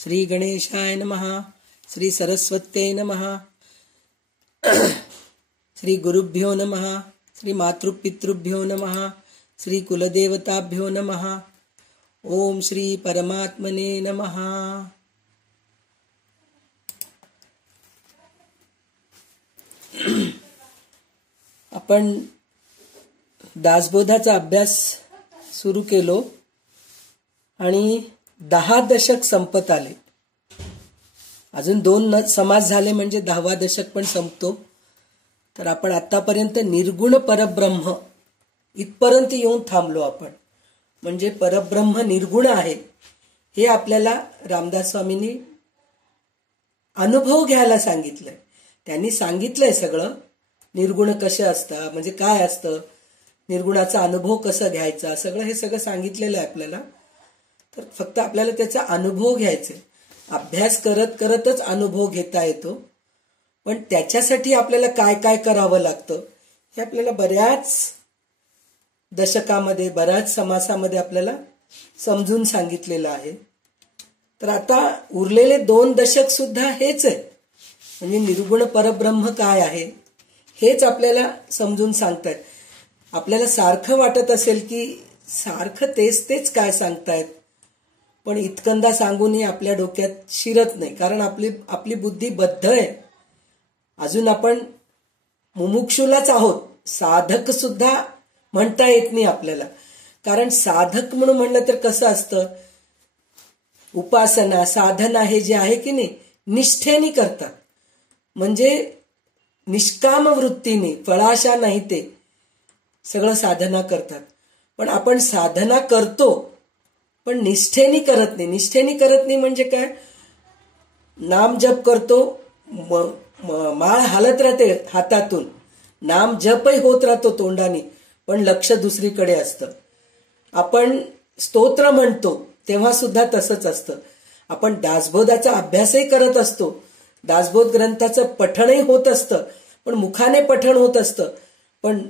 श्री गणेशाय नमः. श्री सरस्वत्यै नमः. श्री गुरुभ्यो नमः. श्री मातृपितृभ्यो नमः. श्री कुलदेवताभ्यो नमः. ओम श्री परमात्मने नमः. आपण दासबोधाचा अभ्यास सुरू केलो आणि 10 दशक संपत आले. अजून 2 समास झाले म्हणजे 10वा दशक पण संपतो. तर आपण आतापर्यंत निर्गुण परब्रह्म इथपर्यंत येऊन थांबलो आपण. म्हणजे परब्रह्म निर्गुण आहे हे आपल्याला रामदास स्वामींनी अनुभव घ्यायला सांगितलंय. त्यांनी सांगितलंय सगळं. निर्गुण कसे असतं म्हणजे काय असतं, निर्गुणाचा अनुभव कसा घ्यायचा, हे सगळं सांगितलेलं आहे आपल्याला. तर फक्त आपल्याला त्याचा अनुभव घ्यायचा. अभ्यास करत करतच अनुभव घेता येतो. पण त्याच्यासाठी आपल्याला काय काय करावं लागतं हे आपल्याला बऱ्याच दशकामध्ये बऱ्याच समासामध्ये आपल्याला समजून सांगितलेलं आहे. तर आता उरलेले 2 दशक सुद्धा हेच आहे. म्हणजे निर्गुण परब्रह्म काय आहे हेच आपल्याला समजून सांगतायत. आपल्याला सारखं वाटत असेल की सारखं तेच काय सांगतायत, पण इतकंदा सांगूनही आपल्या डोक्यात शिरत नाही. कारण आपली बुद्धी बद्ध आहे. अजून आपण मुमुक्षुलाच आहोत. साधक सुद्धा म्हणता येत नाही आपल्याला. कारण साधक म्हणून म्हणलं तर कसं असतं, उपासना साधना हे जे आहे की नाही निष्ठेने करतात. म्हणजे निष्काम वृत्तीने, फळाशा नाही ते सगळं साधना करतात. पण आपण साधना करतो पण निष्ठेने करत नाही. निष्ठेने करत नाही म्हणजे काय, नाम जप करतो, माळ हालत राहते हातातून, नाम जपही होत राहतो तोंडाने, पण लक्ष दुसरीकडे असतं. आपण स्तोत्र म्हणतो तेव्हा सुद्धा तसंच असतं. आपण दासबोधाचा अभ्यासही करत असतो, दासबोध ग्रंथाचं पठणही होत असतं, पण मुखाने पठण होत असतं, पण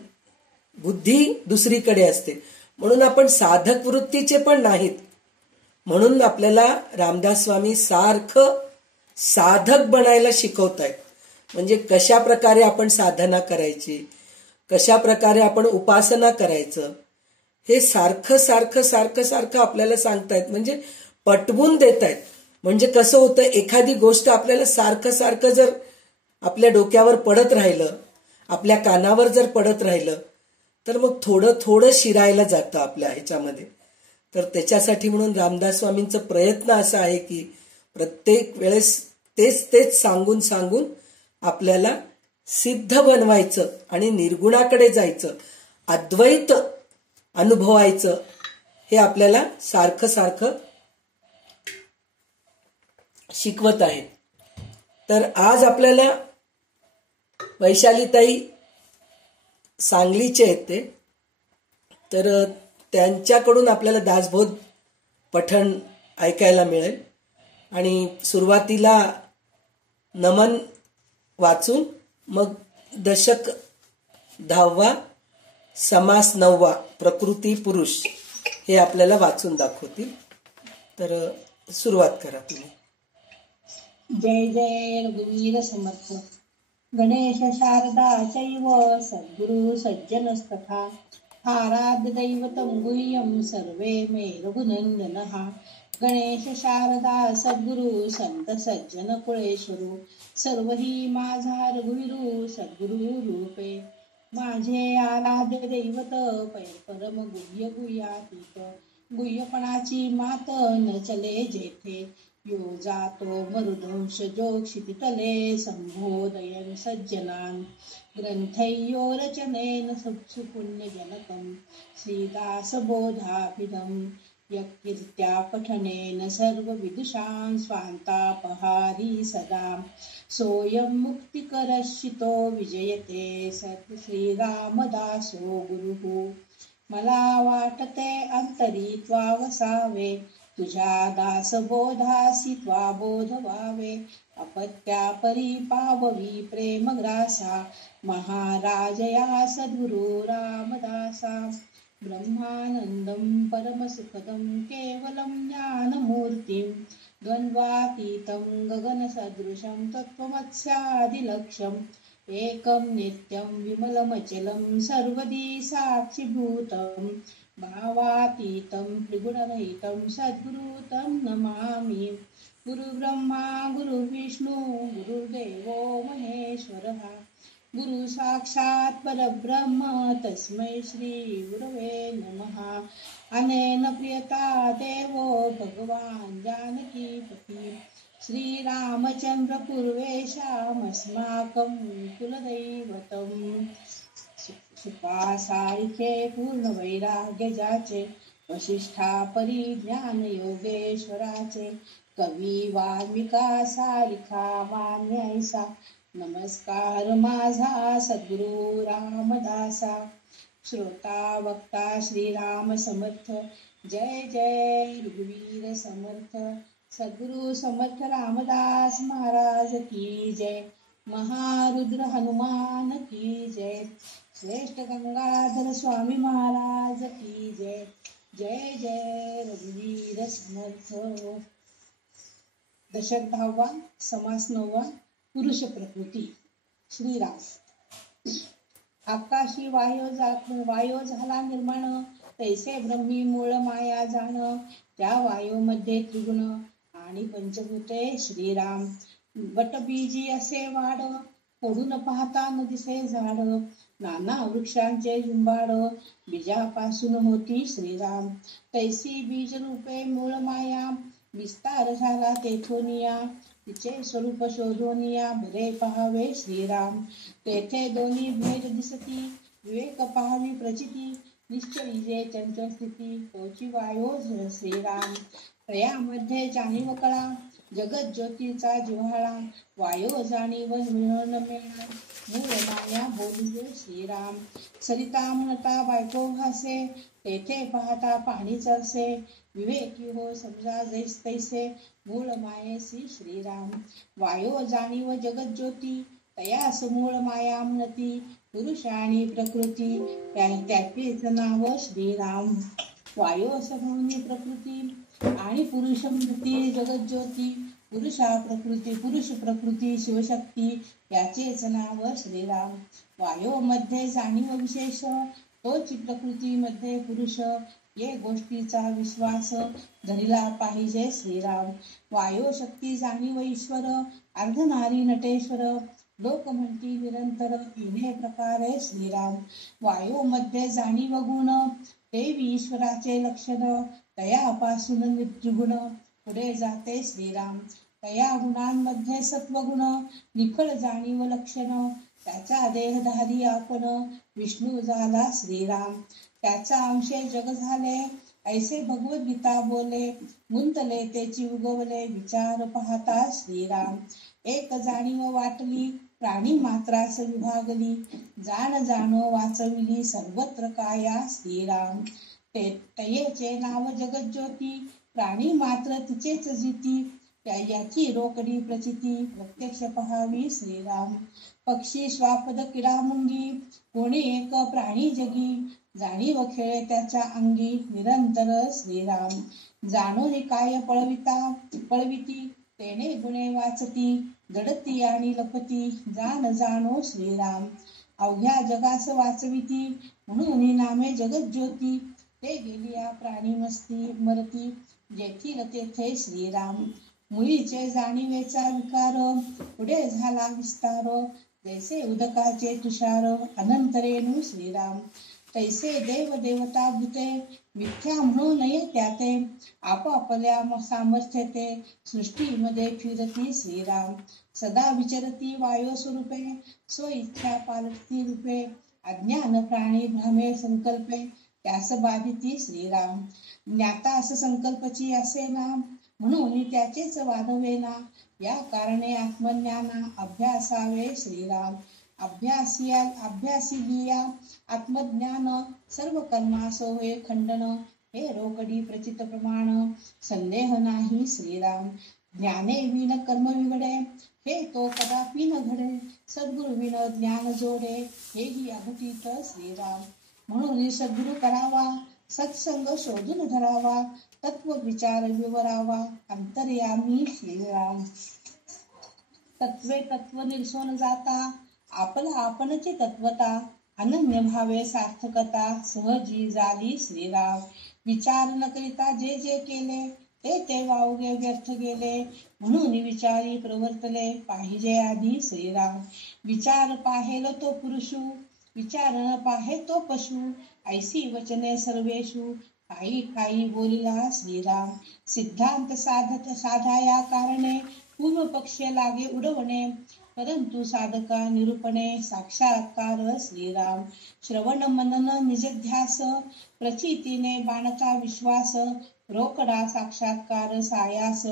बुद्धी दुसरीकडे असते. म्हणून आपण साधक वृत्तीचे पण नाहीत. म्हणून आपल्याला रामदास स्वामी सारखं साधक बनायला शिकवतायत. म्हणजे कशा प्रकारे आपण साधना करायची, कशा प्रकारे आपण उपासना करायचं, हे सारखं आपल्याला सांगतायत. म्हणजे पटवून देत आहेत. म्हणजे कसं होतं, एखादी गोष्ट आपल्याला सारखं जर आपल्या डोक्यावर पडत राहिलं, आपल्या कानावर जर पडत राहिलं, तर मग थोडं शिरायला जातं आपल्या ह्याच्यामध्ये. तर त्याच्यासाठी म्हणून रामदास स्वामींचा प्रयत्न असा आहे की प्रत्येक वेळेस तेच सांगून आपल्याला सिद्ध बनवायचं आणि निर्गुणाकडे जायचं, अद्वैत अनुभवायचं, हे आपल्याला सारखं शिकवत आहे. तर आज आपल्याला वैशालीताई सांगलीचे आहेत ते, तर त्यांच्याकडून आपल्याला दासबोध पठण ऐकायला मिळेल. आणि सुरुवातीला नमन वाचून मग दशक 10वा, समास 9वा, प्रकृती पुरुष हे आपल्याला वाचून दाखवतील. तर सुरुवात करा तुम्ही. जय जय रघुवीर समर्थ. गणेश शारदा चैव सद्गुरु सज्जनस्तथा आराध्य दैवतं गुह्यं सर्वे मे रघुनंदनः. गणेश शारदा सद्गुरु संत सज्जन कुळेश्वरू सर्वही माझा रघुवीरू सद्गुरु रूपे. माझे आराध्य दैवत परम गुह्य गुह्यातीत गुह्यपणाची मात न चले जेथे. यो जातो मरुदंश जो क्षितितले संबोधयन सज्जनान ग्रंथयो रचनेन सुपुण्यजनकं श्रीदासबोधाभिधं यत्कीर्त्या पठनेन सर्वविदुषां स्वान्तापहारी सदा. सोऽयं मुक्तिकरश्चितो विजयते सत् श्रीरामदासो गुरुः. मला वाटते अंतरी त्वा वसावे तुझ्या दासबोधासी त्वा बोध व्हावे. अपत्या परिपाववी प्रेमग्रासा महाराज या सद्गुरु रामदासा. ब्रह्मानंदं परमसुखदं केवलं ज्ञानमूर्तिं द्वन्द्वातीतं गगनसदृशं तत्त्वमस्यादिलक्ष्यम् एकं नित्यं विमलमचलं सर्वदी साक्षिभूतं भावातीतं त्रिगुणरहितं सद्गुरुतं नमामि। गुरुब्रह्मा गुरुविष्णू गुरुदेवो महेश्वरः गुरु साक्षात् परब्रह्म तस्मै श्री गुरवे नमः। अनेन प्रियता देवो भगवान् जानकीपती श्रीरामचंद्र पूर्वेशामस्माकं कुलदैवतम्। सुपासारिखे पूर्ण वैराग्य जाचे वशिष्ठा परिज्ञान योगेश्वराचे कवी वाल्मिका सारिखा मान्यायसा नमस्कार माझा सद्गुरु रामदासा। श्रोता वक्ता श्रीराम समर्थ जय जय रघुवीर समर्थ सद्गुरु समर्थ रामदास महाराज की जय। महारुद्र हनुमान की जय। श्रेष्ठ गंगाधर स्वामी महाराज की जय। जय जय रघुवीर समर्थ। दशक 10वा समास 9वा पुरुष प्रकृती। श्रीराम आकाशी वायो झाला निर्माण तैसे ब्रह्मी मूळ माया जाण त्या वायूमध्ये त्रिगुण आणि पंचभूते श्रीराम वटबीजी असे वाड फोडून पाहता न दिसे झाड नाना वृक्षांचे झुंबाड बीजापासून होती श्रीराम तैसी बीज रूपे मूळ माया विस्तार झाला तेथोनिया तिचे स्वरूप शोधोनिया बरे पहावे श्रीराम तेथे दोन्ही भेद दिसती विवेक पहावी प्रचिती निश्चयी चंचल स्थिती तोची वायो श्रीराम प्रयामध्ये जाणीव कळा जगत ज्योतीचा जिव्हाळा वायो जाणीव मिळून मेळा मूळ माया बोलिये श्रीराम सरिता म्हणता बायको भासे तेथे पाहता पाणीच असे विवेकी हो समजा जैस तैसे मूळ मायेसी श्रीराम वायो जाणीव जगत ज्योती तयास मूळ माया म्हणती पुरुष आणि प्रकृती त्याचेच नाव श्रीराम वायो समूनी प्रकृती आणि पुरुष म्हणती जगत ज्योती पुरुष प्रकृती शिवशक्ती याचेच नाव श्रीराम वायो मध्ये जाणीव विशेष तोच प्रकृती मध्ये पुरुष ये गोष्टीचा विश्वास धरिला पाहिजे श्रीराम वायो शक्ती जाणीव ईश्वर अर्धनारी नटेश्वर लोक म्हणती निरंतर इने प्रकारे श्रीराम वायो मध्ये जाणीव गुण देवी ईश्वराचे लक्षण तयापासून निर्गुण पुढे जाते श्रीराम तया गुणांमध्ये सत्वगुण निखळ जाणीव लक्षण त्याचा देहधारी आपण विष्णू झाला श्रीराम त्याचा अंशे जग झाले ऐसे भगवद्गीता बोले गुंतले तेची उगवले विचार पाहता श्रीराम एक जाणीव वाटली प्राणी मात्रास विभागली जाण जाणो वाचविली सर्वत्र काया श्रीराम तयेचे नाव जगत ज्योती प्राणी मात्र तिचेच जिती याची रोकडी प्रचिती प्रत्यक्ष पहावी श्रीराम पक्षी श्वापद किडा मुंगी कोणी एक प्राणी जगी जाणीव खेळे त्याच्या अंगी निरंतर श्रीराम जाणोनी काय पळविती तेने गुणे वाचती दडती आणि लपती जाण जाणो श्रीराम अवघ्या जगास वाचविती म्हणून नामे जगत ज्योती ते गेलिया प्राणी मस्ती मरती जेथील तेथे श्रीराम मुळीचे जाणीवेचा विकार पुढे झाला विस्तार जैसे उदकाचे तुषार अनंत रेणू श्रीराम तैसे देव देवता भूते मिथ्या म्हणू नये त्याते आपापल्या सामर्थ्य ते सृष्टीमध्ये फिरती श्रीराम सदा विचरती वायो स्वरूपे स्वइच्छा पालटती रूपे अज्ञान प्राणी भ्रमे संकल्पे त्यास बाधिती श्रीराम ज्ञातास संकल्पची असे नाम म्हणून त्याचेच वाढवेना या कारणे आत्मज्ञाना अभ्यासावे श्रीराम अभ्यासिलिया आत्मज्ञान सर्व कर्मास होय खंडन हे रोकडी प्रचित प्रमाण संदेह नाही श्रीराम ज्ञाने विन कर्म विघडे हे तो कदापि न घडे सद्गुरु विन ज्ञान जोडे हेही अघटित श्रीराम म्हणून सद्गुरु करावा सत्संग शोधून धरावा तत्व विचार विवरावा अंतर्यामी श्रीराम. तत्वे तत्व निरसोन जाता आपला आपणची तत्वता. अनन्य भावे सार्थकता सहजी झाली श्रीराम. विचार न करिता जे जे केले ते ते वावगे व्यर्थ गेले. म्हणून विचारी प्रवर्तले पाहिजे आधी श्रीराम. विचार पाहेल तो पुरुषू विचार न पाहे तो पशु. ऐसी वचने सर्वेषु काही काही बोलिला श्रीराम. सिद्धांत साधाया कारणे पूर्व पक्ष लागे उडवणे. परंतु साधका निरूपणे साक्षात्कार श्रीराम. श्रवण मनन निजध्यास प्रचितीने बाणता विश्वास. रोकडा साक्षात्कार सायास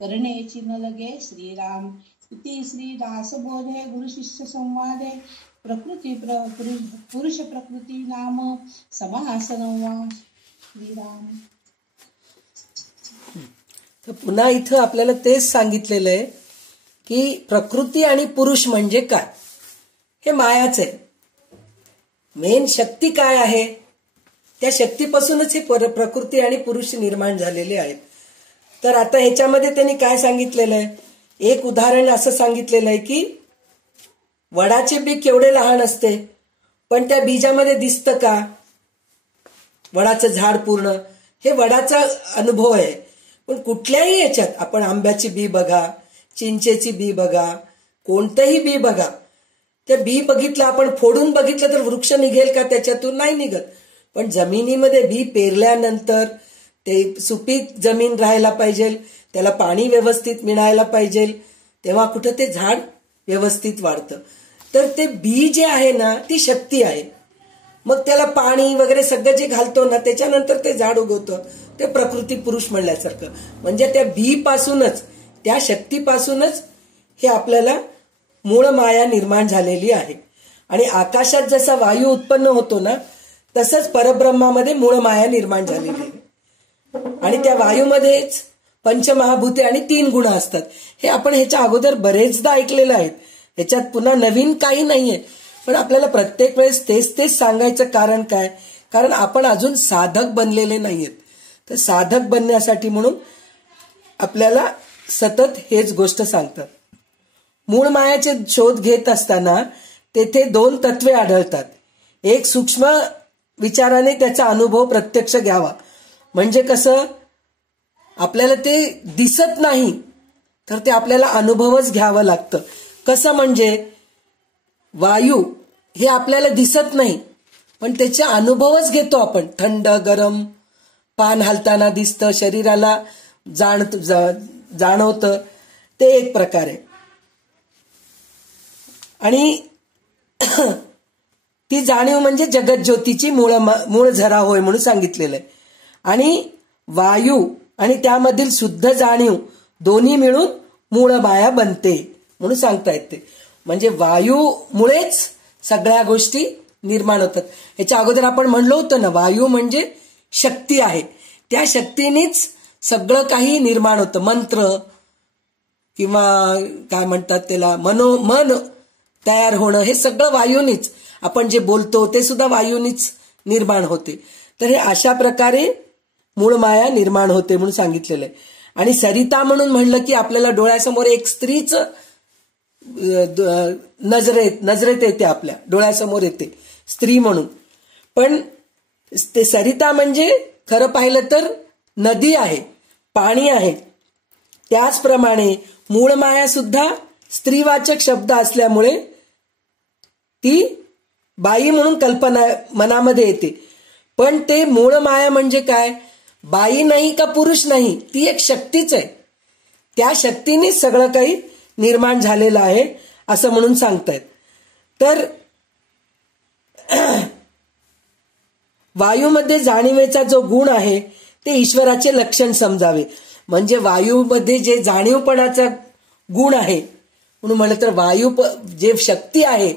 करणेची न लगे श्रीराम. इति श्री दासबोधे गुरु शिष्य संवादे प्रकृती पुरुष प्रकृती नाम समासनवा श्रीराम. तर पुन्हा इथं आपल्याला तेच सांगितलेलं आहे की प्रकृती आणि पुरुष म्हणजे काय, हे मायाच आहे. मेन शक्ती काय आहे, त्या शक्तीपासूनच हे प्रकृती आणि पुरुष निर्माण झालेले आहेत. तर आता ह्याच्यामध्ये त्यांनी काय सांगितलेलं आहे, एक उदाहरण असं सांगितलेलं आहे की वडाचे बी केवढे लहान असते पण त्या बीजामध्ये दिसतं का वडाचं झाड पूर्ण, हे वडाचा अनुभव आहे. पण कुठल्याही याच्यात आपण आंब्याची बी बघा, चिंचेची बी बघा, कोणतंही बी बघा, त्या बी बघितलं आपण फोडून बघितलं तर वृक्ष निघेल का, त्याच्यातून नाही निघत. पण जमिनीमध्ये बी पेरल्यानंतर ते सुपीक जमीन राहायला पाहिजे, त्याला पाणी व्यवस्थित मिळायला पाहिजे, तेव्हा कुठं ते झाड व्यवस्थित वाढतं. तर ते बी जे आहे ना ती शक्ती आहे. मग त्याला पाणी वगैरे सगळं जे घालतो ना त्याच्यानंतर ते झाड उगवतं. ते प्रकृती पुरुष म्हणल्यासारखं. म्हणजे त्या बी पासूनच, त्या शक्तीपासूनच हे आपल्याला मूळ माया निर्माण झालेली आहे. आणि आकाशात जसा वायू उत्पन्न होतो ना तसंच परब्रह्मामध्ये मूळ माया निर्माण झालेली आहे. आणि त्या वायूमध्येच पंचमहाभूते आणि 3 गुण असतात. हे आपण ह्याच्या अगोदर बरेचदा ऐकलेलं आहे. ह्याच्यात पुन्हा नवीन काही नाहीये. पण आपल्याला प्रत्येक वेळेस तेच सांगायचं कारण काय, कारण आपण अजून साधक बनलेले नाहीयेत. तर साधक बनण्यासाठी म्हणून आपल्याला सतत हेच गोष्ट सांगतात. मूळ मायाचे शोध घेत असताना तेथे 2 तत्वे आढळतात. एक सूक्ष्म विचाराने त्याचा अनुभव प्रत्यक्ष घ्यावा. म्हणजे कसं, आपल्याला ते दिसत नाही तर ते आपल्याला अनुभवच घ्यावं लागतं. कसं म्हणजे वायू हे आपल्याला दिसत नाही पण त्याचे अनुभवच घेतो आपण. थंड गरम पान हलताना दिसतं, शरीराला जाणवतं, ते एक प्रकार आहे. आणि ती जाणीव म्हणजे जगज्योतीची मूळ झरा होय म्हणून सांगितलेलं आहे. आणि वायू आणि त्यामधील शुद्ध जाणीव दोन्ही मिळून मूळ माया बनते म्हणून सांगता येते. म्हणजे वायूमुळेच सगळ्या गोष्टी निर्माण होतात. याच्या अगोदर आपण म्हणलो होतं ना, वायू म्हणजे शक्ती आहे. त्या शक्तीनेच सगळं काही निर्माण होतं. मंत्र किंवा काय म्हणतात त्याला मन तयार होणं, हे सगळं वायूनीच. आपण जे बोलतो ते सुद्धा वायूनीच निर्माण होते. तर हे अशा प्रकारे मूळ माया निर्माण होते म्हणून सांगितलेलं आहे. आणि सरिता म्हणून म्हणलं की आपल्याला डोळ्यासमोर एक स्त्रीच नजरेत येते, आपल्या डोळ्यासमोर येते स्त्री म्हणून. पण ते सरिता म्हणजे खरं पाहिलं तर नदी आहे, पाणी आहे. त्याचप्रमाणे मूळ माया सुद्धा स्त्रीवाचक शब्द असल्यामुळे ती बाई म्हणून कल्पना मनामध्ये येते. पण ते मूळ माया म्हणजे काय, बाई नाही का पुरुष नाही, ती एक शक्तीच आहे. त्या शक्तीने सगळं काही निर्माण झालेलं आहे असं म्हणून सांगतायत. तर वायूमध्ये जाणीवेचा जो गुण आहे ते ईश्वराचे लक्षण समजावे. म्हणजे वायूमध्ये जे जाणीवपणाचा गुण आहे म्हणून म्हटलं तर वायू जे शक्ती आहे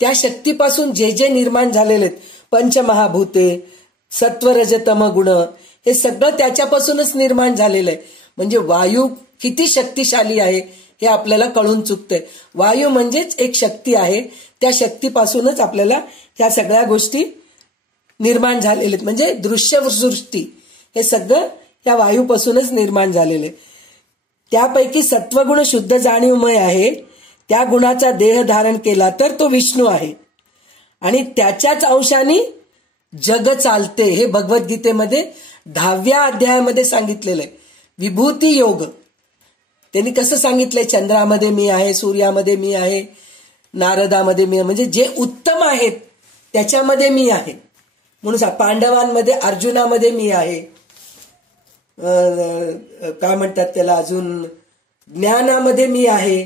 त्या शक्तीपासून जे जे निर्माण झालेले आहेत, पंचमहाभूते, सत्वरजतम गुण, हे सगळं त्याच्यापासूनच निर्माण झालेलं आहे. म्हणजे वायू किती शक्तिशाली आहे हे आपल्याला कळून चुकतंय. वायू म्हणजेच एक शक्ती आहे, त्या शक्तीपासूनच आपल्याला ह्या सगळ्या गोष्टी निर्माण झालेल्या आहेत. म्हणजे दृश्य सृष्टी हे सगळं ह्या वायूपासूनच निर्माण झालेले. त्यापैकी सत्वगुण शुद्ध जाणीवमय आहे. त्या गुणाचा देह धारण केला तर तो विष्णू आहे आणि त्याच्याच अंशाने जग चालते. हे भगवद्गीतेमध्ये 10व्या अध्यायामध्ये सांगितलेलं आहे. विभूती योग त्यांनी कसं सांगितलंय, चंद्रामध्ये मी आहे, सूर्यामध्ये मी आहे, नारदामध्ये मी आहे, म्हणजे जे उत्तम आहेत त्याच्यामध्ये मी आहे. म्हणून पांडवांमध्ये, अर्जुनामध्ये मी आहे, काय म्हणतात त्याला अजून, ज्ञानामध्ये मी आहे,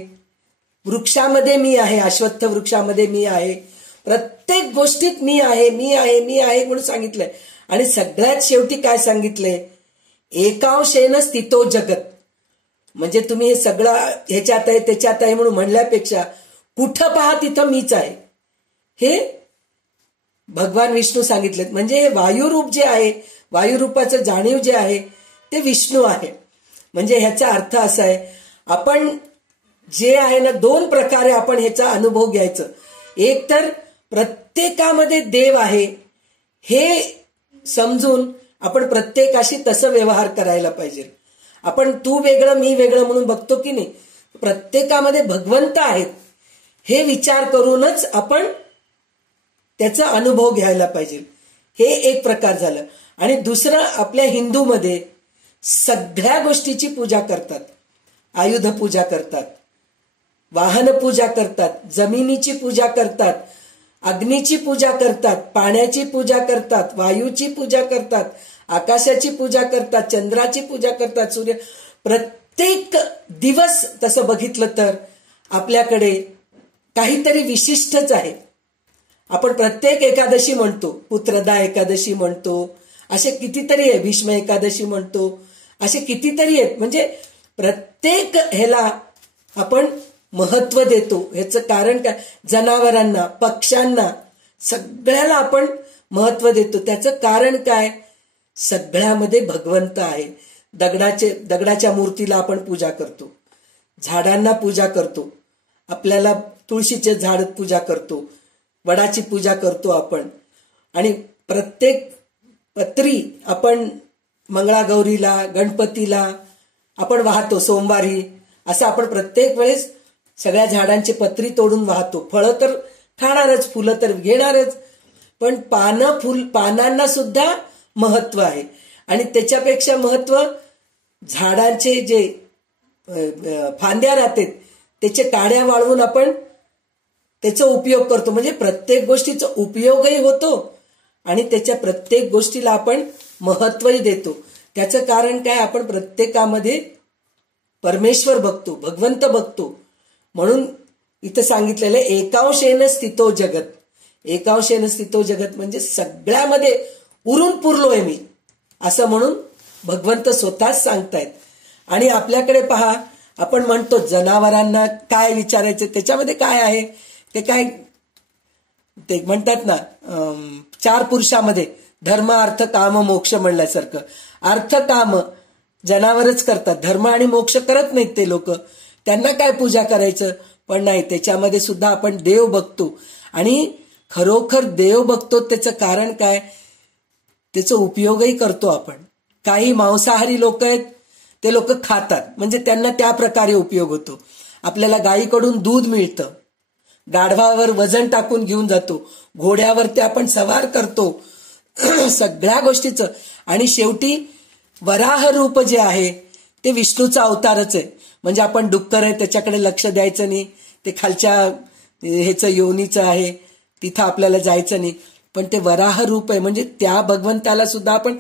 वृक्षामध्ये मी आहे, अश्वत्थ वृक्षामध्ये मी आहे, प्रत्येक गोष्टीत मी आहे, मी आहे, मी आहे म्हणून सांगितलंय. आणि सगळ्यात शेवटी काय सांगितलंय, एकांशेन स्थितो जगत. म्हणजे तुम्ही हे सगळं ह्याच्यात आहे त्याच्यात आहे म्हणून म्हणल्यापेक्षा कुठं पहा तिथं मीच आहे, हे भगवान विष्णू सांगितलेत. म्हणजे हे वायुरूप जे आहे, वायुरूपाचं जाणीव जे आहे ते विष्णू आहे. म्हणजे ह्याचा अर्थ असा आहे, आपण जे आहे ना, 2 प्रकारे आपण ह्याचा अनुभव घ्यायचं. एक तर प्रत्येकामध्ये देव आहे हे समजून आपण प्रत्येकाशी तसं व्यवहार करायला पाहिजे. आपण तू वेगळं मी वेगळं म्हणून बघतो की नाही, प्रत्येकामध्ये भगवंत आहेत हे विचार करूनच आपण त्याचा अनुभव घ्यायला पाहिजे. हे एक प्रकार झालं. आणि दुसरं, आपल्या हिंदूमध्ये सगळ्या गोष्टीची पूजा करतात. आयुध पूजा करतात, वाहन पूजा करतात, जमिनीची पूजा करतात, अग्नीची पूजा करतात, पाण्याची पूजा करतात, वायूची पूजा करतात, आकाशाची पूजा करतात, चंद्राची पूजा करतात, सूर्य. प्रत्येक दिवस तसं बघितलं तर आपल्याकडे काहीतरी विशिष्टच आहे. आपण प्रत्येक एकादशी म्हणतो, पुत्रदा एकादशी म्हणतो, असे कितीतरी आहे, भीष्म एकादशी म्हणतो, असे कितीतरी आहेत. म्हणजे प्रत्येक ह्याला आपण महत्व देतो. ह्याचं कारण काय, जनावरांना, पक्ष्यांना, सगळ्याला आपण महत्व देतो. त्याचं कारण काय, सगळ्यामध्ये भगवंत आहे. दगडाच्या मूर्तीला आपण पूजा करतो, झाडांना पूजा करतो, आपल्याला तुळशीचे झाड पूजा करतो, वडाची पूजा करतो आपण. आणि प्रत्येक पत्री आपण मंगळागौरीला, गणपतीला आपण वाहतो, सोमवारी असं आपण प्रत्येक वेळेस सगळ्या झाडांची पत्री तोडून वाहतो. फळं तर खाणारच, फुलं तर घेणारच, पण पानांना सुद्धा महत्व आहे. आणि त्याच्यापेक्षा महत्व झाडांचे जे फांद्या राहतात त्याचे काड्या वाळवून आपण त्याचा उपयोग करतो. म्हणजे प्रत्येक गोष्टीचा उपयोगही होतो आणि त्याच्या प्रत्येक गोष्टीला आपण महत्वही देतो. त्याचं कारण काय, आपण प्रत्येकामध्ये परमेश्वर बघतो, भगवंत बघतो. म्हणून इथं सांगितलेलं एकांशेन स्थितो जगत. एकांशेन स्थितो जगत म्हणजे सगळ्यामध्ये उरून पुरलोय मी, असं म्हणून भगवंत स्वतःच सांगतायत. आणि आपल्याकडे पहा, आपण म्हणतो जनावरांना काय विचारायचं, त्याच्यामध्ये काय आहे ते काय, ते म्हणतात ना 4 पुरुषामध्ये धर्म अर्थ काम मोक्ष म्हणल्यासारखं. अर्थ काम जनावरच करतात, धर्म आणि मोक्ष करत नाहीत ते लोक. त्यांना काय पूजा करायचं, पण नाही, त्याच्यामध्ये सुद्धा आपण देव बघतो. आणि खरोखर देव बघतो त्याचं कारण काय, त्याचा उपयोगही करतो आपण. काही मांसाहारी लोक आहेत, ते लोक खातात, म्हणजे त्यांना त्या प्रकारे उपयोग होतो. आपल्याला गायीकडून दूध मिळतं, गाढवावर वजन टाकून घेऊन जातो, घोड्यावर ते आपण सवार करतो, सगळ्या गोष्टीचं. आणि शेवटी वराह रूप जे आहे ते विष्णूचा अवतारच आहे. म्हणजे आपण डुक्कर आहे त्याच्याकडे लक्ष द्यायचं नाही, ते खालच्या ह्याचं योनीचं आहे, तिथं आपल्याला जायचं नाही. पण ते वराह रूप आहे, म्हणजे त्या भगवंताला सुद्धा आपण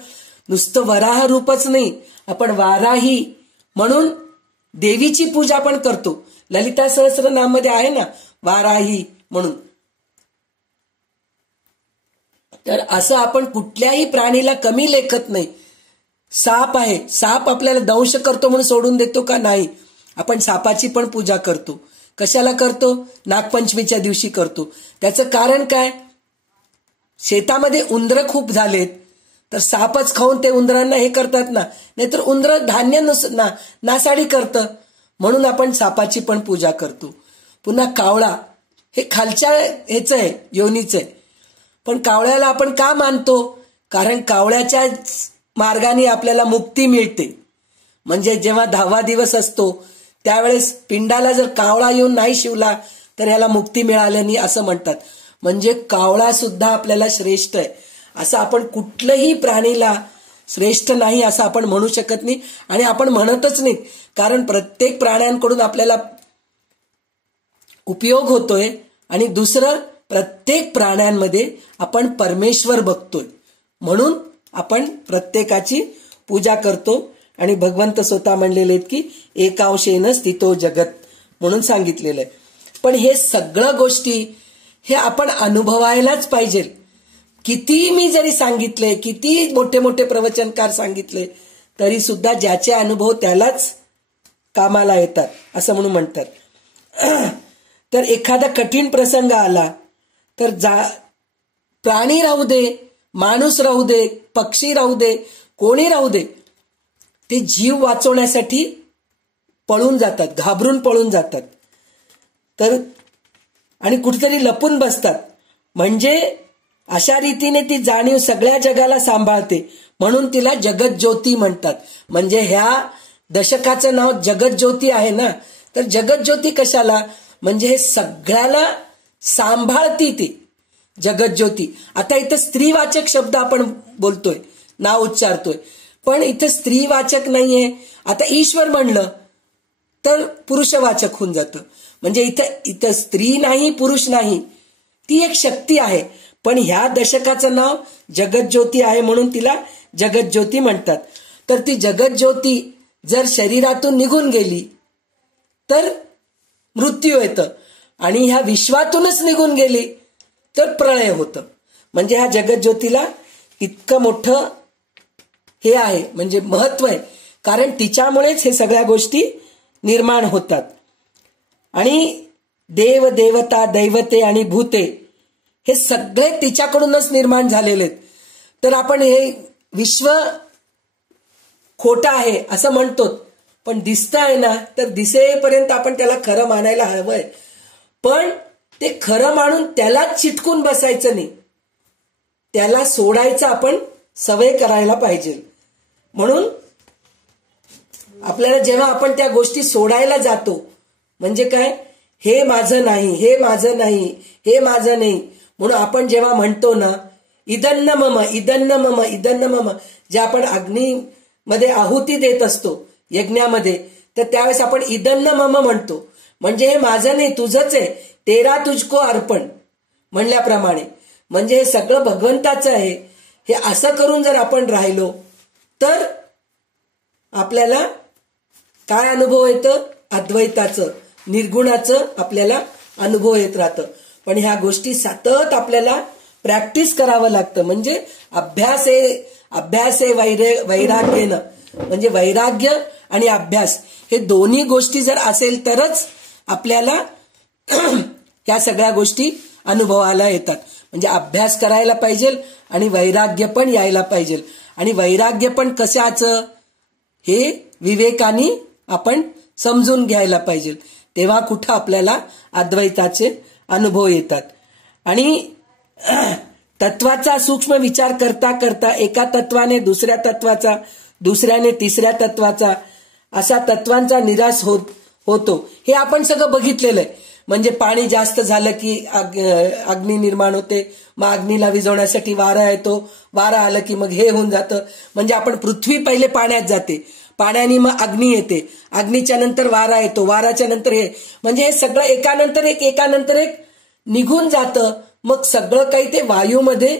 नुसतं वराह रूपच नाही, आपण वाराही म्हणून देवीची पूजा पण करतो. ललिता सहस्रनाम मध्ये आहे ना वाराही म्हणून. तर असं आपण कुठल्याही प्राणीला कमी लेखत नाही. साप आहे, साप आपल्याला दंश करतो म्हणून सोडून देतो का, नाही. आपण सापाची पण पूजा करतो. कशाला करतो, नागपंचमीच्या दिवशी करतो. त्याचं कारण काय, शेतामध्ये उंदरं खूप झालेत, तर सापच खाऊन ते उंदरांना हे करतात ना, नाहीतर उंदर धान्य नासाडी करतं, म्हणून आपण सापाची पण पूजा करतो. पुन्हा कावळा हे खालच्या ह्याचं आहे, योनीचं आहे. पण कावळ्याला आपण का मानतो, कारण कावळ्याच्या मार्गाने आपल्याला मुक्ती मिळते. म्हणजे जेव्हा 10वा दिवस असतो त्यावेळेस पिंडाला जर कावळा येऊन नाही शिवला तर ह्याला मुक्ती मिळाली नाही असं म्हणतात. म्हणजे कावळा सुद्धा आपल्याला श्रेष्ठ आहे. असं आपण कुठलंही प्राणीला श्रेष्ठ नाही असं आपण म्हणू शकत नाही आणि आपण म्हणतच नाही. कारण प्रत्येक प्राण्यांकडून आपल्याला उपयोग होतोय आणि दुसरं प्रत्येक प्राण्यांमध्ये आपण परमेश्वर बघतोय म्हणून आपण प्रत्येकाची पूजा करतो. आणि भगवंत स्वतः म्हणलेले आहेत की एकांशेन स्थितो जगत म्हणून सांगितलेलं आहे. पण हे सगळं गोष्टी हे आपण अनुभवायलाच पाहिजे. किती मी जरी सांगितले, किती मोठे मोठे प्रवचनकार सांगितले तरी सुद्धा ज्याचे अनुभव त्यालाच कामाला येतात असं म्हणून म्हणतात. तर एखादा कठीण प्रसंग आला तर प्राणी राहू दे, माणूस राहू दे, पक्षी राहू दे, कोणी राहू दे, ते जीव वाचवण्यासाठी पळून जातात, घाबरून पळून जातात. तर आणि कुठेतरी लपून बसतात. म्हणजे अशा रीतीने ती जाणीव सगळ्या जगाला सांभाळते म्हणून तिला जगज्योती म्हणतात. म्हणजे ह्या दशकाचं नाव जगज्योती आहे ना. तर जगज्योती कशाला, म्हणजे हे सगळ्याला सांभाळती ती जगज्योती. आता इथं स्त्रीवाचक शब्द आपण बोलतोय, नाव उच्चारतोय, पण इथं स्त्रीवाचक नाहीये. आता ईश्वर म्हणलं तर पुरुषवाचक होऊन जातं. म्हणजे इथं स्त्री नाही, पुरुष नाही, ती एक शक्ती आहे. पण ह्या दशकाचं नाव जगज्योती आहे म्हणून तिला जगज्योती म्हणतात. तर ती जगज्योती जर शरीरातून निघून गेली तर मृत्यू येतं आणि ह्या विश्वातूनच निघून गेली तर प्रळय होतं. म्हणजे ह्या जगज्योतीला इतकं मोठं हे आहे, म्हणजे महत्व आहे. कारण तिच्यामुळेच हे सगळ्या गोष्टी निर्माण होतात. आणि देव, देवता, दैवते आणि भूते हे सगळे तिच्याकडूनच निर्माण झालेले आहेत. तर आपण हे विश्व खोटं आहे असं म्हणतो, पण दिसतं आहे ना, तर दिसेपर्यंत आपण त्याला खरं मानायला हवंय. पण ते खरं मानून त्यालाच चिटकून बसायचं नाही, त्याला सोडायचं आपण सवय करायला पाहिजे. म्हणून आपल्याला जेव्हा आपण त्या गोष्टी सोडायला जातो, म्हणजे काय, हे माझं नाही, हे माझं नाही, हे माझं नाही, म्हणून आपण जेव्हा म्हणतो ना इदन्न मम, इदन्न मम, इदन्न मम, जे आपण अग्नीमध्ये आहुती देत असतो यज्ञामध्ये, तर त्यावेळेस आपण इदन्न मम म्हणतो. म्हणजे हे माझं नाही, तुझंच आहे, तेरा तुझको अर्पण म्हणल्याप्रमाणे. म्हणजे हे सगळं भगवंताचं आहे. हे असं करून जर आपण राहिलो तर आपल्याला काय अनुभव येतं, अद्वैताचं, निर्गुणाचं आपल्याला अनुभव येत राहतं. पण ह्या गोष्टी सतत आपल्याला प्रॅक्टिस करावं लागतं. म्हणजे अभ्यास आहे वैराग्येनं, म्हणजे वैराग्य आणि अभ्यास हे दोन्ही गोष्टी जर असेल तरच आपल्याला ह्या सगळ्या गोष्टी अनुभवायला येतात. म्हणजे अभ्यास करायला पाहिजे आणि वैराग्य पण यायला पाहिजे. आणि वैराग्य पण कशाचं हे विवेकाने आपण समजून घ्यायला पाहिजे, तेव्हा कुठं आपल्याला अद्वैताचे अनुभव येतात. आणि तत्वाचा सूक्ष्म विचार करता करता एका तत्वाने दुसऱ्या तत्वाचा, दुसऱ्याने तिसऱ्या तत्वाचा, असा तत्वांचा निराश होतो. हे आपण सगळं बघितलेलं आहे. म्हणजे पाणी जास्त झालं की अग्नी निर्माण होते, मग अग्नीला विझवण्यासाठी वारा येतो, वारा आलं की मग हे होऊन जातं. म्हणजे आपण पृथ्वी पहिले पाण्यात जाते, पाण्याने मग अग्नी येते, अग्नीच्या नंतर वारा येतो, वाराच्या नंतर हे, म्हणजे हे सगळं एकानंतर एक निघून जातं. मग सगळं काही ते वायूमध्ये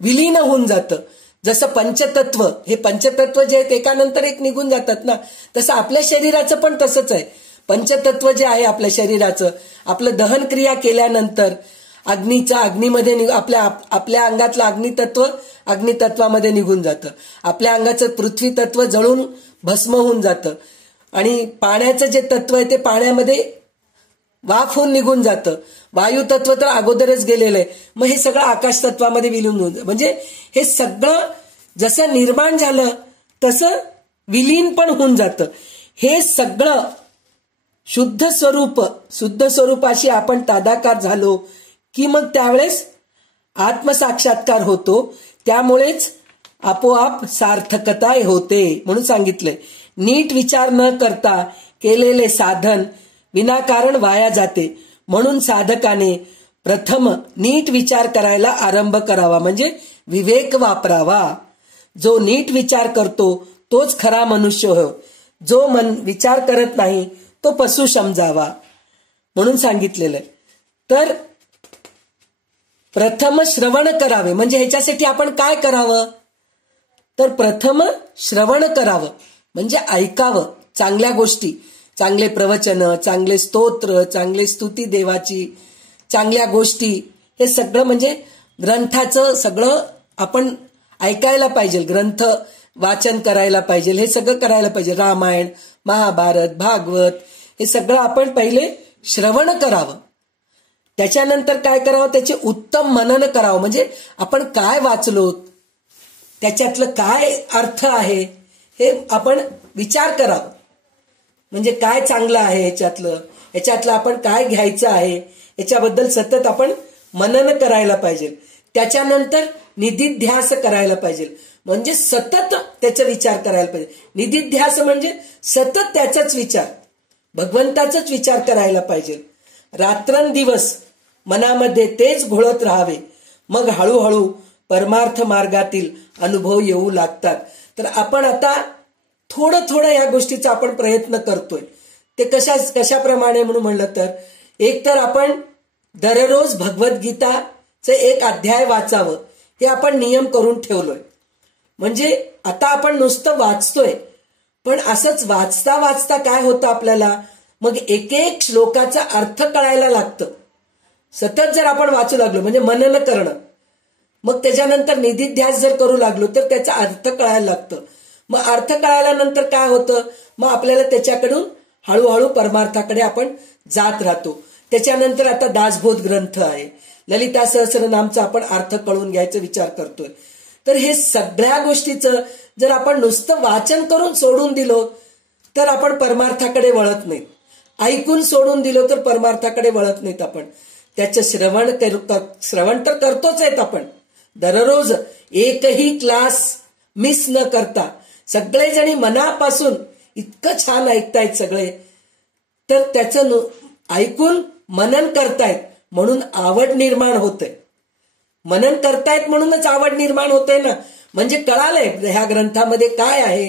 विलीन होऊन जातं. जसं पंचतत्व, हे पंचतत्व जे आहेत एकानंतर एक निघून जातात ना, तसं आपल्या शरीराचं पण तसंच आहे. पंचतत्व जे आहे आपल्या शरीराचं, आपलं दहन क्रिया केल्यानंतर अग्नीमध्ये आपल्या अंगातलं अग्नितत्वामध्ये निघून जातं. आपल्या अंगाचं पृथ्वी तत्व जळून भस्म होऊन जातं. आणि पाण्याचं जे तत्व आहे ते पाण्यामध्ये वाफ होऊन निघून जातं. वायू तत्व तर अगोदरच गेलेलं आहे. मग हे सगळं आकाश तत्वामध्ये विलीन होऊन, म्हणजे हे सगळं जसं निर्माण झालं तसं विलीन पण होऊन जातं. हे सगळं शुद्ध स्वरूपाशी आपण तादाकार झालो की मग त्यावेळेस आत्मसाक्षात्कार होतो. त्यामुळेच आपोआप सार्थकता होते म्हणून सांगितलंय. नीट विचार न करता केलेले साधन विनाकारण वाया जाते. म्हणून साधकाने प्रथम नीट विचार करायला आरंभ करावा, म्हणजे विवेक वापरावा. जो नीट विचार करतो तोच खरा मनुष्य हो. जो विचार करत नाही तो पशु समजावा म्हणून सांगितलेलं आहे. तर प्रथम श्रवण करावे, म्हणजे ह्याच्यासाठी आपण काय करावं, तर प्रथम श्रवण करावं म्हणजे ऐकावं चांगल्या गोष्टी, चांगले प्रवचन, चांगले स्तोत्र, चांगले स्तुती देवाची, चांगल्या गोष्टी, हे सगळं म्हणजे ग्रंथाचं सगळं आपण ऐकायला पाहिजे, ग्रंथ वाचन करायला पाहिजे, हे सगळं करायला पाहिजे. रामायण, महाभारत, भागवत हे सगळं आपण पहिले श्रवण करावं. त्याच्यानंतर काय करावं, त्याचे उत्तम मनन करावं, म्हणजे आपण काय वाचलो, त्याच्यातलं काय अर्थ आहे हे आपण विचार करावा. म्हणजे काय चांगलं आहे याच्यातलं आपण काय घ्यायचं आहे याच्याबद्दल सतत आपण मनन करायला पाहिजे. त्याच्यानंतर निधिध्यास करायला पाहिजे, म्हणजे सतत त्याचा विचार करायला पाहिजे. निधिध्यास म्हणजे सतत त्याचाच विचार, भगवंताचाच विचार करायला पाहिजे. रात्रंदिवस मनामध्ये तेच घोळत राहावे, मग हळूहळू परमार्थ मार्गातील अनुभव येऊ लागतात. तर आपण आता थोडं थोडं या गोष्टीचा आपण प्रयत्न करतोय. ते कशाप्रमाणे म्हणून म्हणलं तर, एक तर आपण दररोज भगवद्गीताचे एक अध्याय वाचावं, हे आपण नियम करून ठेवलोय. म्हणजे आता आपण नुसतं वाचतोय, पण असंच वाचता वाचता काय होतं आपल्याला, मग एक एक श्लोकाचा अर्थ कळायला लागतं. सतत जर आपण वाचू लागलो म्हणजे मनन करणं, मग त्याच्यानंतर निधिध्यास जर करू लागलो तर त्याचा अर्थ कळायला लागतं. मग अर्थ कळाल्यानंतर काय होतं, मग आपल्याला त्याच्याकडून हळूहळू परमार्थाकडे आपण जात राहतो. त्याच्यानंतर आता दासबोध ग्रंथ आहे, ललिता सहस्रनामचा आपण अर्थ कळून घ्यायचा विचार करतोय. तर हे सगळ्या गोष्टीचं जर आपण नुसतं वाचन करून सोडून दिलो तर आपण परमार्थाकडे वळत नाहीत, ऐकून सोडून दिलो तर परमार्थाकडे वळत नाहीत. आपण त्याचं श्रवण तर करतोच आहेत. आपण दररोज एकही क्लास मिस न करता सगळेजणी मनापासून इतकं छान ऐकतायत सगळे, तर त्याचं ऐकून मनन करतायत म्हणून आवड निर्माण होते. मनन करतायत म्हणूनच आवड निर्माण होते ना. म्हणजे कळालंय ह्या ग्रंथामध्ये काय आहे,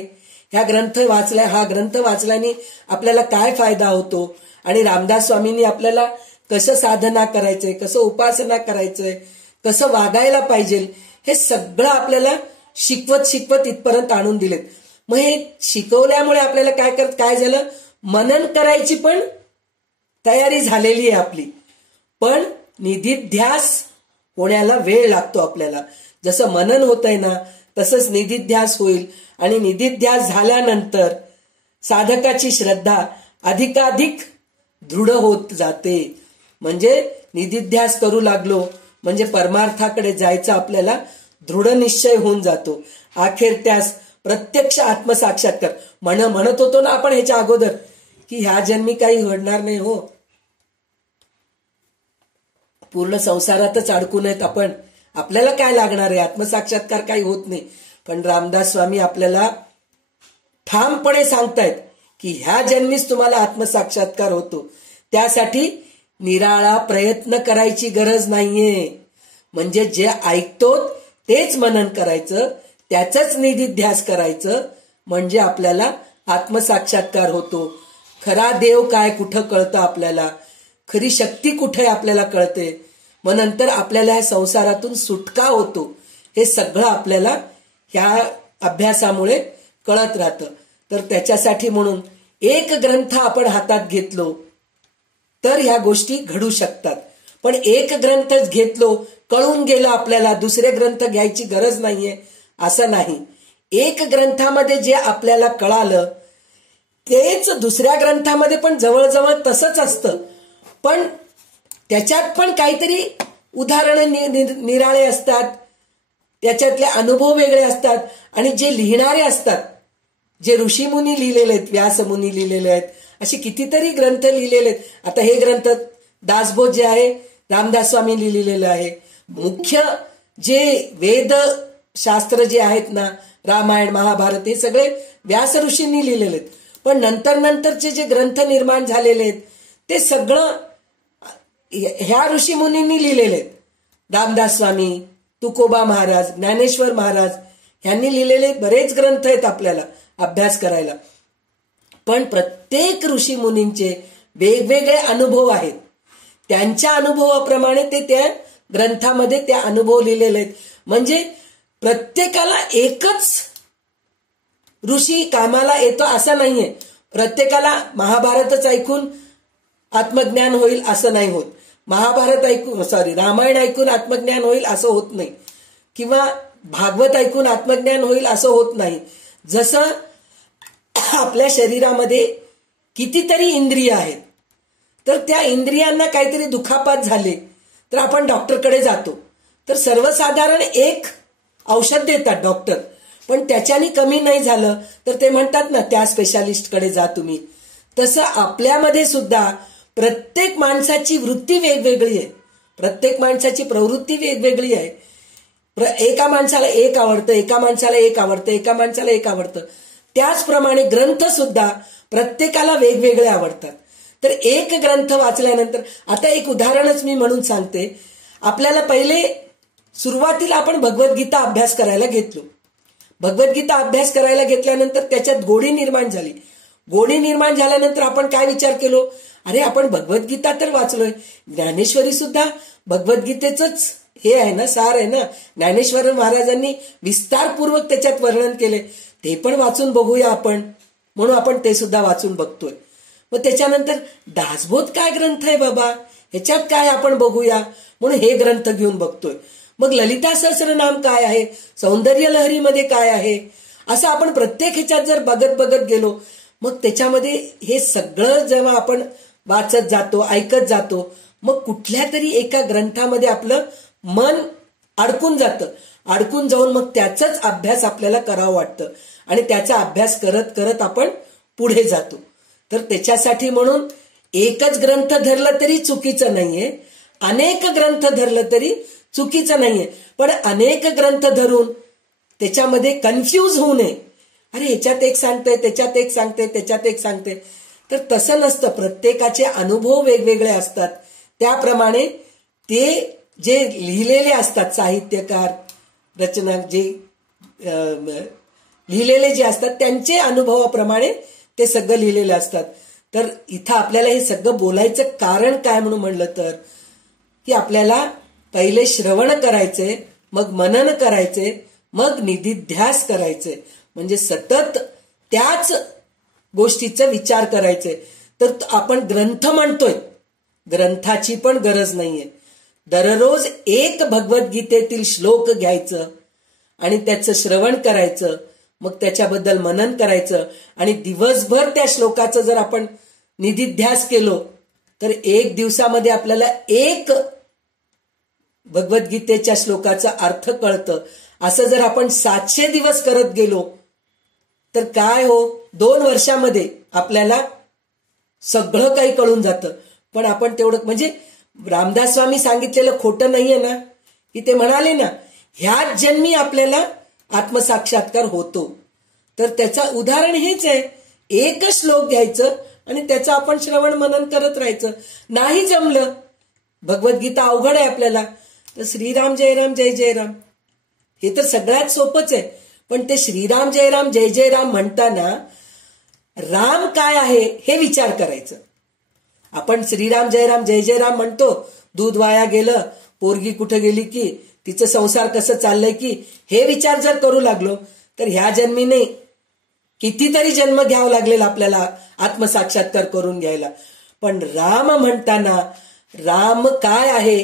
हा ग्रंथ वाचल्याने आपल्याला काय फायदा होतो, आणि रामदास स्वामींनी आपल्याला कसं साधना करायचंय, कसं उपासना करायचंय, कसं वागायला पाहिजे, हे सगळं आपल्याला शिकवत इथपर्यंत आणून दिलेत. मग हे शिकवल्यामुळे आपल्याला काय झालं, मनन करायची पण तयारी झालेली आहे आपली. पण निधिध्यास होण्याला वेळ लागतो आपल्याला. जसं मनन होतंय ना तसंच निधिध्यास होईल, आणि निधिध्यास झाल्यानंतर साधकाची श्रद्धा अधिकाधिक दृढ होत जाते. म्हणजे निधिध्यास करू लागलो म्हणजे परमार्थाकडे जायचा आपल्याला दृढ निश्चय होऊन जातो. अखेर त्यास प्रत्यक्ष आत्मसाक्षात्कार म्हणत होतो ना आपण ह्याच्या अगोदर, की ह्या जन्मी काही घडणार नाही हो, पूर्ण संसारातच अडकून आहेत आपण, आपल्याला काय लागणार आहे, आत्मसाक्षात्कार काही होत नाही. पण रामदास स्वामी आपल्याला ठामपणे सांगतायत की ह्या जन्मीच तुम्हाला आत्मसाक्षात्कार होतो. त्यासाठी निराळा प्रयत्न करायची गरज नाहीये. म्हणजे जे ऐकतो तेच मनन करायचं, त्याचाच निधिध्यास करायचं, म्हणजे आपल्याला आत्मसाक्षात्कार होतो. खरा देव काय कुठं कळतं आपल्याला, खरी शक्ती कुठे आपल्याला कळते. मग नंतर आपल्याला ह्या संसारातून सुटका होतो. हे सगळं आपल्याला ह्या अभ्यासामुळे कळत राहतं. तर त्याच्यासाठी म्हणून एक ग्रंथ आपण हातात घेतलो तर ह्या गोष्टी घडू शकतात. पण एक ग्रंथच घेतलो, कळून गेला आपल्याला, दुसरे ग्रंथ घ्यायची गरज नाहीये असं नाही. एक ग्रंथामध्ये जे आपल्याला कळालं तेच दुसऱ्या ग्रंथामध्ये पण जवळजवळ तसंच असतं, पण त्याच्यात पण काहीतरी उदाहरणं निराळे असतात, त्याच्यातले अनुभव वेगळे असतात. आणि जे लिहिणारे असतात, जे ऋषीमुनी लिहिलेले आहेत, व्यासमुनी लिहिलेले आहेत, असे कितीतरी ग्रंथ लिहिलेले आहेत. आता हे ग्रंथ दासबोध जे आहे रामदास स्वामी लिहिलेलं आहे. मुख्य जे वेद शास्त्र जे आहेत ना, रामायण महाभारत, हे सगळे व्यास ऋषींनी लिहिलेले आहेत. पण नंतरचे जे ग्रंथ निर्माण झालेले आहेत ते सगळं ह्या ऋषीमुनींनी लिहिलेले आहेत. रामदास स्वामी, तुकोबा महाराज, ज्ञानेश्वर महाराज यांनी लिहिलेले बरेच ग्रंथ आहेत आपल्याला अभ्यास करायला. पण प्रत्येक ऋषीमुनींचे वेगवेगळे अनुभव आहेत. त्यांच्या अनुभवाप्रमाणे ते त्या ग्रंथामध्ये त्या अनुभव लिहिलेले आहेत. म्हणजे प्रत्येकाला एकच ऋषी कामाला येतो असं नाहीये. प्रत्येकाला महाभारतच ऐकून आत्मज्ञान होईल असं नाही होत. रामायण ऐकून आत्मज्ञान होईल असं होत नाही, किंवा भागवत ऐकून आत्मज्ञान होईल असं होत नाही. जसं आपल्या शरीरामध्ये कितीतरी इंद्रिय आहेत, तर त्या इंद्रियांना काहीतरी दुखापत झाले तर आपण डॉक्टरकडे जातो. तर सर्वसाधारण एक औषध देतात डॉक्टर, पण त्याच्याने कमी नाही झालं तर ते म्हणतात ना, त्या स्पेशालिस्टकडे जा तुम्ही. तसं आपल्यामध्ये सुद्धा प्रत्येक माणसाची वृत्ती वेगवेगळी आहे, प्रत्येक माणसाची प्रवृत्ती वेगवेगळी आहे. एका माणसाला एक आवडतं, एका माणसाला एक आवडतं, एका माणसाला एक आवडतं. त्याचप्रमाणे ग्रंथ सुद्धा प्रत्येकाला वेगवेगळे आवडतात. तर एक ग्रंथ वाचल्यानंतर, आता एक उदाहरणच मी म्हणून सांगते. आपल्याला पहिले सुरुवातीला आपण भगवद्गीता अभ्यास करायला घेतलो. भगवद्गीता अभ्यास करायला घेतल्यानंतर त्याच्यात गोडी निर्माण झाली. गोडी निर्माण झाल्यानंतर आपण काय विचार केलो, अरे आपण भगवद्गीता तर वाचलोय, ज्ञानेश्वरी सुद्धा भगवद्गीतेच हे आहे ना, सार आहे ना. ज्ञानेश्वर महाराजांनी विस्तारपूर्वक त्याच्यात वर्णन केले, ते पण वाचून बघूया आपण. म्हणून आपण ते सुद्धा वाचून बघतोय. मग त्याच्यानंतर दासबोध काय ग्रंथ आहे बाबा, ह्याच्यात काय आपण बघूया, म्हणून हे ग्रंथ घेऊन बघतोय. मग ललिता सहस्रनाम काय आहे, सौंदर्य लहरीमध्ये काय आहे, असं आपण प्रत्येक ह्याच्यात जर बघत गेलो, मग त्याच्यामध्ये हे सगळं जेव्हा आपण वाचत जातो, ऐकत जातो, मग कुठल्या तरी एका ग्रंथामध्ये आपलं मन अडकून जातं. अडकून जाऊन मग त्याचाच अभ्यास आपल्याला करावं वाटतं आणि त्याचा अभ्यास करत करत आपण पुढे जातो. तर त्याच्यासाठी म्हणून एकच ग्रंथ धरलं तरी चुकीचं नाहीये, अनेक ग्रंथ धरलं तरी चुकीचं नाहीये. पण अनेक ग्रंथ धरून त्याच्यामध्ये कन्फ्यूज होऊ नये, अरे ह्याच्यात एक सांगते, त्याच्यात एक सांगते, त्याच्यात एक सांगते. तर तसं नसतं. प्रत्येकाचे अनुभव वेगवेगळे असतात. त्याप्रमाणे ते जे लिहिलेले असतात, साहित्यकार, रचना जे लिहिलेले जे असतात त्यांचे अनुभवाप्रमाणे ते सगळं लिहिलेले असतात. तर इथं आपल्याला हे सगळं बोलायचं कारण काय म्हणून म्हणलं तर, की आपल्याला पहिले श्रवण करायचे, मग मनन करायचे, मग निधिध्यास करायचे. म्हणजे सतत त्याच गोष्टीचा विचार करायचे. तर आपण ग्रंथ म्हणतोय, ग्रंथाची पण गरज नाहीये. दररोज एक भगवद्गीतेतील श्लोक घ्यायचं आणि त्याचं श्रवण करायचं, मग त्याच्याबद्दल मनन करायचं आणि दिवसभर त्या श्लोकाचं जर आपण निधिध्यास केलो तर एक दिवसामध्ये आपल्याला एक भगवद्गीतेच्या श्लोकाचा अर्थ कळतं. असं जर आपण 700 दिवस करत गेलो तर काय हो, 2 वर्षामध्ये आपल्याला सगळं काही कळून जातं. पण आपण तेवढं, म्हणजे रामदास स्वामी सांगितलेलं खोटं नाहीये ना, की ते म्हणाले ना, ह्याच जन्मी आपल्याला आत्मसाक्षात्कार होतो. तर त्याचं उदाहरण हेच आहे. एकच श्लोक घ्यायचं आणि त्याचं आपण श्रवण मनन करत राहायचं. नाही जमलं, भगवद्गीता अवघड आहे आपल्याला, तर श्रीराम जय राम जय जय राम हे तर सगळ्यात सोपंच आहे. पण ते श्रीराम जय राम जय जय राम म्हणताना राम काय आहे हे विचार करायचं. आपण श्रीराम जय राम जय जय राम म्हणतो, दूध वाया गेलं, पोरगी कुठे गेली की, तिचं संसार कसं चाललंय की, हे विचार जर करू लागलो तर ह्या जन्मीने कितीतरी जन्म घ्यावं लागलेला आपल्याला आत्मसाक्षात्कार करून घ्यायला. पण राम म्हणताना राम काय आहे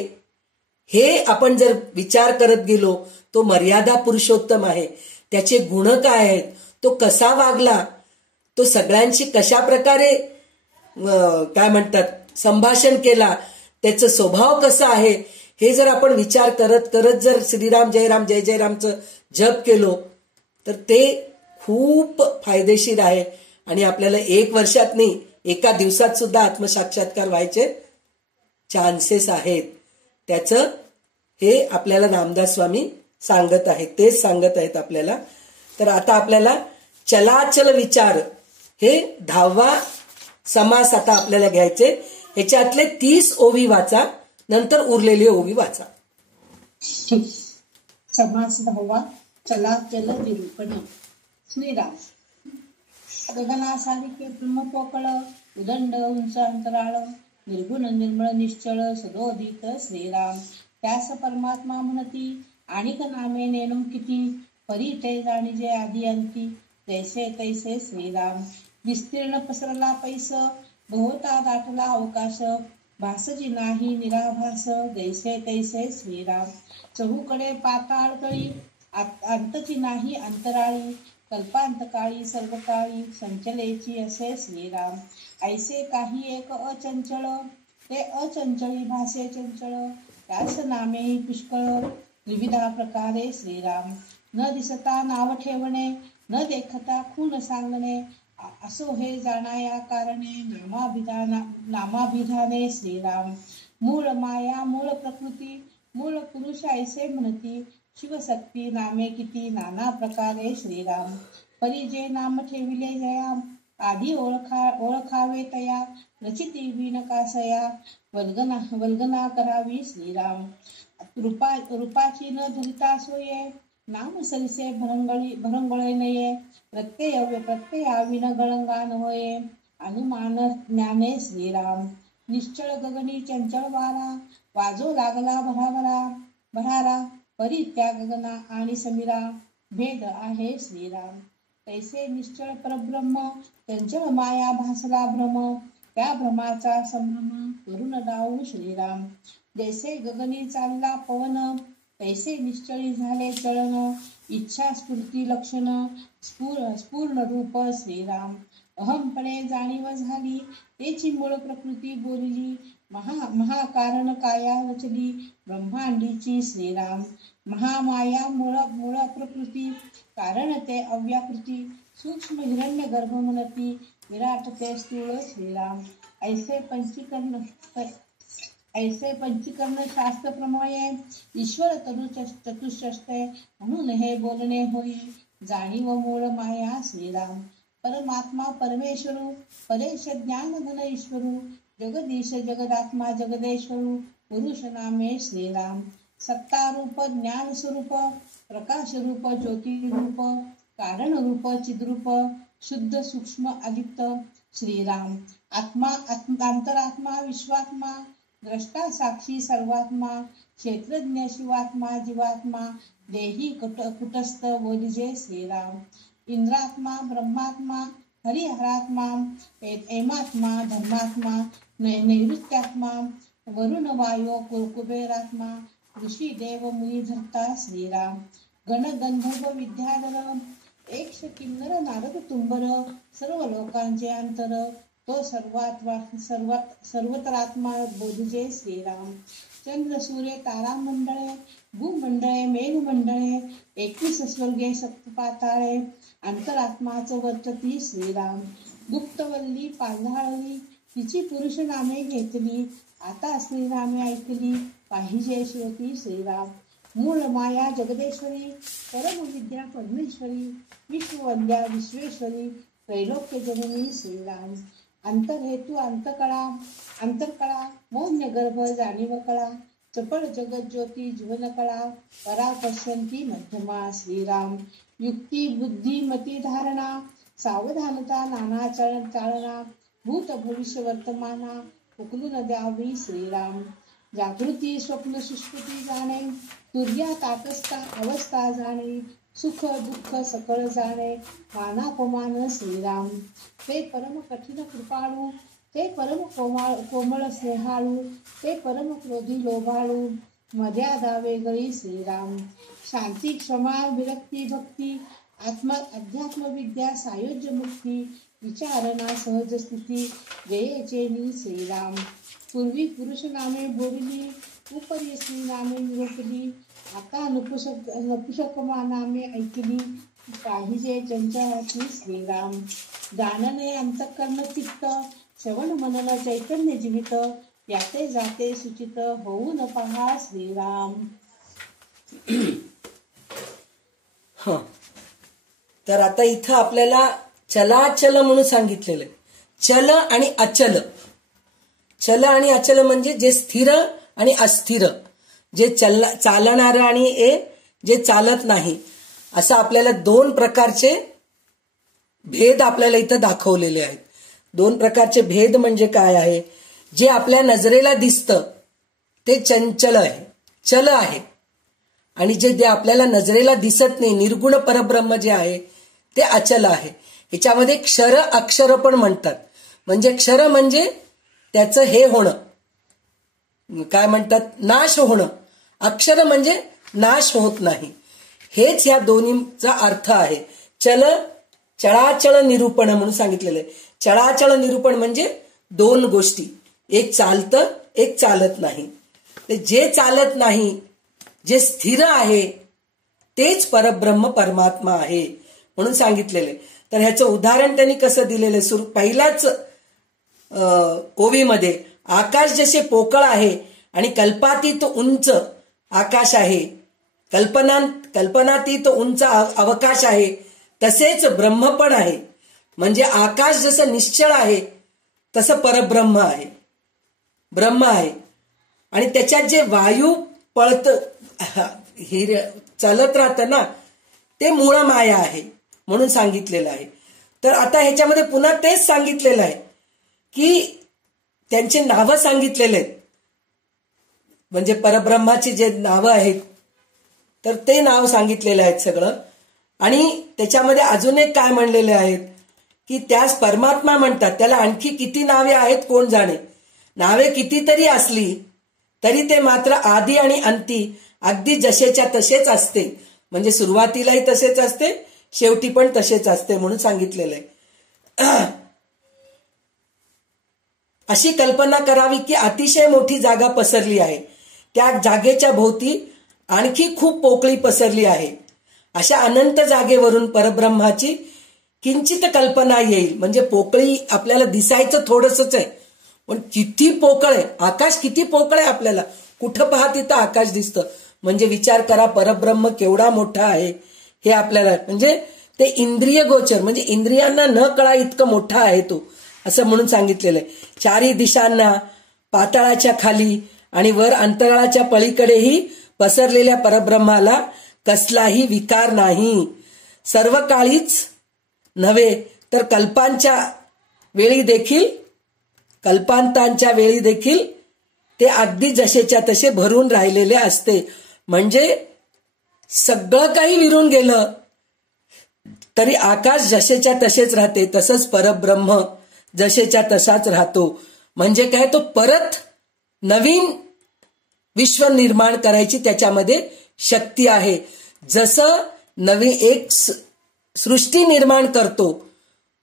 हे आपण जर विचार करत गेलो, तो मर्यादा पुरुषोत्तम आहे, त्याचे गुण काय आहेत, तो कसा वागला, तो सगळ्यांशी कशा प्रकारे काय म्हणतात संभाषण केला, त्याचा स्वभाव कसा आहे, हे जर आपण विचार करत करत जर श्रीराम जय राम जय जय रामचं जप केलो तर ते खूप फायदेशीर आहे. आणि आपल्याला 1 वर्षात नाही, एका दिवसात सुद्धा आत्मसाक्षात्कार व्हायचे चान्सेस आहेत. त्याचं हे आपल्याला रामदास स्वामी सांगत आहे, तेच सांगत आहेत आपल्याला. तर आता आपल्याला चलाचल विचार हे 10वा समास आता आपल्याला घ्यायचे. ह्याच्यातले 30 ओवी वाचा, नंतर उरलेली ओवी वाचा. समास 10वा चलाचल निरूपण. श्रीराम. गगनासारिखे ब्रह्मपोकळ, उदंड उंच अंतराळ, निर्गुण निर्मळ निश्चळ सदोदित श्रीराम. त्यास परमात्मा म्हणती, आणिक नामे नेणून किती, परी ते जाणीजे आदी अंती, जैसे तैसे श्रीराम. विस्तीर्ण पसरला पैस, बहुता दाटला अवकाश, भासजी नाही निराभास, जैसे तैसे श्रीराम. चहूकडे पाताळ तळी, अंतची नाही अंतराळी, कल्पांतकाळी सर्व काळी, संचलेची असे श्रीराम. ऐसे काही एक अचंचळ, ते अचंचळी भासे चंचळ, त्यास नामे पुष्कळ, विविधा प्रकारे श्रीराम. न दिसता नाव ठेवणे, न देखता खूण सांगणे, असो हे जाणाया कारणे, नामाभिधाने श्रीराम. मूळ माया मूळ प्रकृती, मूळ पुरुष ऐसे म्हणती, शिवशक्ती नामे किती, नाना प्रकारे श्रीराम. परी जे नाम ठेविले जया, आधी ओळखावे तया, रचिती विनकासया, वल्गना करावी श्रीराम. रूपाची न धरिता सोये, नाम सरिसे भरंगळे नये, प्रत्ययाविन गळंगान होये, अनुमान ज्ञाने श्रीराम. निश्चळ गगनी चंचळ वारा, वाजो लागला भरारा, परी त्या गगना आणि समीरा, भेद आहे श्रीराम. तैसे निश्चळ परब्रह्म, चंचळ माया भासला भ्रम, त्या भ्रमाचा संभ्रम करून डावू श्रीराम. जैसे गगनी चालला पवन, तैसे निश्चळी झाले चलन, इच्छा स्फूर्ती लक्षण, स्पूर्ण रूप श्रीराम. अहमपणे जाणीव झाली, तेची मूळ प्रकृती बोलली, महाकारण काया रचली, ब्रह्मांडीची श्रीराम. महामाया मूळ प्रकृती, कारण ते अव्याकृती, सूक्ष्म हिरण्य गर्भ म्हणती, विराट ते स्थूळ श्रीराम. ऐसे पंचकर्ण शास्त्र प्रमये, ईश्वर तनु चतुष्षष्टे, म्हणून हे बोलणे होई, जाणीव मूळ माया श्रीराम. परमात्मा परमेश्वरू, परेश ज्ञान घन ईश्वरू, जगदीश जगदात्मा जगदेश्वरू, पुरुष नामे श्रीराम. सत्ता रूप ज्ञान स्वरूप, प्रकाश रूप ज्योती रूप, कारण रूप चिद्रूप, शुद्ध सूक्ष्म अलिप्त श्रीराम. आत्मा अंतरात्मा विश्वात्मा, द्रष्टा साक्षी सर्वात्मा, क्षेत्रज्ञ शिवात्मा जीवात्मा, देही कुटस्थ बोलिजे श्रीराम. इंद्रात्मा ब्रह्मात्मा, हरिहरात्मा, एमात्मा धर्मात्मा, नैऋत्यात्मा, वरुण वायो कुबेरात्मा, ऋषी देव मुनी धर्ता श्रीराम. गण गंधर्व विद्याधर, एकश किन्नर नारद तुंबर, सर्व लोकांचे अंतर, तो सर्वत्रात्मा बोधिजे श्रीराम. चंद्र सूर्य तारा मंडळे, भूमंडळे मेघमंडळे, 21 स्वर्गे सप्त पाताळे, अंतरात्माच वर्तती श्रीराम. गुप्तवल्ली पांढाळली, तिची पुरुष नामे घेतली, आता श्रीरामे ऐकली, पाहिजे श्रोती श्रीराम. मूळ माया जगदेश्वरी, परमविद्या परमेश्वरी, विश्ववंद्या विश्वेश्वरी, त्रैलोक्य जननी श्रीराम. अंतरहेतू अंतरकळा, मौन्य गर्भ जाणीव कळा, चपळ जगत ज्योती जीवन कळा, परा पश्यंती मध्यमा श्रीराम. युक्ती बुद्धी मती धारणा, सावधानता नाना चालना, भूत भविष्य वर्तमाना, उकलून द्यावी श्रीराम. जागृती स्वप्न सुष्कृती जाणे, तुर्या ताटस्था अवस्था जाणे, सुख दुःख सकळ जाणे, मानापमान श्रीराम. ते परम कठीण कृपाळू, ते परम कोमळ स्नेहाळू, ते परम क्रोधी लोभाळू, मर्यादा वेगळी श्रीराम. शांती क्षमा विरक्ती भक्ती, अध्यात्म विद्या सायुज्य मुक्ती, विचारणा सहज स्थिती, जयचेनी श्रीराम. पूर्वी पुरुष नामे बोलली, उपरी स्त्री नामे निरोपली, आता नपुसकमा नामे ऐकली, पाहिजे चंचलाची श्रीराम. जाणणे अंतःकरण चित्त, श्रवण मनन चैतन्य जीवित, याते जाते सुचित, होऊन पहा श्रीराम. हा, तर आता इथं आपल्याला चलाचल म्हणून सांगितलेलं आहे. चल आणि अचल. चल आणि अचल म्हणजे जे स्थिर आणि अस्थिर, जे चालणारं आणि जे चालत नाही, असं आपल्याला दोन प्रकारचे भेद आपल्याला इथं दाखवलेले आहेत. दोन प्रकारचे भेद म्हणजे काय आहे? जे आपल्या नजरेला दिसतं ते चंचल आहे, चल आहे, आणि जे आपल्याला नजरेला दिसत नाही, निर्गुण परब्रह्म जे आहे ते अचल आहे. ह्याच्यामध्ये क्षर अक्षर पण म्हणतात. म्हणजे क्षर म्हणजे त्याचं हे होणं, काय म्हणतात, नाश होणं. अक्षर म्हणजे नाश होत नाही. हेच या दोन्हीचा अर्थ आहे. चळाचळ निरूपण म्हणून सांगितलेलं आहे. चळाचळ निरूपण म्हणजे दोन गोष्टी, एक चालतं एक चालत नाही. जे चालत नाही, जे स्थिर आहे, तेच परब्रह्म परमात्मा आहे म्हणून सांगितलेले. तर ह्याचं उदाहरण त्यांनी कसं दिलेलं आहे? पहिल्याच ओवीमध्ये, आकाश जसे पोकळ आहे आणि कल्पातीत उंच आकाश आहे, कल्पनातीत उंच अवकाश आहे, तसेच ब्रह्म पण आहे. म्हणजे आकाश जसं निश्चळ आहे तसं परब्रह्म आहे, ब्रह्म आहे. आणि त्याच्यात जे वायू पळत चालत राहतं ना, ते मूळ माया आहे म्हणून सांगितलेलं आहे. तर आता ह्याच्यामध्ये पुन्हा तेच सांगितलेलं आहे की त्यांचे नावं सांगितलेले आहेत. म्हणजे परब्रह्माची जे नावं आहेत तर ते नाव सांगितलेले आहेत सगळं. आणि त्याच्यामध्ये अजून एक काय म्हणलेले आहेत की त्यास परमात्मा म्हणतात. त्याला आणखी किती नावे आहेत कोण जाणे. नावे कितीतरी असली तरी ते मात्र आदी आणि अंती अगदी जसेच्या तसेच असते. म्हणजे सुरुवातीलाही तसेच असते, शेवटी पण तसेच असते म्हणून सांगितलेलं आहे. अशी कल्पना करावी की अतिशय मोठी जागा पसरली आहे, त्या जागेच्या भोवती आणखी खूप पोकळी पसरली आहे. अशा अनंत जागेवरून परब्रह्माची किंचित कल्पना येईल. म्हणजे पोकळी आपल्याला दिसायचं थोडंसंच आहे, पण किती पोकळ आहे, आकाश किती पोकळ आहे, आपल्याला कुठं पहा तिथं आकाश दिसतं. म्हणजे विचार करा परब्रह्म केवढा मोठा आहे हे आपल्याला. म्हणजे ते इंद्रिय गोचर, म्हणजे इंद्रियांना न कळा इतकं मोठा आहे तो, असं म्हणून सांगितलेलं आहे. चारी दिशांना, पाताळाच्या खाली आणि वर अंतराळाच्या पलीकडेही पसरलेल्या परब्रह्माला कसलाही विकार नाही. सर्व काळीच नव्हे तर कल्पांच्या वेळी देखील ते अगदी जसेच्या तसे भरून राहिलेले असते. म्हणजे सगळं काही विरून गेलं तरी आकाश जसेच्या तसेच राहते, तसंच परब्रह्म जसेच्या तसाच राहतो. म्हणजे काय, तो परत नवीन विश्व निर्माण करायची त्याच्यामध्ये शक्ती आहे. जसं नवीन एक सृष्टी निर्माण करतो,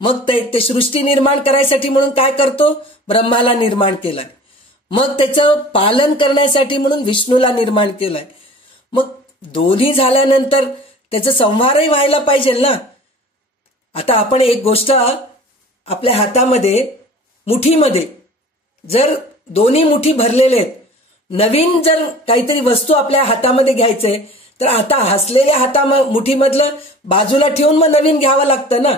मग ते सृष्टी निर्माण करायसाठी म्हणून काय करतो, ब्रह्माला निर्माण केलाय. मग त्याचं पालन करण्यासाठी म्हणून विष्णूला निर्माण केलंय. मग दोन्ही झाल्यानंतर त्याचं संहारही व्हायला पाहिजे ना. आता आपण एक गोष्ट आपल्या हातामध्ये, मुठीमध्ये जर दोन्ही मुठी भरलेले आहेत, नवीन जर काहीतरी वस्तू आपल्या हातामध्ये घ्यायचंय तर आता हसलेल्या मुठीमधलं बाजूला ठेवून मग नवीन घ्यावं लागतं ना.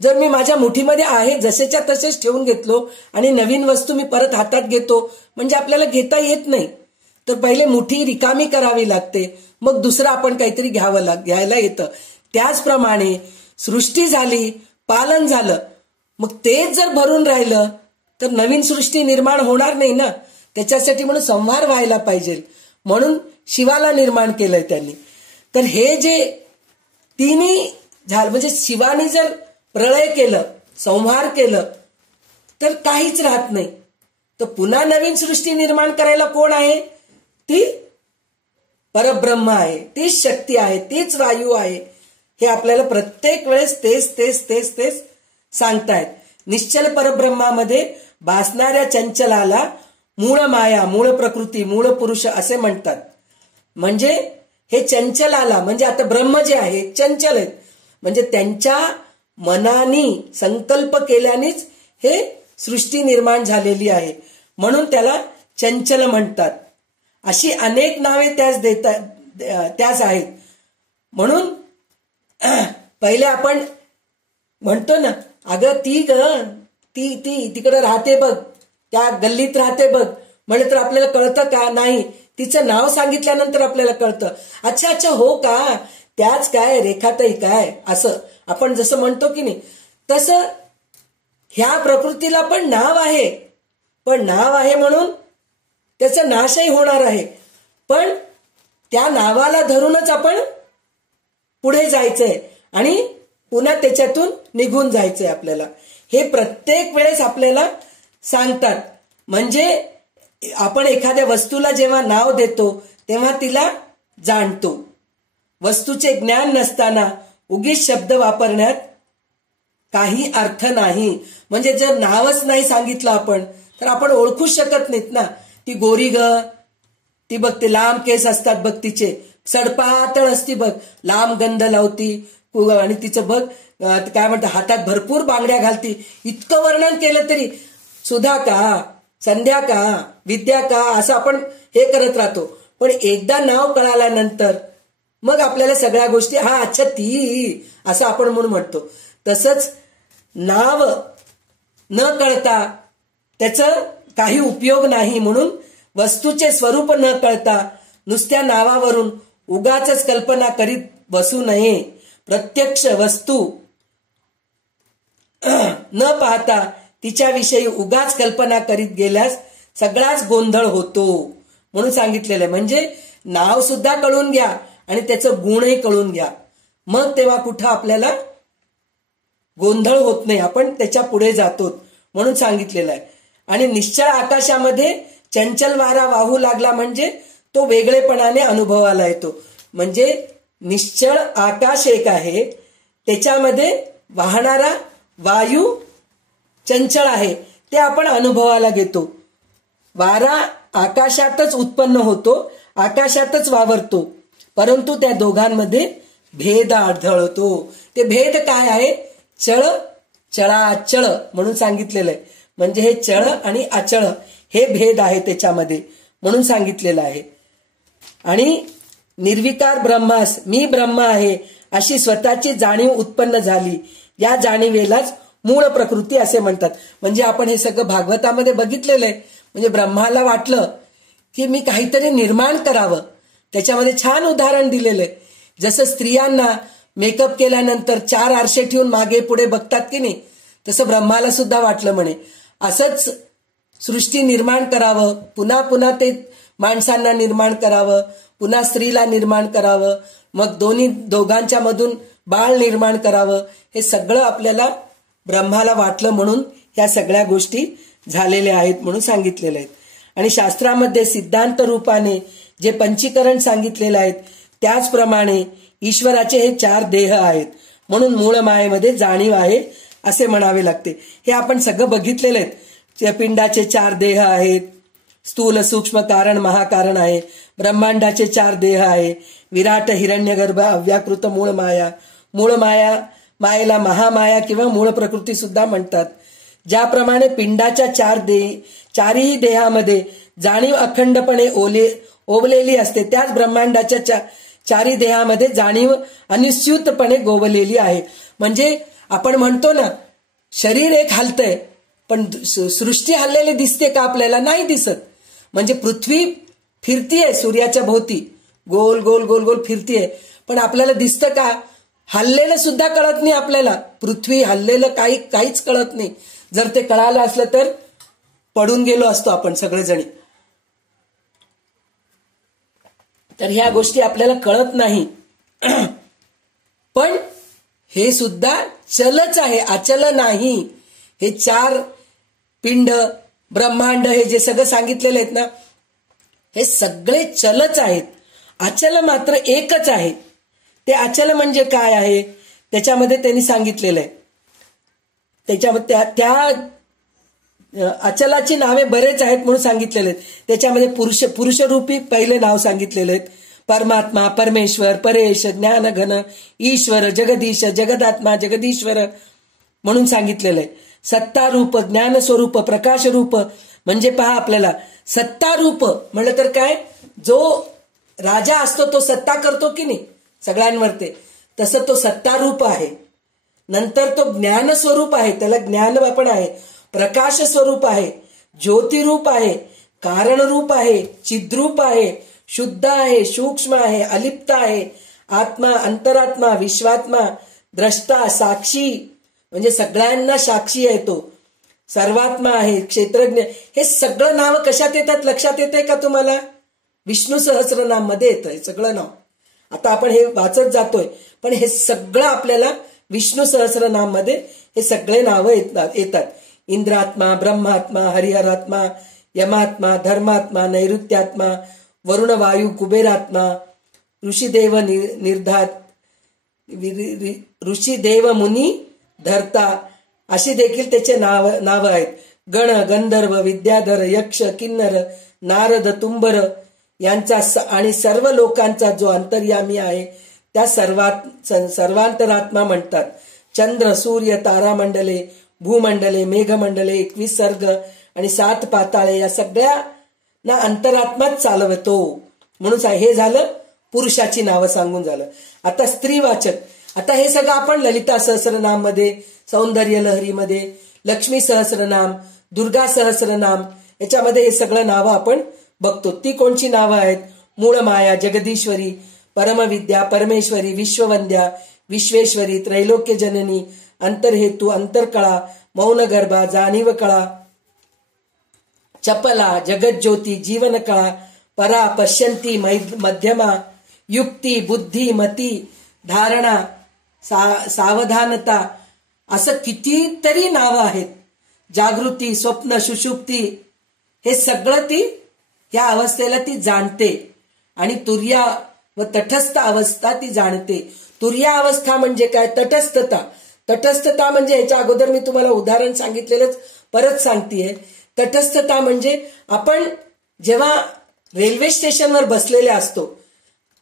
जर मी माझ्या मुठीमध्ये आहे जसेच्या तसेच ठेवून घेतलो आणि नवीन वस्तू मी परत हातात घेतो म्हणजे आपल्याला घेता येत नाही. तर पहिले मुठी रिकामी करावी लागते, मग दुसरं आपण काहीतरी घ्यायला येतं. त्याचप्रमाणे सृष्टी झाली, पालन झालं, मग तेच जर भरून राहिलं तर नवीन सृष्टी निर्माण होणार नाही ना. त्याच्यासाठी म्हणून संहार व्हायला पाहिजे, म्हणून शिवाला निर्माण केलंय त्यांनी. तर हे जे तिन्ही झालं, म्हणजे शिवानी जर प्रलय केलं, संहार केलं तर काहीच राहत नाही. तर पुन्हा नवीन सृष्टी निर्माण करायला कोण आहे, ती परब्रह्म आहे, तीच शक्ती आहे, तीच वायू आहे. हे आपल्याला प्रत्येक वेळेस तेच तेच तेच तेच सांगतायत. निश्चल परब्रह्मामध्ये भासणाऱ्या चंचलाला मूळ माया, मूळ प्रकृती, मूळ पुरुष असे म्हणतात. म्हणजे हे चंचलाला, म्हणजे आता ब्रह्म जे आहे चंचल आहेत, म्हणजे त्यांच्या मनानी संकल्प केल्यानेच हे सृष्टी निर्माण झालेली आहे, म्हणून त्याला चंचल म्हणतात. अशी अनेक नावे त्यास आहेत. म्हणून पहिले आपण म्हणतो ना, अगं ती तिकडे राहते बघ, त्या गल्लीत राहते बघ, म्हणे तर आपल्याला कळतं का? नाही, तिचं नाव सांगितल्यानंतर आपल्याला कळतं. अच्छा हो का, त्याच काय, रेखाताई काय, असं आपण जसं म्हणतो की नाही, तसं ह्या प्रकृतीला पण नाव आहे, पण नाव आहे म्हणून त्याचा नाशही होणार आहे. पण त्या नावाला धरूनच आपण पुढे जायचंय आणि पुन्हा त्याच्यातून निघून जायचंय आपल्याला. हे प्रत्येक वेळेस आपल्याला सांगतात. म्हणजे आपण एखाद्या वस्तूला जेव्हा नाव देतो तेव्हा तिला जाणतो. वस्तूचे ज्ञान नसताना उगीच शब्द वापरण्यात काही अर्थ नाही. म्हणजे जर नावच नाही सांगितलं आपण तर आपण ओळखूच शकत नाहीत ना. ती गोरी ती बघ, ते लांब केस असतात बघ, तिचे सडपातळ असती बघ, लांब गंध लावती आणि तिचं बघ काय म्हणतात, हातात भरपूर बांगड्या घालती. इतकं वर्णन केलं तरी सुधा का, संध्या का, विद्या का, असं आपण हे करत राहतो. पण एकदा नाव कळाल्यानंतर मग आपल्याला सगळ्या गोष्टी अच्छा ती, असं आपण म्हणून म्हणतो. तसंच नाव न कळता त्याचं काही उपयोग नाही. म्हणून वस्तूचे स्वरूप न कळता नुसत्या नावावरून उगाचच कल्पना करीत बसू नये. प्रत्यक्ष वस्तू न पाहता तिच्याविषयी उगाच कल्पना करीत गेल्यास सगळाच गोंधळ होतो म्हणून सांगितलेलं आहे. म्हणजे नाव सुद्धा कळून घ्या आणि त्याचं गुणही कळून घ्या, मग तेव्हा कुठं आपल्याला गोंधळ होत नाही, आपण त्याच्या पुढे जातो म्हणून सांगितलेलं आहे. आणि निश्चळ आकाशामध्ये चंचल वारा वाहू लागला म्हणजे तो वेगळेपणाने अनुभवाला येतो. म्हणजे निश्चळ आकाश एक आहे, त्याच्यामध्ये वाहणारा वायू चंचल आहे, ते आपण अनुभवाला घेतो. वारा आकाशातच उत्पन्न होतो, आकाशातच वावरतो, परंतु त्या दोघांमध्ये भेद आढळतो. ते भेद काय आहे? चळ चळाचळ म्हणून सांगितलेलं आहे. म्हणजे हे चळ आणि अचळ हे भेद आहे त्याच्यामध्ये म्हणून सांगितलेलं आहे. आणि निर्विकार ब्रह्मास मी ब्रह्म आहे अशी स्वतःची जाणीव उत्पन्न झाली, या जाणीवेलाच मूळ प्रकृती असे म्हणतात. म्हणजे आपण हे सगळं भागवतामध्ये बघितलेलं आहे. म्हणजे ब्रह्माला वाटलं की मी काहीतरी निर्माण करावं, त्याच्यामध्ये छान उदाहरण दिलेलं आहे. जसं स्त्रियांना मेकअप केल्यानंतर 4 आरसे ठेवून मागे पुढे बघतात की नाही, तसं ब्रह्माला सुद्धा वाटलं म्हणे असंच सृष्टी निर्माण करावं, पुन्हा पुन्हा ते माणसांना निर्माण करावं, पुन्हा स्त्रीला निर्माण करावं, मग दोघांच्या मधून बाळ निर्माण करावं. हे सगळं आपल्याला ब्रह्माला वाटलं म्हणून ह्या सगळ्या गोष्टी झालेल्या आहेत म्हणून सांगितलेल्या आहेत. आणि शास्त्रामध्ये सिद्धांत रूपाने जे पंचीकरण सांगितलेलं आहे त्याचप्रमाणे ईश्वराचे हे 4 देह आहेत म्हणून मूळ मायेमध्ये जाणीव आहे असे म्हणावे लागते. हे आपण सगळं बघितलेलं आहे. पिंडाचे 4 देह आहेत, स्थूल सूक्ष्म कारण महाकारण आहे, ब्रह्मांडाचे 4 देह आहे, विराट हिरण्यगर्भ अव्याकृत मूळ माया. मूळ मायेला महामाया किंवा मूळ प्रकृती सुद्धा म्हणतात. ज्याप्रमाणे पिंडाच्या 4ही देहामध्ये जाणीव अखंडपणे ओवलेली असते, त्याच ब्रह्मांडाच्या 4ही देहामध्ये जाणीव अनिश्चितपणे गोवलेली आहे. म्हणजे आपण म्हणतो ना, शरीर एक हलतंय पण सृष्टी हललेली दिसते का आपल्याला? नाही दिसत. म्हणजे पृथ्वी फिरतीये सूर्याच्या भोवती, गोल गोल गोल गोल फिरतीये, पण आपल्याला दिसतं का? हललेलं सुद्धा कळत नाही आपल्याला. पृथ्वी हललेलं काहीच कळत नाही. जर ते कळालं असलं तर पडून गेलो असतो आपण सगळेजणी. तर ह्या गोष्टी आपल्याला कळत नाही. पण हे सुद्धा चलच आहे, अचल नाही. हे 4 पिंड ब्रह्मांड हे जे सगळं सांगितलेले आहेत ना, हे सगळे चलच आहेत. अचल मात्र एकच आहे. ते अचल म्हणजे काय आहे त्याच्यामध्ये त्यांनी सांगितलेलं आहे. त्याच्यामध्ये त्या अचलाची नावे बरेच आहेत म्हणून सांगितलेले आहेत. त्याच्यामध्ये पुरुषरूपी पहिले नाव सांगितलेले आहेत. परमात्मा, परमेश्वर, परेश, ज्ञानघन, ईश्वर, जगदीश, जगदात्मा, जगदीश्वर म्हणून सांगितलेलं आहे. सत्तारूप, ज्ञानस्वरूप, प्रकाशरूप. म्हणजे पहा आपल्याला सत्तारूप म्हणलं तर काय, जो राजा असतो तो सत्ता करतो की नाही सगळ्यांवर, तसं तो सत्तारूप आहे. नंतर तो ज्ञान स्वरूप आहे, त्याला ज्ञान पण आहे, प्रकाश स्वरूप आहे, ज्योतिरूप आहे, कारणरूप आहे, चिद्रूप आहे, शुद्ध आहे, सूक्ष्म आहे, अलिप्त आहे, आत्मा, अंतरात्मा, विश्वात्मा, द्रष्टा, साक्षी, म्हणजे सगळ्यांना साक्षी आहे तो, सर्वात्मा आहे, क्षेत्रज्ञ. हे सगळं नाव कशात येतात लक्षात येतंय का तुम्हाला? विष्णू सहस्रनाम मध्ये येतं हे सगळं नाव. आता आपण हे वाचत जातोय, पण हे सगळं आपल्याला विष्णू सहस्रनाम मध्ये हे सगळे नावं येतात. इंद्रात्मा, ब्रह्मात्मा, हरिहरात्मा, यमात्मा, धर्मात्मा, नैऋत्यात्मा, वरुण, वायू, कुबेरात्मा, ऋषिदेव निर्धात, ऋषिदेव मुनी धरता, अशी देखील त्याचे नाव आहेत. गण, गंधर्व, विद्याधर, यक्ष, किन्नर, नारद, तुंबर यांचा आणि सर्व लोकांचा जो अंतर्यामी आहे त्या सर्वांतरात्मा म्हणतात. चंद्र, सूर्य, तारामंडले, भूमंडले, मेघमंडले, 21 सर्ग आणि 7 पाताळे या सगळ्यांना अंतरात्माच चालवतो. म्हणून हे झालं पुरुषाची नावं सांगून झालं. आता स्त्रीवाचक, आता हे सगळं आपण ललिता सहस्रनाम मध्ये, सौंदर्य लहरीमध्ये, लक्ष्मी सहस्रनाम, दुर्गा सहस्रनाम याच्यामध्ये हे सगळं नावं आपण बघतो. ती कोणची नावं आहेत? मूळ माया, जगदीश्वरी, परमविद्या, परमेश्वरी, विश्ववंद्या, विश्वेश्वरी, त्रैलोक्य जननी, अंतर्हेतू, अंतरकळा, मौनगर्भा, जाणीव कळा, चपला, जगज्योती, जीवनकळा, परा, पश्यंती, मध्यमा, युक्ती, बुद्धी, मती, धारणा, सावधानता, असं कितीतरी नावं आहेत. जागृती, स्वप्न, सुषुप्ती, हे सगळं ती या अवस्थेला ती जाणते. आणि तुर्या व तटस्थ अवस्था ती जाणते. तुर्या अवस्था म्हणजे काय? तटस्थता. तटस्थता म्हणजे ह्याच्या अगोदर मी तुम्हाला उदाहरण सांगितलेलंच परत सांगतेय. तटस्थता म्हणजे आपण जेव्हा रेल्वे स्टेशनवर बसलेले असतो,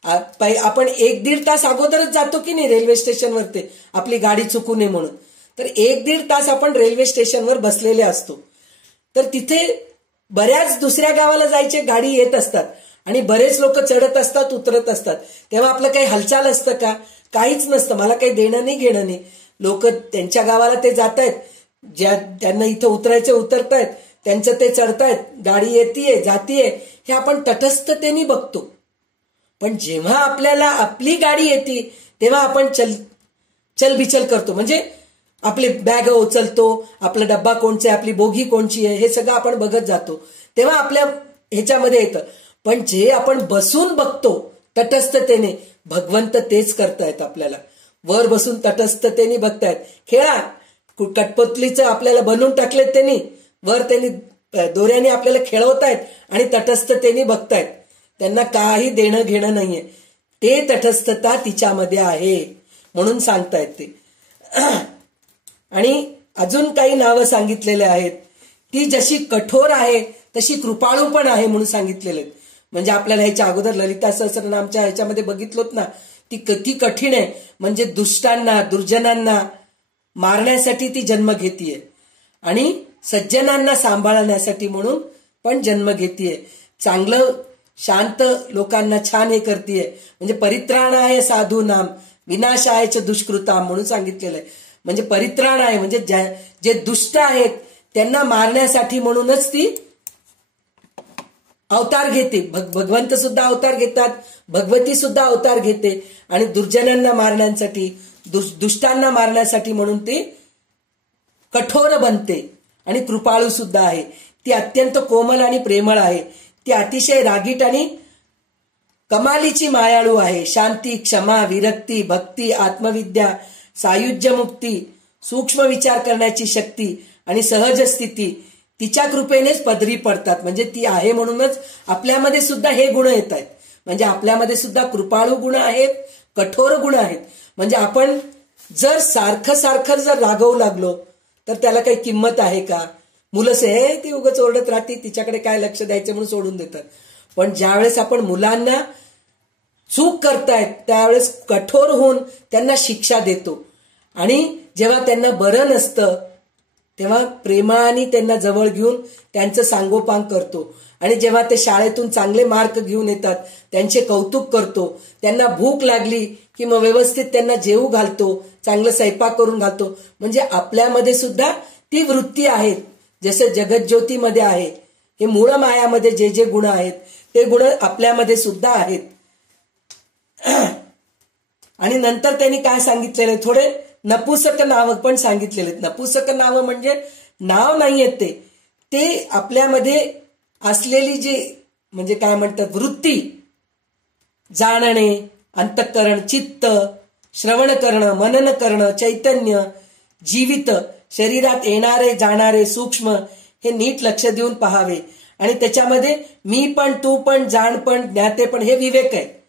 आपण 1-1.5 तास अगोदरच जातो की नाही रेल्वे स्टेशनवर, ते आपली गाडी चुकू नये म्हणून. तर 1-1.5 तास आपण रेल्वे स्टेशनवर बसलेले असतो. तर तिथे बऱ्याच दुसऱ्या गावाला जायचे गाडी येत असतात आणि बरेच लोक चढत असतात, उतरत असतात. तेव्हा आपलं काही हालचाल असतं का? काहीच नसतं. मला काही देणं नाही घेणं नाही. लोक त्यांच्या गावाला ते जात आहेत, त्यांना इथं उतरायचे उतरतायत, त्यांचं ते चढतायत, गाडी येतीये जातीये, हे आपण तटस्थतेने बघतो. पण जेव्हा आपल्याला आपली गाडी येते तेव्हा आपण चलबिचल करतो. म्हणजे आपली बॅग उचलतो, आपला डब्बा कोणचा आहे, आपली बोगी कोणची आहे, हे सगळं आपण बघत जातो. तेव्हा आपल्या ह्याच्यामध्ये येतं. पण जे आपण बसून बघतो तटस्थतेने, भगवंत तेच करतायत आपल्याला. वर बसून तटस्थतेने बघतायत. खेळा, कटपुतलीचं आपल्याला बनवून टाकलेत त्यांनी, वर त्यांनी दोऱ्याने आपल्याला खेळवतायत आणि तटस्थतेने बघतायत. त्यांना काही देणं घेणं नाहीये. ते तटस्थता तिच्यामध्ये आहे म्हणून सांगतायत ते. आणि अजून काही नावं सांगितलेले आहेत. ती जशी कठोर आहे तशी कृपाळू पण आहे म्हणून सांगितलेले. म्हणजे आपल्याला ह्याच्या अगोदर ललिता सहस्रनामच्या ह्याच्यामध्ये बघितलोत ना, ती किती कठीण आहे. म्हणजे दुष्टांना, दुर्जनांना मारण्यासाठी ती जन्म घेतीये आणि सज्जनांना सांभाळण्यासाठी म्हणून पण जन्म घेतीये. चांगलं शांत लोकांना छान हे करतीये. म्हणजे परित्राणाय साधू नाम विनाशायच दुष्कृताम म्हणून सांगितलेलं आहे. म्हणजे परित्राण आहे, म्हणजे जे दुष्ट आहेत त्यांना मारण्यासाठी म्हणूनच ती अवतार घेते. भगवंत सुद्धा अवतार घेतात, भगवती सुद्धा अवतार घेते आणि दुर्जनांना मारण्यासाठी, दुष्टांना मारण्यासाठी म्हणून ती कठोर बनते. आणि कृपाळू सुद्धा आहे. ती अत्यंत कोमल आणि प्रेमळ आहे. ती अतिशय रागीट आणि कमालीची मायाळू आहे. शांती, क्षमा, विरक्ती, भक्ती, आत्मविद्या, सायुज्य मुक्ती, सूक्ष्म विचार करण्याची शक्ती आणि सहज स्थिती तिच्या कृपेनेच पदरी पडतात. म्हणजे ती आहे म्हणूनच आपल्यामध्ये सुद्धा हे गुण येत आहेत. म्हणजे आपल्यामध्ये सुद्धा कृपाळू गुण आहेत, कठोर गुण आहेत. म्हणजे आपण जर सारखं जर रागवू लागलो तर त्याला काही किंमत आहे का? मुलं हे ती उगाच ओरडत राहते, तिच्याकडे काय लक्ष द्यायचं म्हणून सोडून देतात. पण ज्यावेळेस आपण मुलांना चूक करतायत त्यावेळेस कठोर होऊन त्यांना शिक्षा देतो. आणि जेव्हा त्यांना बरं नसतं तेव्हा प्रेमाने त्यांना जवळ घेऊन त्यांचं सांगोपांग करतो. आणि जेव्हा ते शाळेतून चांगले मार्क घेऊन येतात त्यांचे कौतुक करतो. त्यांना भूक लागली की मग व्यवस्थित त्यांना जेवू घालतो, चांगलं स्वयंपाक करून घालतो. म्हणजे आपल्यामध्ये सुद्धा ती वृत्ती आहे. जसं जगज्योतीमध्ये आहे, हे मूळ मायामध्ये जे जे गुण आहेत ते गुण आपल्यामध्ये सुद्धा आहेत. आणि नंतर त्यांनी काय सांगितलेले, थोडे नपुसक नाव पण सांगितलेले. नपुसक नाव म्हणजे नाव नाही आहेत, ते आपल्यामध्ये असलेली जी म्हणजे काय म्हणतात वृत्ती, जाणणे, अंतःकरण, चित्त, श्रवण करणं, मनन करणं, चैतन्य, जीवित, शरीरात येणारे जाणारे सूक्ष्म, हे नीट लक्ष देऊन पहावे. आणि त्याच्यामध्ये मी पण, तू पण, जाणपण, ज्ञातेपण हे विवेक आहे.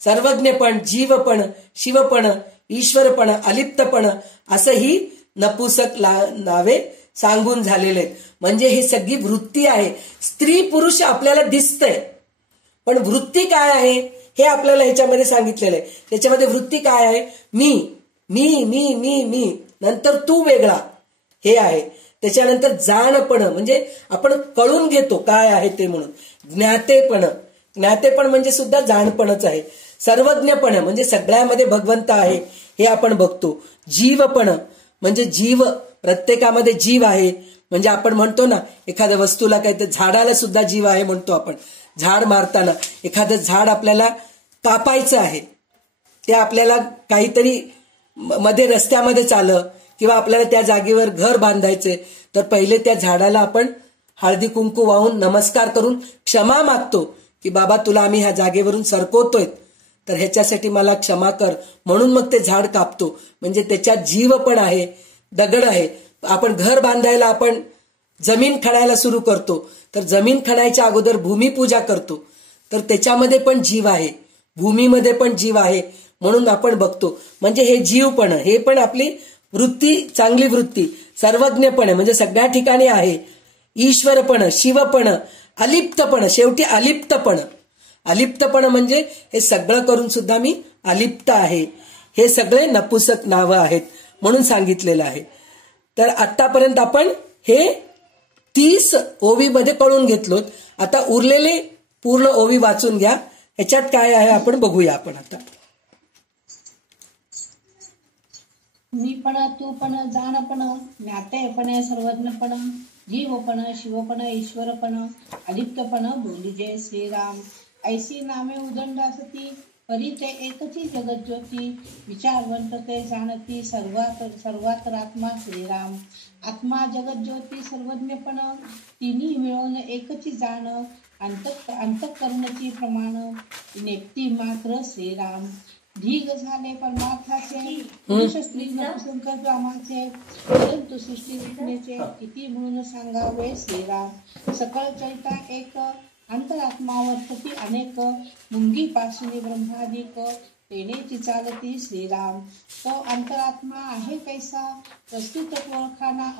सर्वज्ञपण, जीवपण, शिवपण, ईश्वरपण, अलिप्तपण असं ही नपुसक नावे सांगून झालेले आहेत. म्हणजे ही सगळी वृत्ती आहे. स्त्री पुरुष आपल्याला दिसतंय, पण वृत्ती काय आहे हे आपल्याला ह्याच्यामध्ये सांगितलेलं आहे. त्याच्यामध्ये वृत्ती काय आहे, मी मी मी मी मी नंतर तू वेगळा हे आहे. त्याच्यानंतर जाणपण म्हणजे आपण कळून घेतो काय आहे ते म्हणून. ज्ञातेपण म्हणजे सुद्धा जाणपणच आहे. सर्वज्ञपण म्हणजे सगळ्यामध्ये भगवंत आहे हे आपण बघतो. जीवपण म्हणजे जीव, प्रत्येकामध्ये जीव आहे. म्हणजे आपण म्हणतो ना एखाद्या वस्तूला काय, तर झाडाला सुद्धा जीव आहे म्हणतो आपण. झाड मारताना एखादं झाड आपल्याला कापायचं आहे, ते आपल्याला काहीतरी मध्ये रस्त्यामध्ये चालं किंवा आपल्याला त्या जागेवर घर बांधायचे, तर पहिले त्या झाडाला आपण हळदी कुंकू वाहून नमस्कार करून क्षमा मागतो की बाबा तुला आम्ही ह्या जागेवरून सरकवतोय, तर ह्याच्यासाठी मला क्षमा कर. म्हणून मग ते झाड कापतो. म्हणजे त्याच्यात जीव पण आहे, दगड आहे. आपण घर बांधायला आपण जमीन खणायला सुरू करतो, तर जमीन खणायच्या अगोदर भूमिपूजा करतो, तर त्याच्यामध्ये पण जीव आहे, भूमीमध्ये पण जीव आहे. म्हणून आपण बघतो. म्हणजे हे जीवपण, हे पण आपली वृत्ती, चांगली वृत्ती. सर्वज्ञपण म्हणजे सगळ्या ठिकाणी आहे. ईश्वरपण, शिवपण, अलिप्तपण, शेवटी अलिप्तपण म्हणजे हे सगळं करून सुद्धा मी अलिप्त आहे. हे सगळे नपुसक नावं आहेत म्हणून सांगितलेलं आहे. तर आतापर्यंत आपण हे 30 ओवीमध्ये कळून घेतलो. आता उरलेले पूर्ण ओवी वाचून घ्या. ह्याच्यात काय आहे आपण बघूया. आपण आता मीपण, तूपण, जाणपण, ज्ञातेपण, सर्वज्ञपण, जीवपण, शिवपण, ईश्वरपण, अलिप्तपण, बोलिजे श्रीराम. ऐसी नामे उदंड असती, परी ते एकची जगज्योती. विचारवंत ते जाणती, सर्वांतरात्मा श्रीराम. आत्मा जगज्योती सर्वज्ञपण, तिन्ही मिळून एकची जाण. अंतःकरणची प्रमाण, नेप्ती मात्र श्रीराम. ढीग झाले परमार्थाचे, पुरुष स्त्री नपुसंक रामाचे. परंतु सृष्टी रचनेचे, किती म्हणून सांगावे श्रीराम. सकळ चैता एक, अंतरात्मा वर्तती अनेक. मुंगीपासून ब्रह्मादिक, तेनेची चालती श्रीराम. तो अंतरात्मा आहे कैसा, प्रस्तुत ओळखाना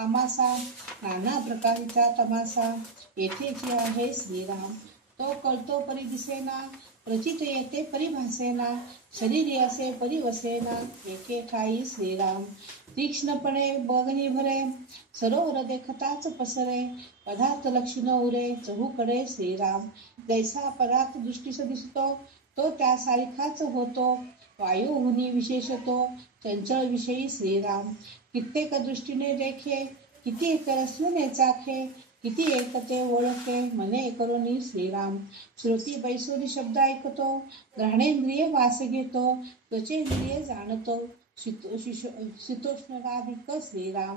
आमासा. नाना प्रकारचा तमासा, येथेची आहे श्रीराम. तो कळतो परी दिसेना, प्रचित येते परिभासेना. शरीरी असे परिवसेना, एके ठाई श्रीराम. तीक्ष्णपणे बघणी भरे, सरोवर देखताच पसरे. पदार्थ लक्षण उरे, चहूकडे श्रीराम. जैसा पदार्थ दृष्टीस दिसतो, तो त्यासारखाच होतो. वायुहुनी विशेषतो, चंचल विषयी श्रीराम. कित्येक दृष्टीने देखे, किती एक रसने चाखे. किती एक ते ओळखे, मने करुणी श्रीराम. श्रुती बैसोनी शब्द ऐकतो, घ्राणेंद्रिय वास घेतो. त्वचेंद्रिय जाणतो, शीतोष्णराधिक श्रीराम.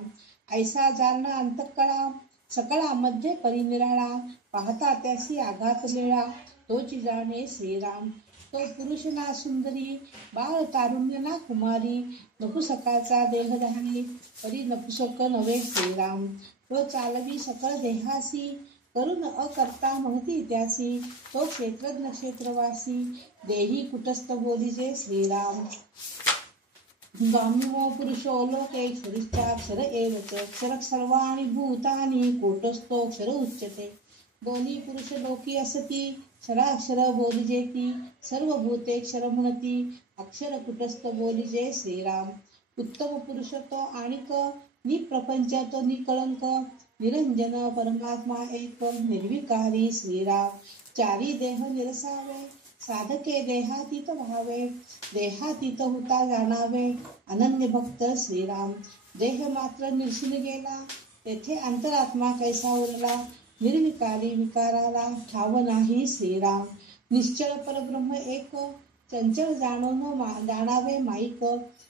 ऐसा जाणा अंतःकळा, सकळा मध्ये परिनिराळा. पाहता त्यासी आघात लिळा, तोची जाणे श्रीराम. तो पुरुष ना सुंदरी, बाळ तारुण्य ना कुमारी. नपुसकाचा देहधारी, परी नपुसक नवे श्रीराम. तो चालवी सकळ देहासी, करून अकर्ता महती त्यासी. तो क्षेत्रज्ञ क्षेत्रवासी, देही कुटस्थ बोलिजे श्रीराम. गाम्यो पुरुषो लोके, क्षरिश्चाक्षर एवच. क्षर सर्वाणि भूतानि, कूटस्थोऽक्षर उच्यते. दोन्ही पुरुष लोकी असती, क्षराक्षर बोलिजेती. सर्व भूते क्षर म्हणती, अक्षर कुटस्थ बोलिजे श्रीराम. उत्तम पुरुष तो आणिक, निप्रपंच तो निकळंक. निरंजन परमात्मा एक, निर्विकारी श्रीराम. चारी देह निरसावे, साधके देहातीत व्हावे, देहातीत होता जाणावे, अनन्य भक्त श्रीराम. देह मात्र निरसून गेला, तेथे अंतरात्मा कैसा उरला, निर्विकारी विकाराला ठाव नाही श्रीराम. निश्चळ परब्रह्म एक, चंचल जाणावे माईक,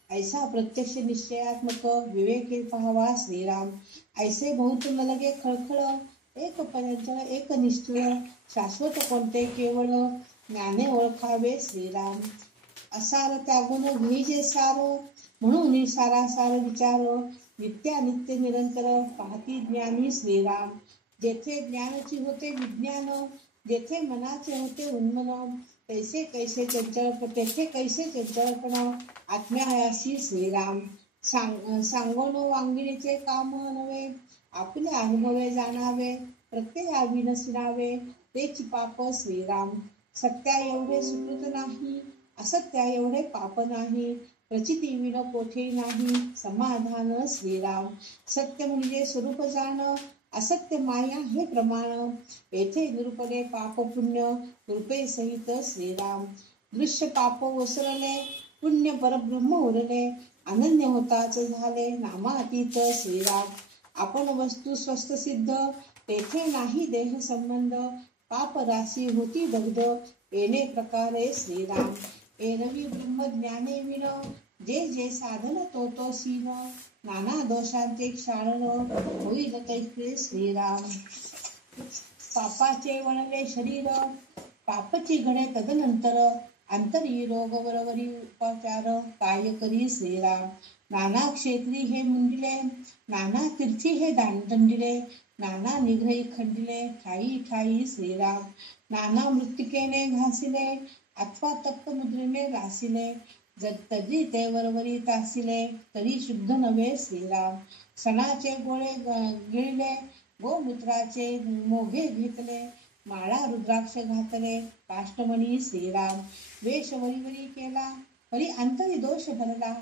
ऐसा प्रत्यक्ष निश्चयात्मक, विवेके पाहावा श्रीराम. ऐसे बहुत न लगे खळखळ, एक पंचल एक निश्चळ, शाश्वत कोणते केवळ, ज्ञाने ओळखावे श्रीराम. असार त्यागून घेईजे सार, म्हणून सारासार विचार, नित्यानित्य निरंतर पाहती ज्ञानी श्रीराम. जेथे ज्ञानाची होते विज्ञान, जेथे मनाचे होते उन्मन, तेथे कैसे चंचलपण आत्म्यायासी श्रीराम. सांगोन वांगिणीचे काम नव्हे, आपले अनुभवे जाणावे, प्रत्ययावी नसणावे, तेच पाप श्रीराम. सत्या एवढे सुकृत नाही, असत्या एवढे पाप नाही, प्रचिती विन कोठे नाही, समाधान श्रीराम. सत्य म्हणजे स्वरूप जाण, असत्य माया हे प्रमाण, येथे निरूपणे पाप पुण्य, कृपे सहित श्रीराम. दृश्य पाप ओसरले, पुण्य परब्रह्म उरले, अनन्य होताच झाले, नामातीत श्रीराम. आपण वस्तू स्वस्थ सिद्ध, तेथे नाही देह संबंध, पाप राशी होती दग्ध, येणे प्रकारे श्रीराम. एरवी ब्रह्मज्ञाने विण, जे जे साधन तो सीन, नाना दोषांचे क्षाळन, होईल तैसे श्रीराम. पापाचे वणले शरीर, पापची घडे तदनंतर, अंतरी रोग बरोबरी उपचार, काय करी श्रीराम. नाना क्षेत्री हे मुंडिले, नाना तीर्थी हे दंडिले, नाना निग्रही खंडिले, ठाई ठाई श्रीराम. नाना मृत्तिकेने घासिले, अथवा तप्त मुद्रेने रासिले, तरी ते वरवरी तासिले, तरी शुद्ध नव्हे श्रीराम. सणाचे गोळे गिळले, गोमूत्राचे मोघे घेतले, माळा रुद्राक्ष घातले, काष्टमणी श्रीराम. वेश वरीवरी केला, परी अंतरी दोष भरला,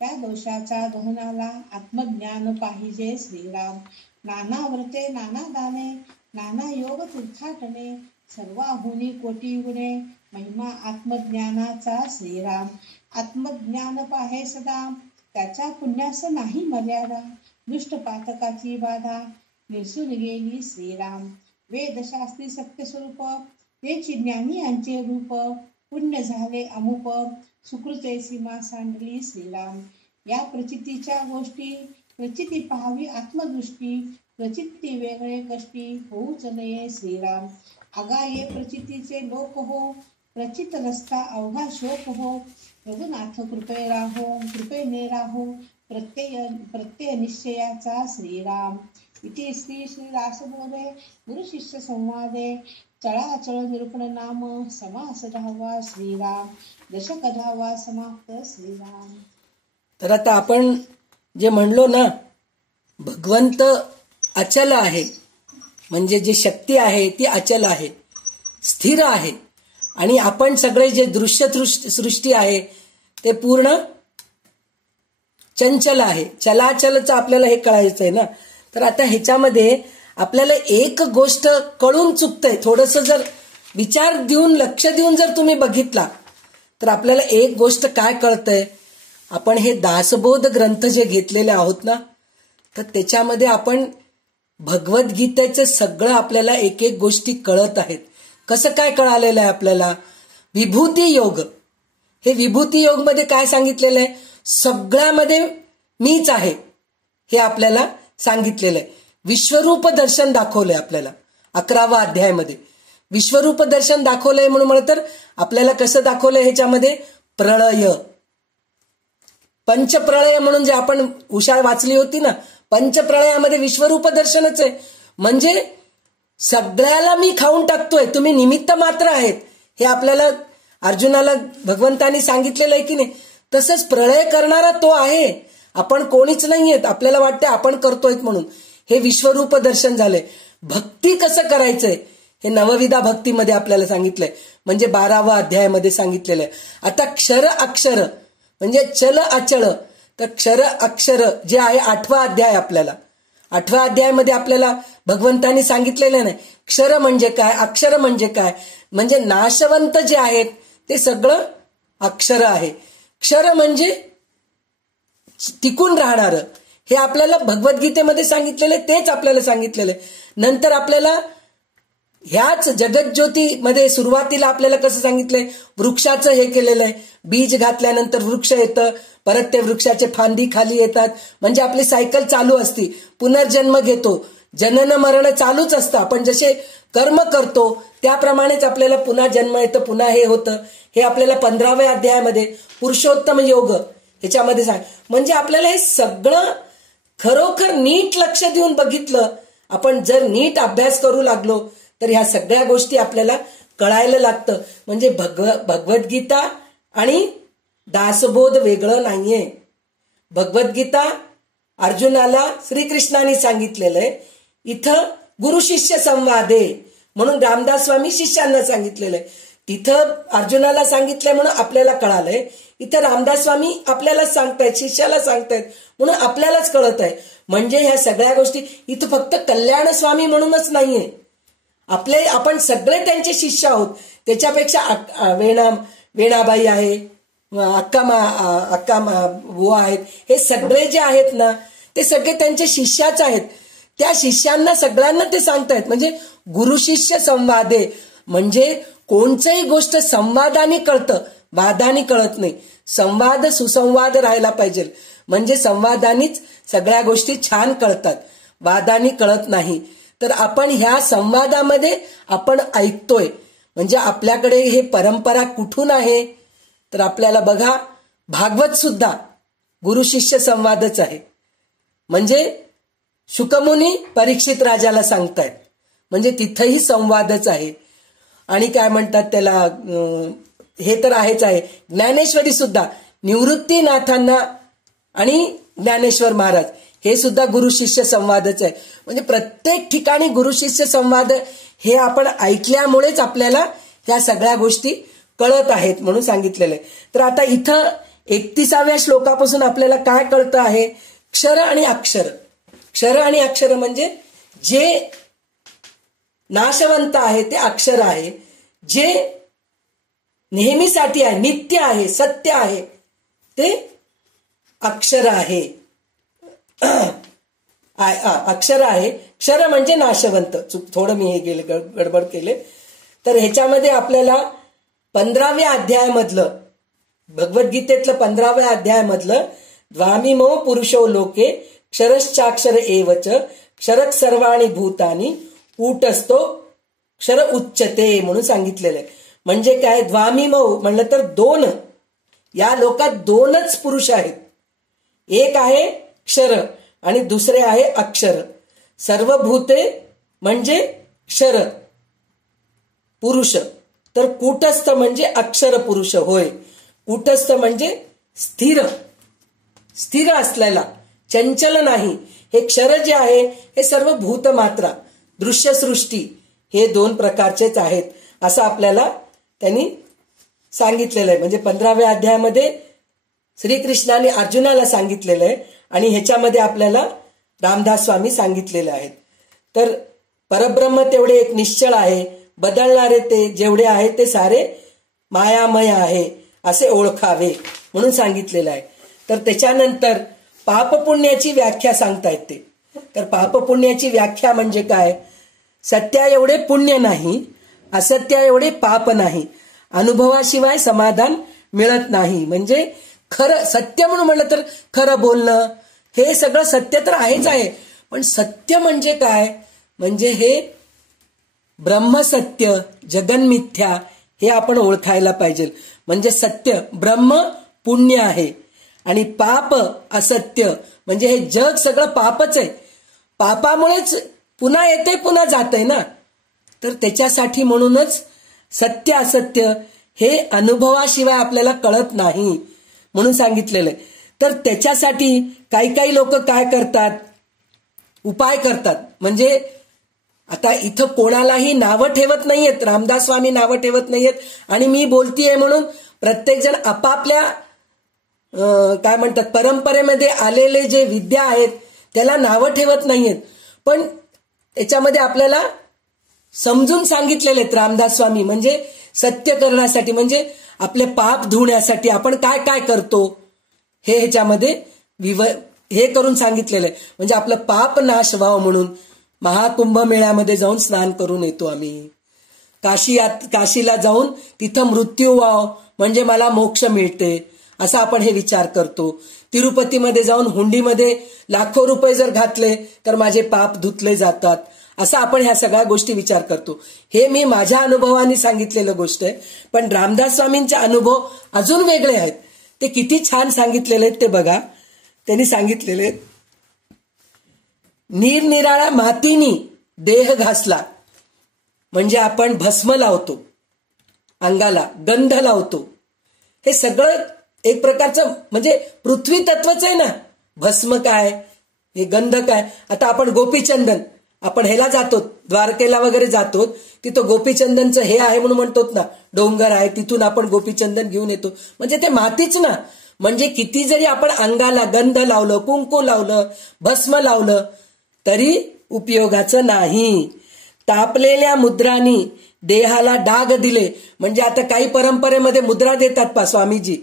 त्या दोषाचा दहनाला आत्मज्ञान पाहिजे श्रीराम. नाना व्रते नाना दाने, नाना योग तीर्थाटने, सर्वाहुनी कोटी गुणे, महिमा आत्मज्ञानाचा श्रीराम. आत्मज्ञान पाहे सदा, त्याच्या पुण्यास नाही मर्यादा, दुष्ट पातकाची बाधा निरसून गेली श्रीराम. वेदशास्त्री सत्य स्वरूप, तेची ज्ञानी यांचे रूप, पुण्य झाले अमुप, सुकृते सीमा सांडली श्रीराम. या प्रचितीच्या गोष्टी, प्रचिती पाहावी आत्मदृष्टी, प्रचिती वेगळे कष्टी, होऊच नये श्रीराम. अगाये प्रचितीचे लोक हो, प्रचित रस्ता अवघा शोक हो, रघुनाथ कृपे राहो, कृपेने राहो, प्रत्यय निश्चयाचा श्रीराम. इति श्री दासबोधे गुरु शिष्य संवादे चळाचळ निरूपण नाम समास 10वा श्रीराम, दशक 10वा समाप्त श्रीराम. तर आता आपण जे म्हणलो ना, भगवंत अचल आहे, म्हणजे जी शक्ती आहे ती अचल आहे, स्थिर आहे, आणि आपण सगळे जे दृश्य सृष्टी आहे ते पूर्ण चंचल आहे. चलाचलचं आपल्याला हे कळायचं आहे ना. तर आता ह्याच्यामध्ये आपल्याला एक गोष्ट कळून चुकतंय. थोडंसं जर विचार देऊन लक्ष देऊन जर तुम्ही बघितला तर आपल्याला एक गोष्ट काय कळतंय. आपण हे दासबोध ग्रंथ जे घेतलेले आहोत ना, तर त्याच्यामध्ये आपण भगवद्गीतेचं सगळं आपल्याला एक एक गोष्टी कळत आहेत. कसं काय कळालेलं आहे आपल्याला. विभूती योग, हे विभूती योग मध्ये काय सांगितलेलं आहे, सगळ्यामध्ये मीच आहे हे आपल्याला सांगितलेलं आहे. विश्वरूप दर्शन दाखवलंय आपल्याला 11वा अध्यायामध्ये. विश्वरूप दर्शन दाखवलंय म्हणून म्हणलं तर आपल्याला कसं दाखवलंय ह्याच्यामध्ये, प्रळय, पंचप्रळय म्हणून जे आपण उषा वाचली होती ना, पंचप्रळयामध्ये विश्वरूप दर्शनच आहे. म्हणजे सगळ्याला मी खाऊन टाकतोय, तुम्ही निमित्त मात्र आहेत हे आपल्याला अर्जुनाला भगवंतांनी सांगितलेलं आहे की नाही. तसंच प्रळय करणारा तो आहे, आपण कोणीच नाहीयेत. आपल्याला वाटते आपण करतोय म्हणून. हे विश्वरूप दर्शन झालंय. भक्ती कसं करायचंय हे नवविधा भक्तीमध्ये आपल्याला सांगितलंय, म्हणजे 12वा अध्यायामध्ये सांगितलेलं आहे. आता क्षर अक्षर म्हणजे चल अचळ, तर क्षर अक्षर जे आहे 8वा अध्याय आपल्याला. 8व्या अध्यायामध्ये आपल्याला भगवंतांनी सांगितलेलं नाही क्षर म्हणजे काय, अक्षर म्हणजे काय. म्हणजे नाशवंत जे आहेत ते सगळं अक्षर आहे. क्षर म्हणजे टिकून राहणारं. हे आपल्याला भगवद्गीतेमध्ये सांगितलेलं आहे, तेच आपल्याला सांगितलेलं आहे. नंतर आपल्याला ह्याच जगज्योतीमध्ये सुरुवातीला आपल्याला कसं सांगितलंय, वृक्षाचं हे केलेलं आहे. बीज घातल्यानंतर वृक्ष येतं, परत ते वृक्षाचे फांदी खाली येतात, म्हणजे आपली सायकल चालू असती. पुनर्जन्म घेतो, जनन मरण चालूच असतं. आपण जसे कर्म करतो त्याप्रमाणेच आपल्याला पुन्हा जन्म येतं, पुन्हा हे होतं. हे आपल्याला 15व्या अध्यायामध्ये पुरुषोत्तम योग ह्याच्यामध्ये सांग. म्हणजे आपल्याला हे सगळं खरोखर नीट लक्ष देऊन बघितलं, आपण जर नीट अभ्यास करू लागलो तर ह्या सगळ्या गोष्टी आपल्याला कळायला लागतं. म्हणजे भगवद्गीता आणि दासबोध वेगळं नाहीये. भगवद्गीता अर्जुनाला श्रीकृष्णाने सांगितलेलं आहे. इथं गुरु शिष्य संवाद आहे म्हणून रामदास स्वामी शिष्यांना सांगितलेलं आहे. तिथं अर्जुनाला सांगितलंय म्हणून आपल्याला कळालंय. इथं रामदास स्वामी आपल्याला सांगतायत, शिष्याला सांगतायत म्हणून आपल्यालाच कळत आहे. म्हणजे ह्या सगळ्या गोष्टी इथं फक्त कल्याण स्वामी म्हणूनच नाहीये, आपण सगळे त्यांचे शिष्य आहोत. त्याच्यापेक्षा वेणाबाई आहे, अक्का बुवा आहेत, हे सगळे जे आहेत ना ते सगळे त्यांचे शिष्याच आहेत. त्या शिष्यांना सगळ्यांना ते सांगतायत. म्हणजे गुरु शिष्य संवाद आहे. म्हणजे कोणतीही गोष्ट संवादाने कळतं, वादाने कळत नाही. संवाद सुसंवाद राहायला पाहिजे. म्हणजे संवादानेच सगळ्या गोष्टी छान कळतात, वादाने कळत नाही. तर आपण ह्या संवादामध्ये आपण ऐकतोय. म्हणजे आपल्याकडे हे परंपरा कुठून आहे तर आपल्याला बघा, भागवत सुद्धा गुरु शिष्य संवादच आहे. म्हणजे शुकमुनी परीक्षित राजाला सांगतायत, म्हणजे तिथंही संवादच आहे. आणि काय म्हणतात त्याला, हे तर आहेच आहे. ज्ञानेश्वरी सुद्धा निवृत्तीनाथांना आणि ज्ञानेश्वर महाराज हे सुद्धा गुरु शिष्य संवादच आहे. म्हणजे प्रत्येक ठिकाणी गुरु शिष्य संवाद हे आपण ऐकल्यामुळेच आपल्याला ह्या सगळ्या गोष्टी कळत आहेत म्हणून सांगितलेलं आहे. तर आता इथं 31व्या श्लोकापासून आपल्याला काय कळतं आहे, क्षर आणि अक्षर. क्षर आणि अक्षर म्हणजे जे नाशवंत आहे ते अक्षर आहे, जे नेहमीसाठी आहे, नित्य आहे, सत्य आहे ते अक्षर आहे. अक्षर आहे. क्षर म्हणजे नाशवंत. थोडं मी हे गडबड केले. तर ह्याच्यामध्ये आपल्याला 15व्या अध्यायामधलं, भगवद्गीतेतलं 15व्या अध्यायामधलं द्वामिमो पुरुषो लोके क्षरश्चाक्षर एवच क्षरक सर्वाणि भूतानी कूटस्थो क्षर उच्चते म्हणून सांगितलेलं आहे. म्हणजे काय, द्वामिमो म्हणलं तर दोन, या लोकात दोनच पुरुष आहेत. एक आहे क्षर आणि दुसरे आहे अक्षर. सर्व भूते म्हणजे क्षर पुरुष, तर कूटस्थ म्हणजे अक्षर पुरुष होय. कूटस्थ म्हणजे स्थिर, स्थिर असलेला, चंचल नाही. हे क्षर जे आहे हे सर्व भूतमात्रा, दृश्यसृष्टी हे दोन प्रकारचेच आहेत असं आपल्याला त्यांनी सांगितलेलं आहे. म्हणजे 15व्या अध्यायामध्ये श्रीकृष्णाने अर्जुनाला सांगितलेलं आहे आणि ह्याच्यामध्ये आपल्याला रामदास स्वामी सांगितलेले आहेत. तर परब्रह्म तेवढे एक निश्चळ आहे, बदलणारे ते जेवढे आहे ते सारे मायामय आहे असे ओळखावे म्हणून सांगितलेलं आहे. तर त्याच्यानंतर पापपुण्याची व्याख्या सांगतायत ते. तर पापपुण्याची व्याख्या म्हणजे काय, सत्या एवढे पुण्य नाही, असत्या एवढे पाप नाही, अनुभवाशिवाय समाधान मिळत नाही. म्हणजे खरं सत्य म्हणून म्हणलं तर खरं बोलणं हे सगळं सत्य तर आहेच आहे, पण सत्य म्हणजे काय, म्हणजे हे ब्रह्मसत्य जगन्मिथ्या हे आपण ओळखायला पाहिजे. म्हणजे सत्य ब्रह्म पुण्य आहे आणि पाप असत्य, म्हणजे हे जग सगळं पापच आहे. पापामुळेच पुन्हा येते पुन्हा जाते ना. तर त्याच्यासाठी म्हणूनच सत्य असत्य हे अनुभवाशिवाय आपल्याला कळत नाही म्हणून सांगितलेलं आहे. तर त्याच्यासाठी काही काही लोक काय करतात, उपाय करतात. म्हणजे आता इथं कोणालाही नावं ठेवत नाहीयेत, रामदास स्वामी नावं ठेवत नाहीयेत आणि मी बोलतीये म्हणून प्रत्येक जण आपापल्या काय म्हणतात परंपरेमध्ये आलेले जे विद्या आहेत त्याला नावं ठेवत नाहीयेत. पण त्याच्यामध्ये आपल्याला समजून सांगितलेले आहेत रामदास स्वामी. म्हणजे सत्य करण्यासाठी, म्हणजे आपले पाप धुण्यासाठी आपण काय काय करतो हे ह्याच्यामध्ये हे करून सांगितलेलं आहे. म्हणजे आपलं पाप नाश व्हावं म्हणून महाकुंभमेळ्यामध्ये जाऊन स्नान करून येतो आम्ही. काशीला जाऊन तिथं मृत्यू व्हावं म्हणजे मला मोक्ष मिळते असा आपण हे विचार करतो. तिरुपतीमध्ये जाऊन हुंडीमध्ये लाखो रुपये जर घातले तर माझे पाप धुतले जातात, असं आपण ह्या सगळ्या गोष्टी विचार करतो. हे मी माझ्या अनुभवाने सांगितलेलं गोष्ट आहे. पण रामदास स्वामींचे अनुभव अजून वेगळे आहेत. ते किती छान सांगितलेले आहेत ते बघा. त्यांनी सांगितलेले, निरनिराळ्या मातीनी देह घासला म्हणजे आपण भस्म लावतो, अंगाला गंध लावतो. हे सगळं एक प्रकारचं म्हणजे पृथ्वी तत्वच आहे ना. भस्म काय, हे गंध काय. आता आपण गोपीचंदन, आपण ह्याला जातो, द्वारकेला वगैरे जातो, तिथं गोपीचंदनचं हे आहे म्हणून म्हणतो ना, डोंगर आहे तिथून आपण गोपीचंदन घेऊन येतो. म्हणजे ते मातीच ना. म्हणजे किती जरी आपण अंगाला गंध लावलं, कुंकू लावलं, भस्म लावलं तरी उपयोगाचं नाही. तापलेल्या मुद्रांनी देहाला डाग दिले. म्हणजे आता काही परंपरेमध्ये मुद्रा देतात पा स्वामीजी,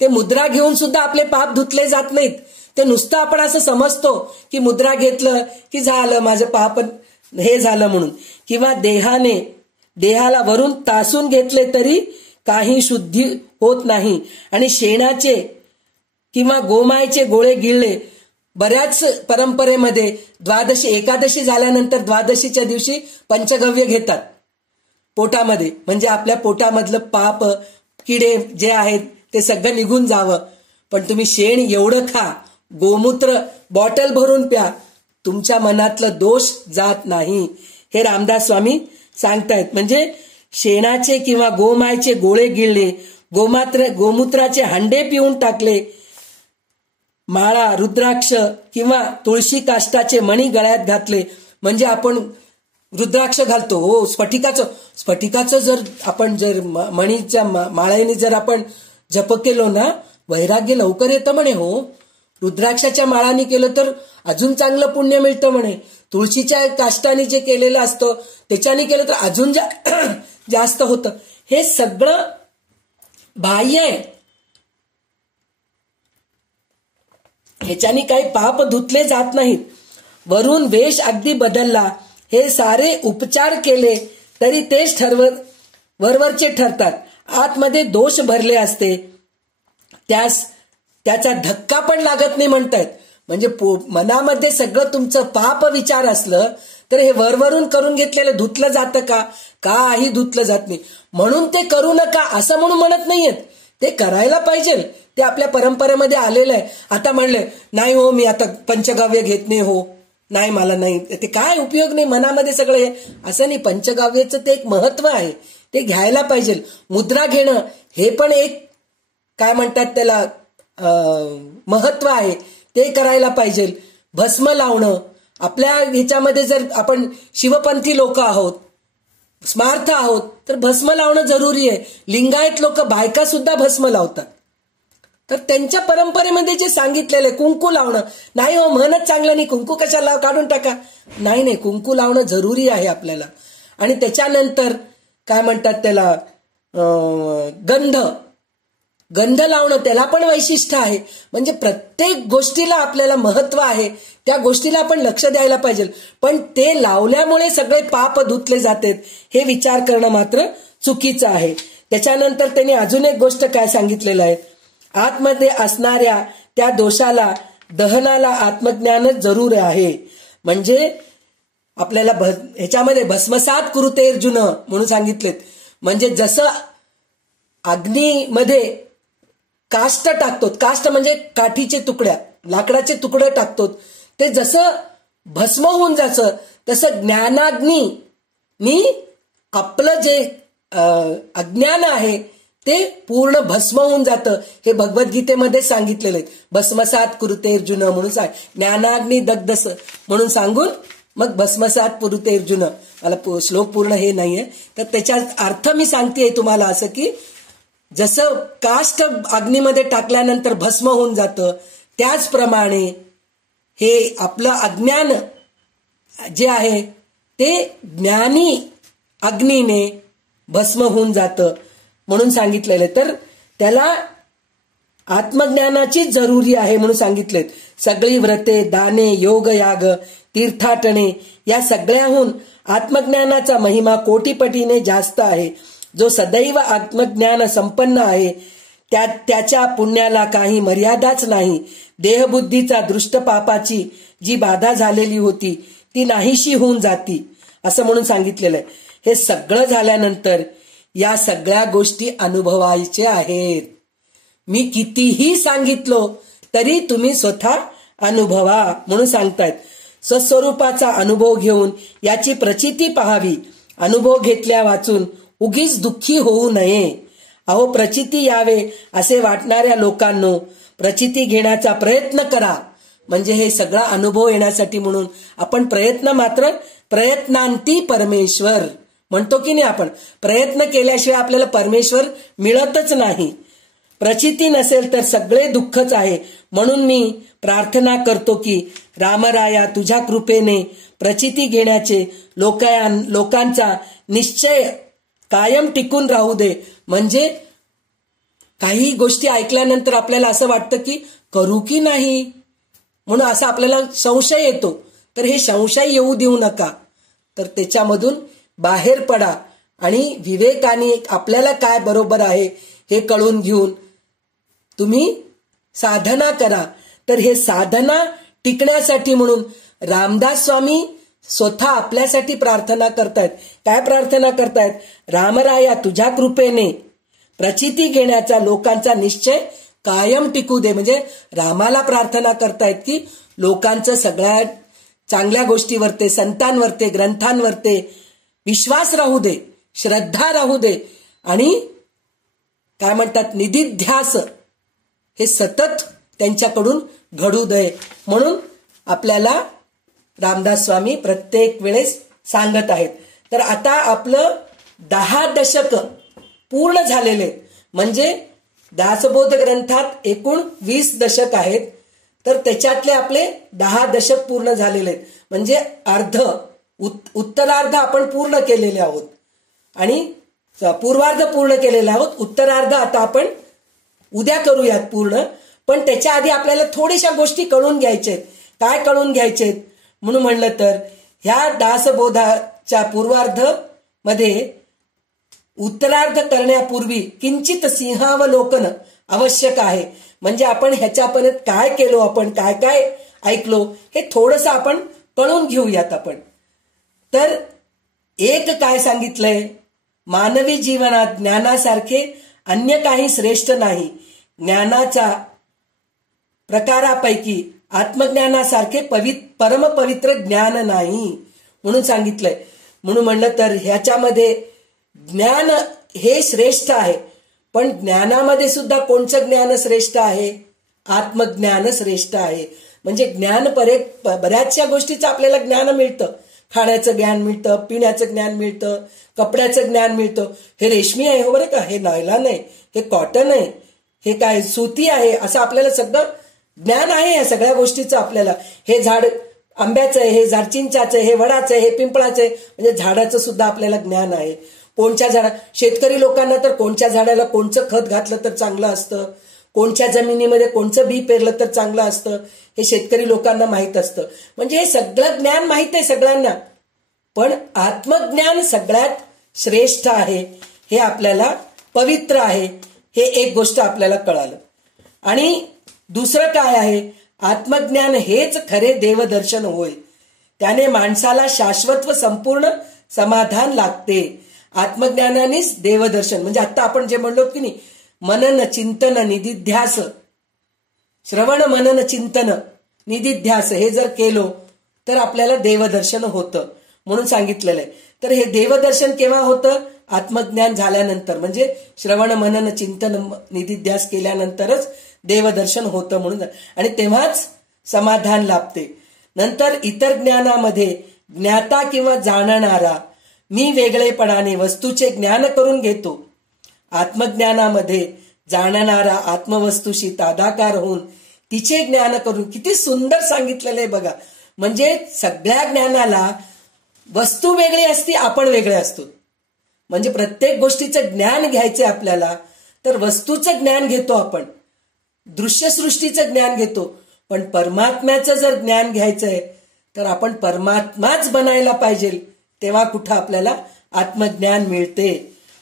ते मुद्रा घेऊन सुद्धा आपले पाप धुतले जात नाहीत. ते नुसतं आपण असं समजतो की मुद्रा घेतलं की झालं माझं पाप हे झालं म्हणून. किंवा देहाला वरून तासून घेतले तरी काही शुद्धी होत नाही. आणि शेणाचे किंवा गोमायचे गोळे गिळले. बऱ्याच परंपरेमध्ये द्वादशी, एकादशी झाल्यानंतर द्वादशीच्या दिवशी पंचगव्य घेतात पोटामध्ये, म्हणजे आपल्या पोटामधलं पाप किडे जे आहेत ते सगळं निघून जावं. पण तुम्ही शेण एवढं खा, गोमूत्र बॉटल भरून प्या, तुमच्या मनातलं दोष जात नाही. हे रामदास स्वामी सांगतायत. म्हणजे शेणाचे किंवा गोमायचे गोळे गिळले, गोमूत्राचे हांडे पिऊन टाकले, माळा, रुद्राक्ष किंवा तुळशी काष्टाचे मणी गळ्यात घातले. म्हणजे आपण रुद्राक्ष घालतो, हो स्फटिकाचं जर आपण जर मणीच्या माळेने जर आपण जप केलो ना, वैराग्य लवकर येतं म्हणे. हो, रुद्राक्षाच्या माळाने केलं तर अजून चांगलं पुण्य मिळतं म्हणे. तुळशीच्या काष्टाने जे केलेलं असतं त्याच्याने केलं तर अजून जास्त होतं. हे सगळं बाह्य आहे. ह्याच्याने काही पाप धुतले जात नाहीत. वरून वेश अगदी बदलला, हे सारे उपचार केले तरी तेच वरवरचे ठरतात. आतमध्ये दोष भरले असते, त्याचा धक्का पण लागत नाही म्हणतायत. म्हणजे मनामध्ये सगळं तुमचं पाप विचार असलं तर हे वरवरून करून घेतलेलं धुतलं जातं का? काही धुतलं जात नाही. म्हणून ते करू नका असं म्हणून म्हणत नाहीयेत, ते करायला पाहिजे. ते आपल्या परंपरेमध्ये आलेलं आहे. आता म्हणले नाही हो मी आता पंचगाव्य घेत नाही, हो नाही मला नाही, ते काय उपयोग नाही. मनामध्ये सगळं हे असं नाही. पंचगाव्याचं ते एक महत्व आहे, ते घ्यायला पाहिजे. मुद्रा घेणं हे पण एक काय म्हणतात त्याला महत्व आहे, ते करायला पाहिजे. भस्म लावणं, आपल्या ह्याच्यामध्ये जर आपण शिवपंथी लोक आहोत, स्मार्थ आहोत, तर भस्म लावणं जरुरी आहे. लिंगायत लोक बायका सुद्धा भस्म लावतात. तर त्यांच्या परंपरेमध्ये जे सांगितलेलं आहे, कुंकू लावणं नाही हो म्हणत चांगलं नाही, कुंकू कशाला काढून टाका, नाही कुंकू लावणं जरुरी आहे आपल्याला. आणि त्याच्यानंतर काय म्हणतात त्याला गंध लावणं, त्याला पण वैशिष्ट्य आहे. म्हणजे प्रत्येक गोष्टीला आपल्याला महत्व आहे, त्या गोष्टीला आपण लक्ष द्यायला पाहिजे. पण ते लावल्यामुळे सगळे पाप धुतले जातात हे विचार करणं मात्र चुकीचं आहे. त्याच्यानंतर त्यांनी अजून एक गोष्ट काय सांगितलेलं आहे, आतमध्ये असणाऱ्या त्या दोषाला दहनाला आत्मज्ञानच जरूर आहे. म्हणजे आपल्याला ह्याच्यामध्ये भस्मसात कुरुते अर्जुन म्हणून सांगितलेत. म्हणजे जसं अग्नीमध्ये काष्ट टाकतो, काष्ट म्हणजे काठीचे तुकड्या, लाकडाचे तुकडे टाकतो, ते जसं भस्म होऊन जायचं तसं ज्ञानाग्नी आपलं जे अज्ञान आहे ते पूर्ण भस्म होऊन जातं. हे भगवद्गीतेमध्ये सांगितलेलं आहे. भस्मसात कुरुते अर्जुन म्हणून ज्ञानाग्नी दग्धस म्हणून सांगून मग भस्मसात कुरुते अर्जुन. मला श्लोक पूर्ण हे नाहीये, तर त्याचा अर्थ मी सांगतेय तुम्हाला असं की जसं काष्ट अग्नीमध्ये टाकल्यानंतर भस्म होऊन जातं, त्याचप्रमाणे हे आपलं अज्ञान जे आहे ते ज्ञानी अग्नीने भस्म होऊन जातं म्हणून सांगितलेलं आहे. तर त्याला आत्मज्ञानाचीच जरुरी आहे म्हणून सांगितलेत. सगळी व्रते, दाने, योग, याग, तीर्थाटने या सगळ्याहून आत्मज्ञानाचा महिमा कोटीपटीने जास्त आहे. जो सदैव आत्मज्ञान संपन्न आहे त्याच्या पुण्याला काही मर्यादाच नाही. देहबुद्धीचा दृष्ट पापाची जी बाधा झालेली होती ती नाहीशी होऊन जाती असं म्हणून सांगितलेलं आहे. हे सगळं झाल्यानंतर या सगळ्या गोष्टी अनुभवायच्या आहेत. मी कितीही सांगितलो तरी तुम्ही स्वतः अनुभवा म्हणून सांगतायत. स्वस्वरूपाचा अनुभव घेऊन याची प्रचिती पाहावी. अनुभव घेतल्या वाचून उगीच दुःखी होऊ नये. अहो, प्रचिती यावे असे वाटणाऱ्या लोकांनो प्रचिती घेण्याचा प्रयत्न करा. म्हणजे हे सगळा अनुभव येण्यासाठी म्हणून आपण प्रयत्नांती परमेश्वर म्हणतो की नाही. आपण प्रयत्न केल्याशिवाय आपल्याला परमेश्वर मिळतच नाही. प्रचिती नसेल तर सगळे दुःखच आहे. म्हणून मी प्रार्थना करतो की रामराया तुझ्या कृपेने प्रचिती घेण्याचे लोकांचा निश्चय कायम टिकून राहू दे. म्हणजे काही गोष्टी ऐकल्यानंतर आपल्याला असं वाटतं की करू की नाही म्हणून असा आपल्याला संशय येतो. तर हे संशय येऊ देऊ नका. तर त्याच्यामधून बाहेर पडा आणि विवेकाने आपल्याला काय बरोबर आहे हे कळून घेऊन तुम्ही साधना करा. तर हे साधना टिकण्यासाठी म्हणून रामदास स्वामी स्वतः आपल्यासाठी प्रार्थना करतायत. काय प्रार्थना करतायत? रामराया तुझ्या कृपेने प्रचिती घेण्याचा लोकांचा निश्चय कायम टिकू दे. म्हणजे रामाला प्रार्थना करतायत की लोकांचं सगळ्या चांगल्या गोष्टीवरते, संतांवरते, ग्रंथांवरते विश्वास राहू दे, श्रद्धा राहू दे आणि काय म्हणतात निधिध्यास हे सतत त्यांच्याकडून घडू दे म्हणून आपल्याला रामदास स्वामी प्रत्येक वेळेस सांगत आहेत. तर आता आपलं 10 दशक पूर्ण झालेले. म्हणजे दासबोध ग्रंथात एकूण 20 दशक आहेत. तर त्याच्यातले आपले 10 दशक पूर्ण झालेले आहेत. म्हणजे उत्तरार्ध आपण पूर्ण केलेले आहोत आणि पूर्वार्ध पूर्ण केलेले आहोत. उत्तरार्ध आता आपण उद्या करूयात पूर्ण. पण त्याच्या आधी आपल्याला थोड्याशा गोष्टी कळून घ्यायच्या आहेत. काय कळून घ्यायचे म्हणून म्हणलं तर ह्या दासबोधाच्या पूर्वार्ध मध्ये उत्तरार्ध करण्यापूर्वी किंचित सिंहावलोकन आवश्यक आहे. म्हणजे आपण ह्याच्यापर्यंत काय केलो, आपण काय काय ऐकलो हे थोडंसं आपण कळून घेऊयात आपण. तर एक काय सांगितलंय, मानवी जीवनात ज्ञानासारखे अन्य काही श्रेष्ठ नाही. ज्ञानाच्या प्रकारापैकी आत्मज्ञानासारखे परमपवित्र ज्ञान नाही म्हणून सांगितलंय. म्हणून म्हणलं तर ह्याच्यामध्ये ज्ञान हे श्रेष्ठ आहे. पण ज्ञानामध्ये सुद्धा कोणचं ज्ञान श्रेष्ठ आहे? आत्मज्ञान श्रेष्ठ आहे. म्हणजे ज्ञान बऱ्याचशा गोष्टीचं आपल्याला ज्ञान मिळतं. खाण्याचं ज्ञान मिळतं, पिण्याचं ज्ञान मिळतं, कपड्याचं ज्ञान मिळतं. हे रेशमी आहे हो बरं का, हे नायलॉन आहे, हे कॉटन आहे, हे काय सुती आहे, असं आपल्याला सगळं ज्ञान आहे या सगळ्या गोष्टीचं. आपल्याला हे झाड आंब्याचं आहे, हे झाड चिंचाचं आहे, हे वडाचं आहे, हे पिंपळाचं आहे. म्हणजे झाडाचं सुद्धा आपल्याला ज्ञान आहे. कोणत्या झाडा शेतकरी लोकांना तर कोणत्या झाडाला कोणचं खत घातलं तर चांगलं असतं, कोणत्या जमिनीमध्ये कोणचं बी पेरलं तर चांगलं असतं हे शेतकरी लोकांना माहीत असतं. म्हणजे हे सगळं ज्ञान माहीत आहे सगळ्यांना. पण आत्मज्ञान सगळ्यात श्रेष्ठ आहे, हे आपल्याला पवित्र आहे, हे एक गोष्ट आपल्याला कळालं. आणि दुसरं काय आहे, आत्मज्ञान हेच खरे देवदर्शन होय. त्याने माणसाला शाश्वत व संपूर्ण समाधान लागते. आत्मज्ञानानेच देवदर्शन. म्हणजे आता आपण जे म्हणलो की नाही, मनन चिंतन निधिध्यास, श्रवण मनन चिंतन निधिध्यास हे जर केलो तर आपल्याला देवदर्शन होतं म्हणून सांगितलेलं आहे. तर हे देवदर्शन केव्हा होतं? आत्मज्ञान झाल्यानंतर. म्हणजे श्रवण मनन चिंतन निधिध्यास केल्यानंतरच देवदर्शन होतं म्हणून. आणि तेव्हाच समाधान लाभते. नंतर इतर ज्ञानामध्ये ज्ञाता किंवा जाणणारा मी वेगळेपणाने वस्तूचे ज्ञान करून घेतो. आत्मज्ञानामध्ये जाणणारा आत्मवस्तूशी तादाकार होऊन तिचे ज्ञान करून, किती सुंदर सांगितलेलं आहे बघा. म्हणजे सगळ्या ज्ञानाला वस्तू वेगळी असती, आपण वेगळे असतो. म्हणजे प्रत्येक गोष्टीचं ज्ञान घ्यायचंय आपल्याला, तर वस्तूचं ज्ञान घेतो आपण, दृश्यसृष्टीचं ज्ञान घेतो. पण परमात्म्याचं जर ज्ञान घ्यायचंय तर आपण परमात्माच बनायला पाहिजे, तेव्हा कुठं आपल्याला आत्मज्ञान मिळते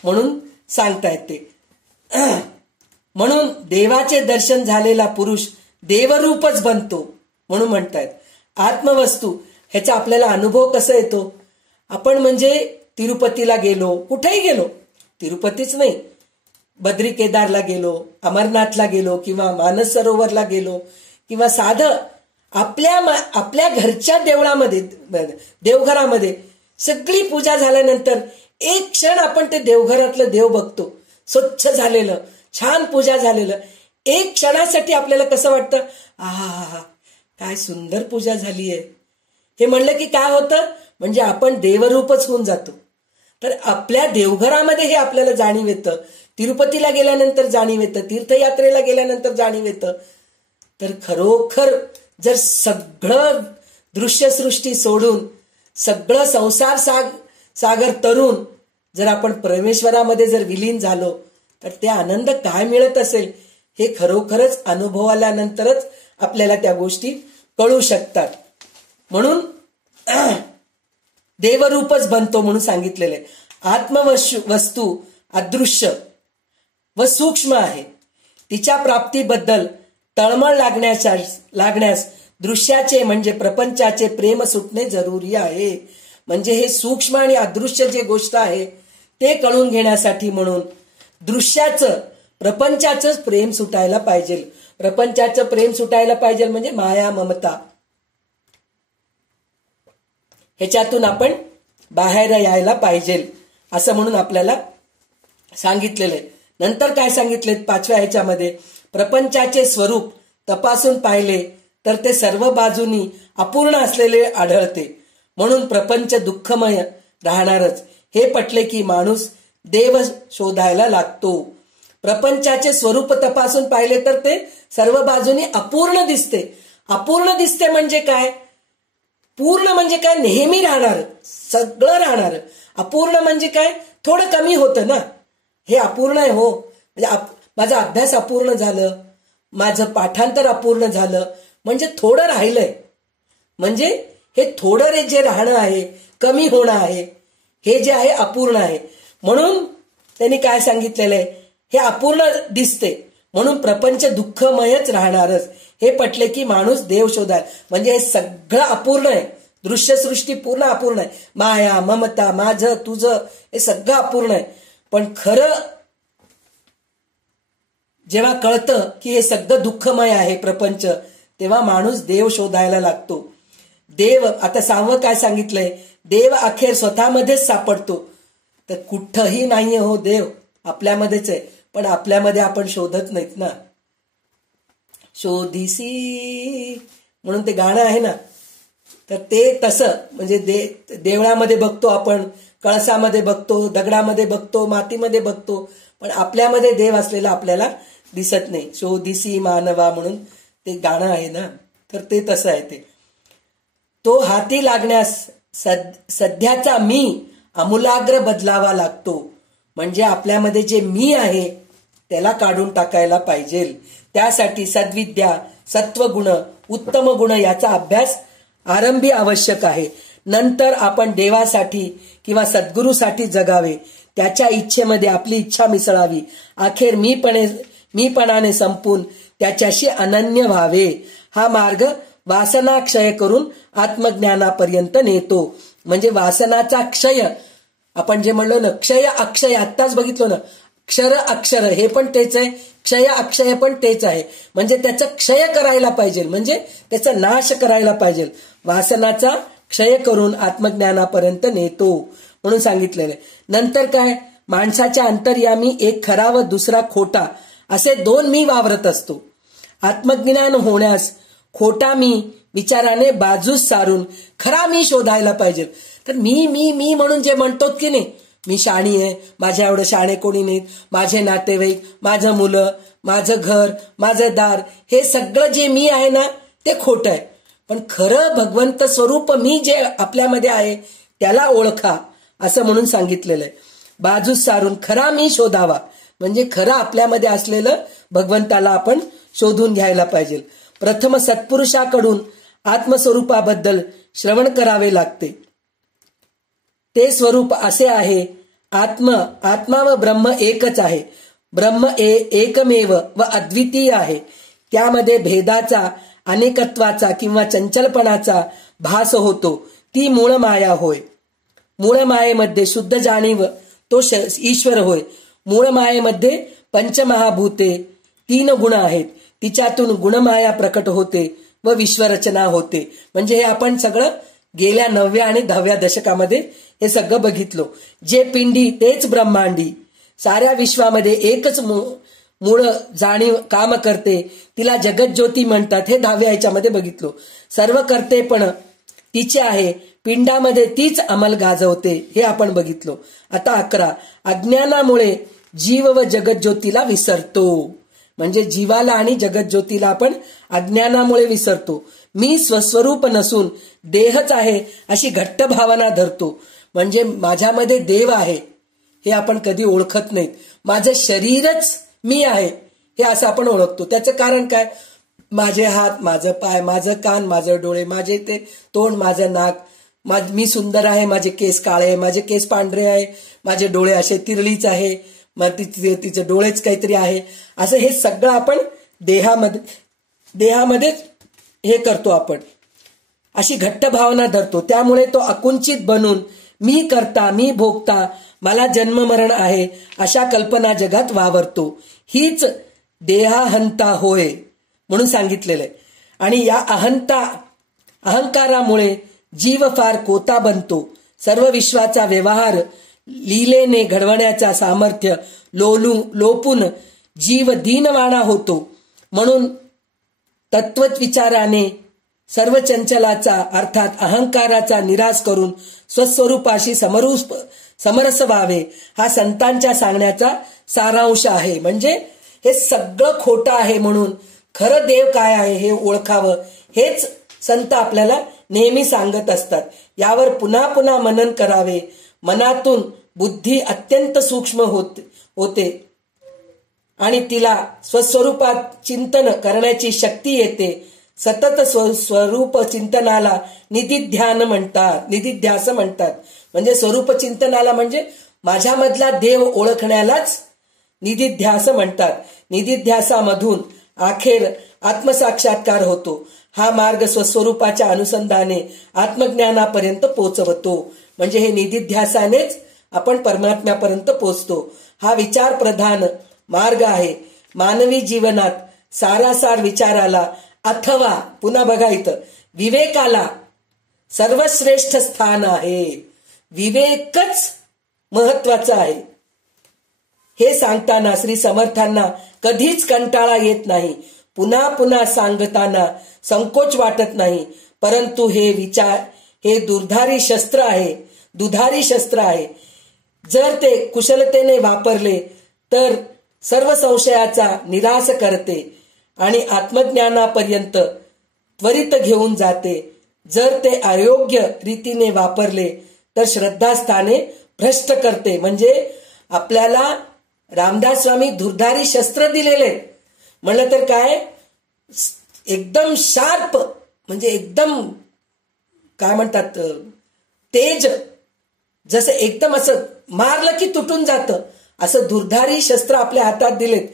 म्हणून सांगता येते. म्हणून देवाचे दर्शन झालेला पुरुष देवरूपच बनतो म्हणून म्हणतायत. आत्मवस्तू ह्याचा आपल्याला अनुभव कसा येतो? आपण म्हणजे तिरुपतीला गेलो, कुठेही गेलो, तिरुपतीच नाही, बद्री केदारला गेलो, अमरनाथला गेलो, किंवा मानस सरोवरला गेलो, किंवा साधं आपल्या घरच्या देवळामध्ये, देवघरामध्ये सगळी पूजा झाल्यानंतर एक क्षण आपण ते देवघरातलं देव बघतो, स्वच्छ झालेलं, छान पूजा झालेलं. एक क्षणासाठी आपल्याला कसं वाटतं, आहा काय सुंदर पूजा झालीये. हे म्हणलं की काय होतं, म्हणजे आपण देवरूपच होऊन जातो. तर आपल्या देवघरामध्ये हे आपल्याला जाणीव येतं, तिरुपतीला गेल्यानंतर जाणीव येतं, तीर्थयात्रेला गेल्यानंतर जाणीव येतं. तर खरोखर जर सगळं दृश्यसृष्टी सोडून, सगळं संसार सागर तरून जर आपण परमेश्वरामध्ये जर विलीन झालो, तर ते आनंद काय मिळत असेल हे खरोखरच अनुभवाल्यानंतरच आपल्याला त्या गोष्टी कळू शकतात. म्हणून देवरूपच बनतो म्हणून सांगितलेलं आहे. आत्मवस्तू अदृश्य व सूक्ष्म आहे. तिच्या प्राप्तीबद्दल तळमळ लागण्यास दृश्याचे म्हणजे प्रपंचाचे प्रेम सुटणे जरुरी आहे. म्हणजे हे सूक्ष्म आणि अदृश्य जे गोष्ट आहे ते कळून घेण्यासाठी म्हणून दृश्याचं, प्रपंचाचं प्रेम सुटायला पाहिजे. प्रपंचाचं प्रेम सुटायला पाहिजे म्हणजे माया ममता, ह्याच्यातून आपण बाहेर यायला पाहिजे असं म्हणून आपल्याला सांगितलेलं आहे. नंतर काय सांगितले 5व्या ह्याच्यामध्ये, प्रपंचाचे स्वरूप तपासून पाहिले तर ते सर्व बाजूनी अपूर्ण असलेले आढळते. म्हणून प्रपंच दुःखमय राहणारच. हे पटले की माणूस देव शोधायला लागतो. प्रपंचाचे स्वरूप तपासून पाहिले तर ते सर्व बाजूनी अपूर्ण दिसते. अपूर्ण दिसते म्हणजे काय? पूर्ण म्हणजे काय? नेहमी राहणार, सगळं राहणार. अपूर्ण म्हणजे काय? थोडं कमी होतं ना, हे अपूर्ण आहे. हो, म्हणजे माझा अभ्यास अपूर्ण झालं, माझं पाठांतर अपूर्ण झालं, म्हणजे थोडं राहिलंय. म्हणजे हे थोडं जे राहणं आहे, कमी होणं आहे, हे जे आहे अपूर्ण आहे. म्हणून त्यांनी काय सांगितलेलं आहे, हे अपूर्ण दिसते म्हणून प्रपंच दुःखमयच राहणारच. हे पटले की माणूस देव शोधाय, म्हणजे हे सगळं अपूर्ण आहे. दृश्यसृष्टी पूर्ण अपूर्ण आहे. माया ममता, माझं तुझं, हे सगळं अपूर्ण आहे. पण खरं जेव्हा कळतं की हे सगळं दुःखमय आहे प्रपंच, तेव्हा माणूस देव शोधायला लागतो. देव, आता 6वं काय सांगितलंय, देव अखेर स्वतःमध्येच सापडतो. तर कुठंही नाहीये हो देव, आपल्यामध्येच आहे. पण आपल्यामध्ये आपण शोधत नाहीत ना. शोधिसी म्हणून ते गाणं आहे ना, तर ते तसं म्हणजे देवळामध्ये बघतो आपण, कळसामध्ये बघतो, दगडामध्ये बघतो, मातीमध्ये बघतो, पण आपल्यामध्ये देव असलेला आपल्याला दिसत नाही. शोधिसी मानवा म्हणून ते गाणं आहे ना, तर ते तसं आहे. ते तो हाती लागण्यास सध्याचा मी आमूलाग्र बदलावा लागतो. म्हणजे आपल्यामध्ये जे मी आहे त्याला काढून टाकायला पाहिजे. त्यासाठी सद्विद्या, सत्वगुण, उत्तम गुण याचा अभ्यास आरंभी आवश्यक आहे. नंतर आपण देवासाठी किंवा सद्गुरूसाठी जगावे. त्याच्या इच्छेमध्ये आपली इच्छा मिसळावी. अखेर मीपणाने संपून त्याच्याशी अनन्य व्हावे. हा मार्ग वासना क्षय करून आत्मज्ञानापर्यंत नेतो. म्हणजे वासनाचा क्षय, आपण जे म्हणलो ना, क्षय अक्षय, आत्ताच बघितलो ना, क्षर अक्षर हे पण तेच आहे, क्षय अक्षय पण तेच आहे. म्हणजे त्याचा क्षय करायला पाहिजे, म्हणजे त्याचा नाश करायला पाहिजे. वासनाचा क्षय करून आत्मज्ञानापर्यंत नेतो म्हणून सांगितलेलं आहे. नंतर काय, माणसाच्या अंतर्यामी एक खरा व दुसरा खोटा असे 2 मी वावरत असतो. आत्मज्ञान होण्यास खोटा मी विचाराने बाजूस सारून खरा मी शोधायला पाहिजे. तर मी मी मी म्हणून जे म्हणतो की नाही, मी शाणी आहे, माझ्या एवढं शाणे कोणी नाहीत, माझे नातेवाईक, माझं मुलं, माझं घर, माझं दार, हे सगळं जे मी आहे ना ते खोटं आहे. पण खरं भगवंत स्वरूप मी जे आपल्यामध्ये आहे त्याला ओळखा असं म्हणून सांगितलेलं आहे. बाजूस सारून खरा मी शोधावा. म्हणजे खरं आपल्यामध्ये असलेलं भगवंताला आपण शोधून घ्यायला पाहिजे. प्रथम सत्पुरुषाकडून आत्मस्वरूपाबद्दल श्रवण करावे लागते. ते स्वरूप असे आहे, आत्मा व ब्रह्म एकच आहे. ब्रह्म एकमेव व अद्वितीय आहे. त्यामध्ये भेदाचा, अनेकत्वाचा किंवा चंचलपणाचा भास होतो. ती मूळ माया होय. मूळ मायेमध्ये शुद्ध जाणीव तो ईश्वर होय. मूळ मायेमध्ये पंचमहाभूते 3 गुण आहेत. तिच्यातून गुणमाया प्रकट होते व विश्वरचना होते. म्हणजे हे आपण सगळं गेल्या 9व्या आणि 10व्या दशकामध्ये हे सगळं बघितलो. जे पिंडी तेच ब्रह्मांडी. साऱ्या विश्वामध्ये एकच मूळ जाणीव काम करते, तिला जगज्योती म्हणतात. हे 10व्या ह्याच्यामध्ये बघितलो. सर्व कर्तेपण तिचे आहे, पिंडामध्ये तीच अंमल गाजवते, हे आपण बघितलो. आता 11, अज्ञानामुळे जीव व जगज्योतीला विसरतो. म्हणजे जीवाला आणि जगज्योतीला आपण अज्ञानामुळे विसरतो. मी स्वस्वरूप नसून देहच आहे अशी घट्ट भावना धरतो. म्हणजे माझ्यामध्ये देव आहे हे आपण कधी ओळखत नाहीत. माझं शरीरच मी आहे हे असं आपण ओळखतो. त्याचं कारण काय? माझे हात, माझं पाय, माझं कान, माझं डोळे, माझे ते तोंड, माझं नाक, मी सुंदर आहे, माझे केस काळे आहे, माझे केस पांढरे आहे, माझे डोळे असे तिरळीच आहे, मग तिचे डोळेच काहीतरी आहे. असं हे सगळं आपण देहामध्येच हे करतो. आपण अशी घट्ट भावना धरतो. त्यामुळे तो अकुंचित बनून मी करता, मी भोगता, मला जन्म मरण आहे अशा कल्पना जगात वावरतो. हीच देहाहंता होय म्हणून सांगितलेलं आहे. आणि या अहंकारामुळे जीव फार कोता बनतो. सर्व विश्वाचा व्यवहार लीलेने घडवण्याचा सामर्थ्य लोपून जीव दीनवाणा होतो. म्हणून तत्वविचाराने सर्व चंचलाचा अर्थात अहंकाराचा निराश करून स्वस्वरूपाशी समरस व्हावे हा संतांच्या सांगण्याचा सारांश आहे. म्हणजे हे सगळं खोटं आहे म्हणून खरं देव काय आहे हे ओळखावं, हेच संत आपल्याला नेहमी सांगत असतात. यावर पुन्हा पुन्हा मनन करावे. मनातून बुद्धी अत्यंत सूक्ष्म होते आणि तिला स्वस्वरूपात चिंतन करण्याची शक्ती येते. सतत स्वरूप चिंतनाला निधिध्यास म्हणतात. म्हणजे स्वरूप चिंतनाला म्हणजे माझ्यामधला देव ओळखण्यालाच निधिध्यास म्हणतात. निधिध्यासामधून अखेर आत्मसाक्षात्कार होतो. हा मार्ग स्वस्वरूपाच्या अनुसंधाने आत्मज्ञानापर्यंत पोहोचवतो. म्हणजे हे निधिध्यासानेच आपण परमात्म्यापर्यंत पोहोचतो. हा विचार प्रधान मार्ग आहे. मानवी जीवनात सारासार विचाराला अथवा पुन्हा बघा इथं विवेकाला सर्वश्रेष्ठ स्थान आहे. विवेकच महत्वाचा आहे. हे सांगताना श्री समर्थांना कधीच कंटाळा येत नाही. पुन्हा पुन्हा सांगताना संकोच वाटत नाही. परंतु हे दुधारी शस्त्र आहे. जर ते कुशलतेने वापरले तर सर्व संशयाचा निराश करते आणि आत्मज्ञानापर्यंत त्वरित घेऊन जाते. जर ते अयोग्य रीतीने वापरले तर श्रद्धास्थाने भ्रष्ट करते. म्हणजे आपल्याला रामदास स्वामी दुधारी शस्त्र दिलेले म्हणलं तर काय, एकदम शार्प, म्हणजे एकदम काय म्हणतात तेज, जसं एकदम असं मारलं की तुटून जातं असं दुधारी शस्त्र आपल्या हातात दिलेत.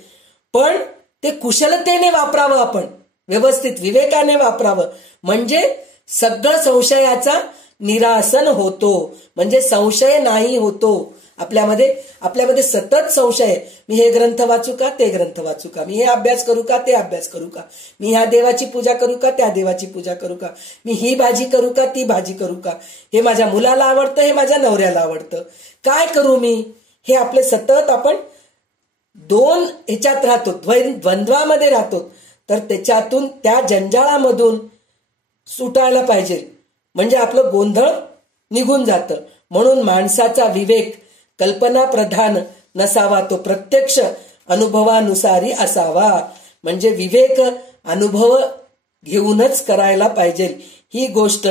पण ते कुशलतेने वापरावं, आपण व्यवस्थित विवेकाने वापरावं. म्हणजे सगळं संशयाचा निरासन होतो. म्हणजे संशय नाही होतो आपल्यामध्ये सतत संशय. मी हे ग्रंथ वाचू का, ते ग्रंथ वाचू का, मी हे अभ्यास करू का, ते अभ्यास करू का, मी ह्या देवाची पूजा करू का, त्या देवाची पूजा करू का, मी ही भाजी करू का, ती भाजी करू का, हे माझ्या मुलाला आवडतं, हे माझ्या नवऱ्याला आवडतं, काय करू मी, हे आपले सतत आपण दोन ह्याच्यात राहतो, द्वंद्वामध्ये राहतो. तर त्याच्यातून त्या जंजाळामधून सुटायला पाहिजे. म्हणजे आपलं गोंधळ निघून जातं. म्हणून माणसाचा विवेक कल्पना प्रधान नसावा, तो प्रत्यक्ष अनुभवानुसारी असावा. म्हणजे विवेक अनुभव घेऊनच करायला पाहिजे. ही गोष्ट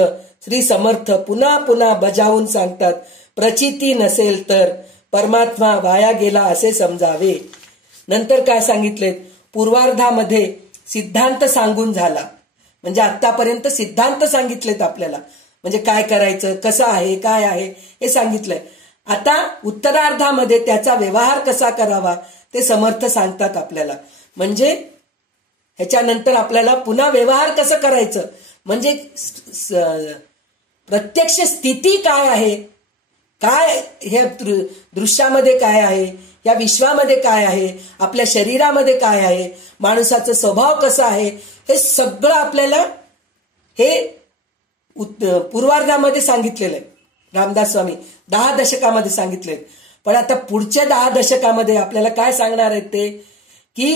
श्री समर्थ पुन्हा पुन्हा बजावून सांगतात. प्रचिती नसेल तर परमात्मा वाया गेला असे समजावे. नंतर काय सांगितले, पूर्वार्धामध्ये सिद्धांत सांगून झाला. म्हणजे आतापर्यंत सिद्धांत सांगितलेत आपल्याला, म्हणजे काय करायचं, कसं आहे, काय आहे हे सांगितलंय. आता उत्तरार्धामध्ये त्याचा व्यवहार कसा करावा ते समर्थ सांगतात आपल्याला. म्हणजे ह्याच्यानंतर आपल्याला पुन्हा व्यवहार कसं करायचं, म्हणजे प्रत्यक्ष स्थिती काय आहे, काय ह्या दृश्यामध्ये काय आहे, या विश्वामध्ये काय आहे, आपल्या शरीरामध्ये काय आहे, माणसाचा स्वभाव कसा आहे, हे सगळं आपल्याला हे पूर्वार्धामध्ये सांगितलेलं आहे. रामदास स्वामी 10 दशकामध्ये सांगितले. पण आता पुढच्या 10 दशकामध्ये आपल्याला काय सांगणार आहेत ते, की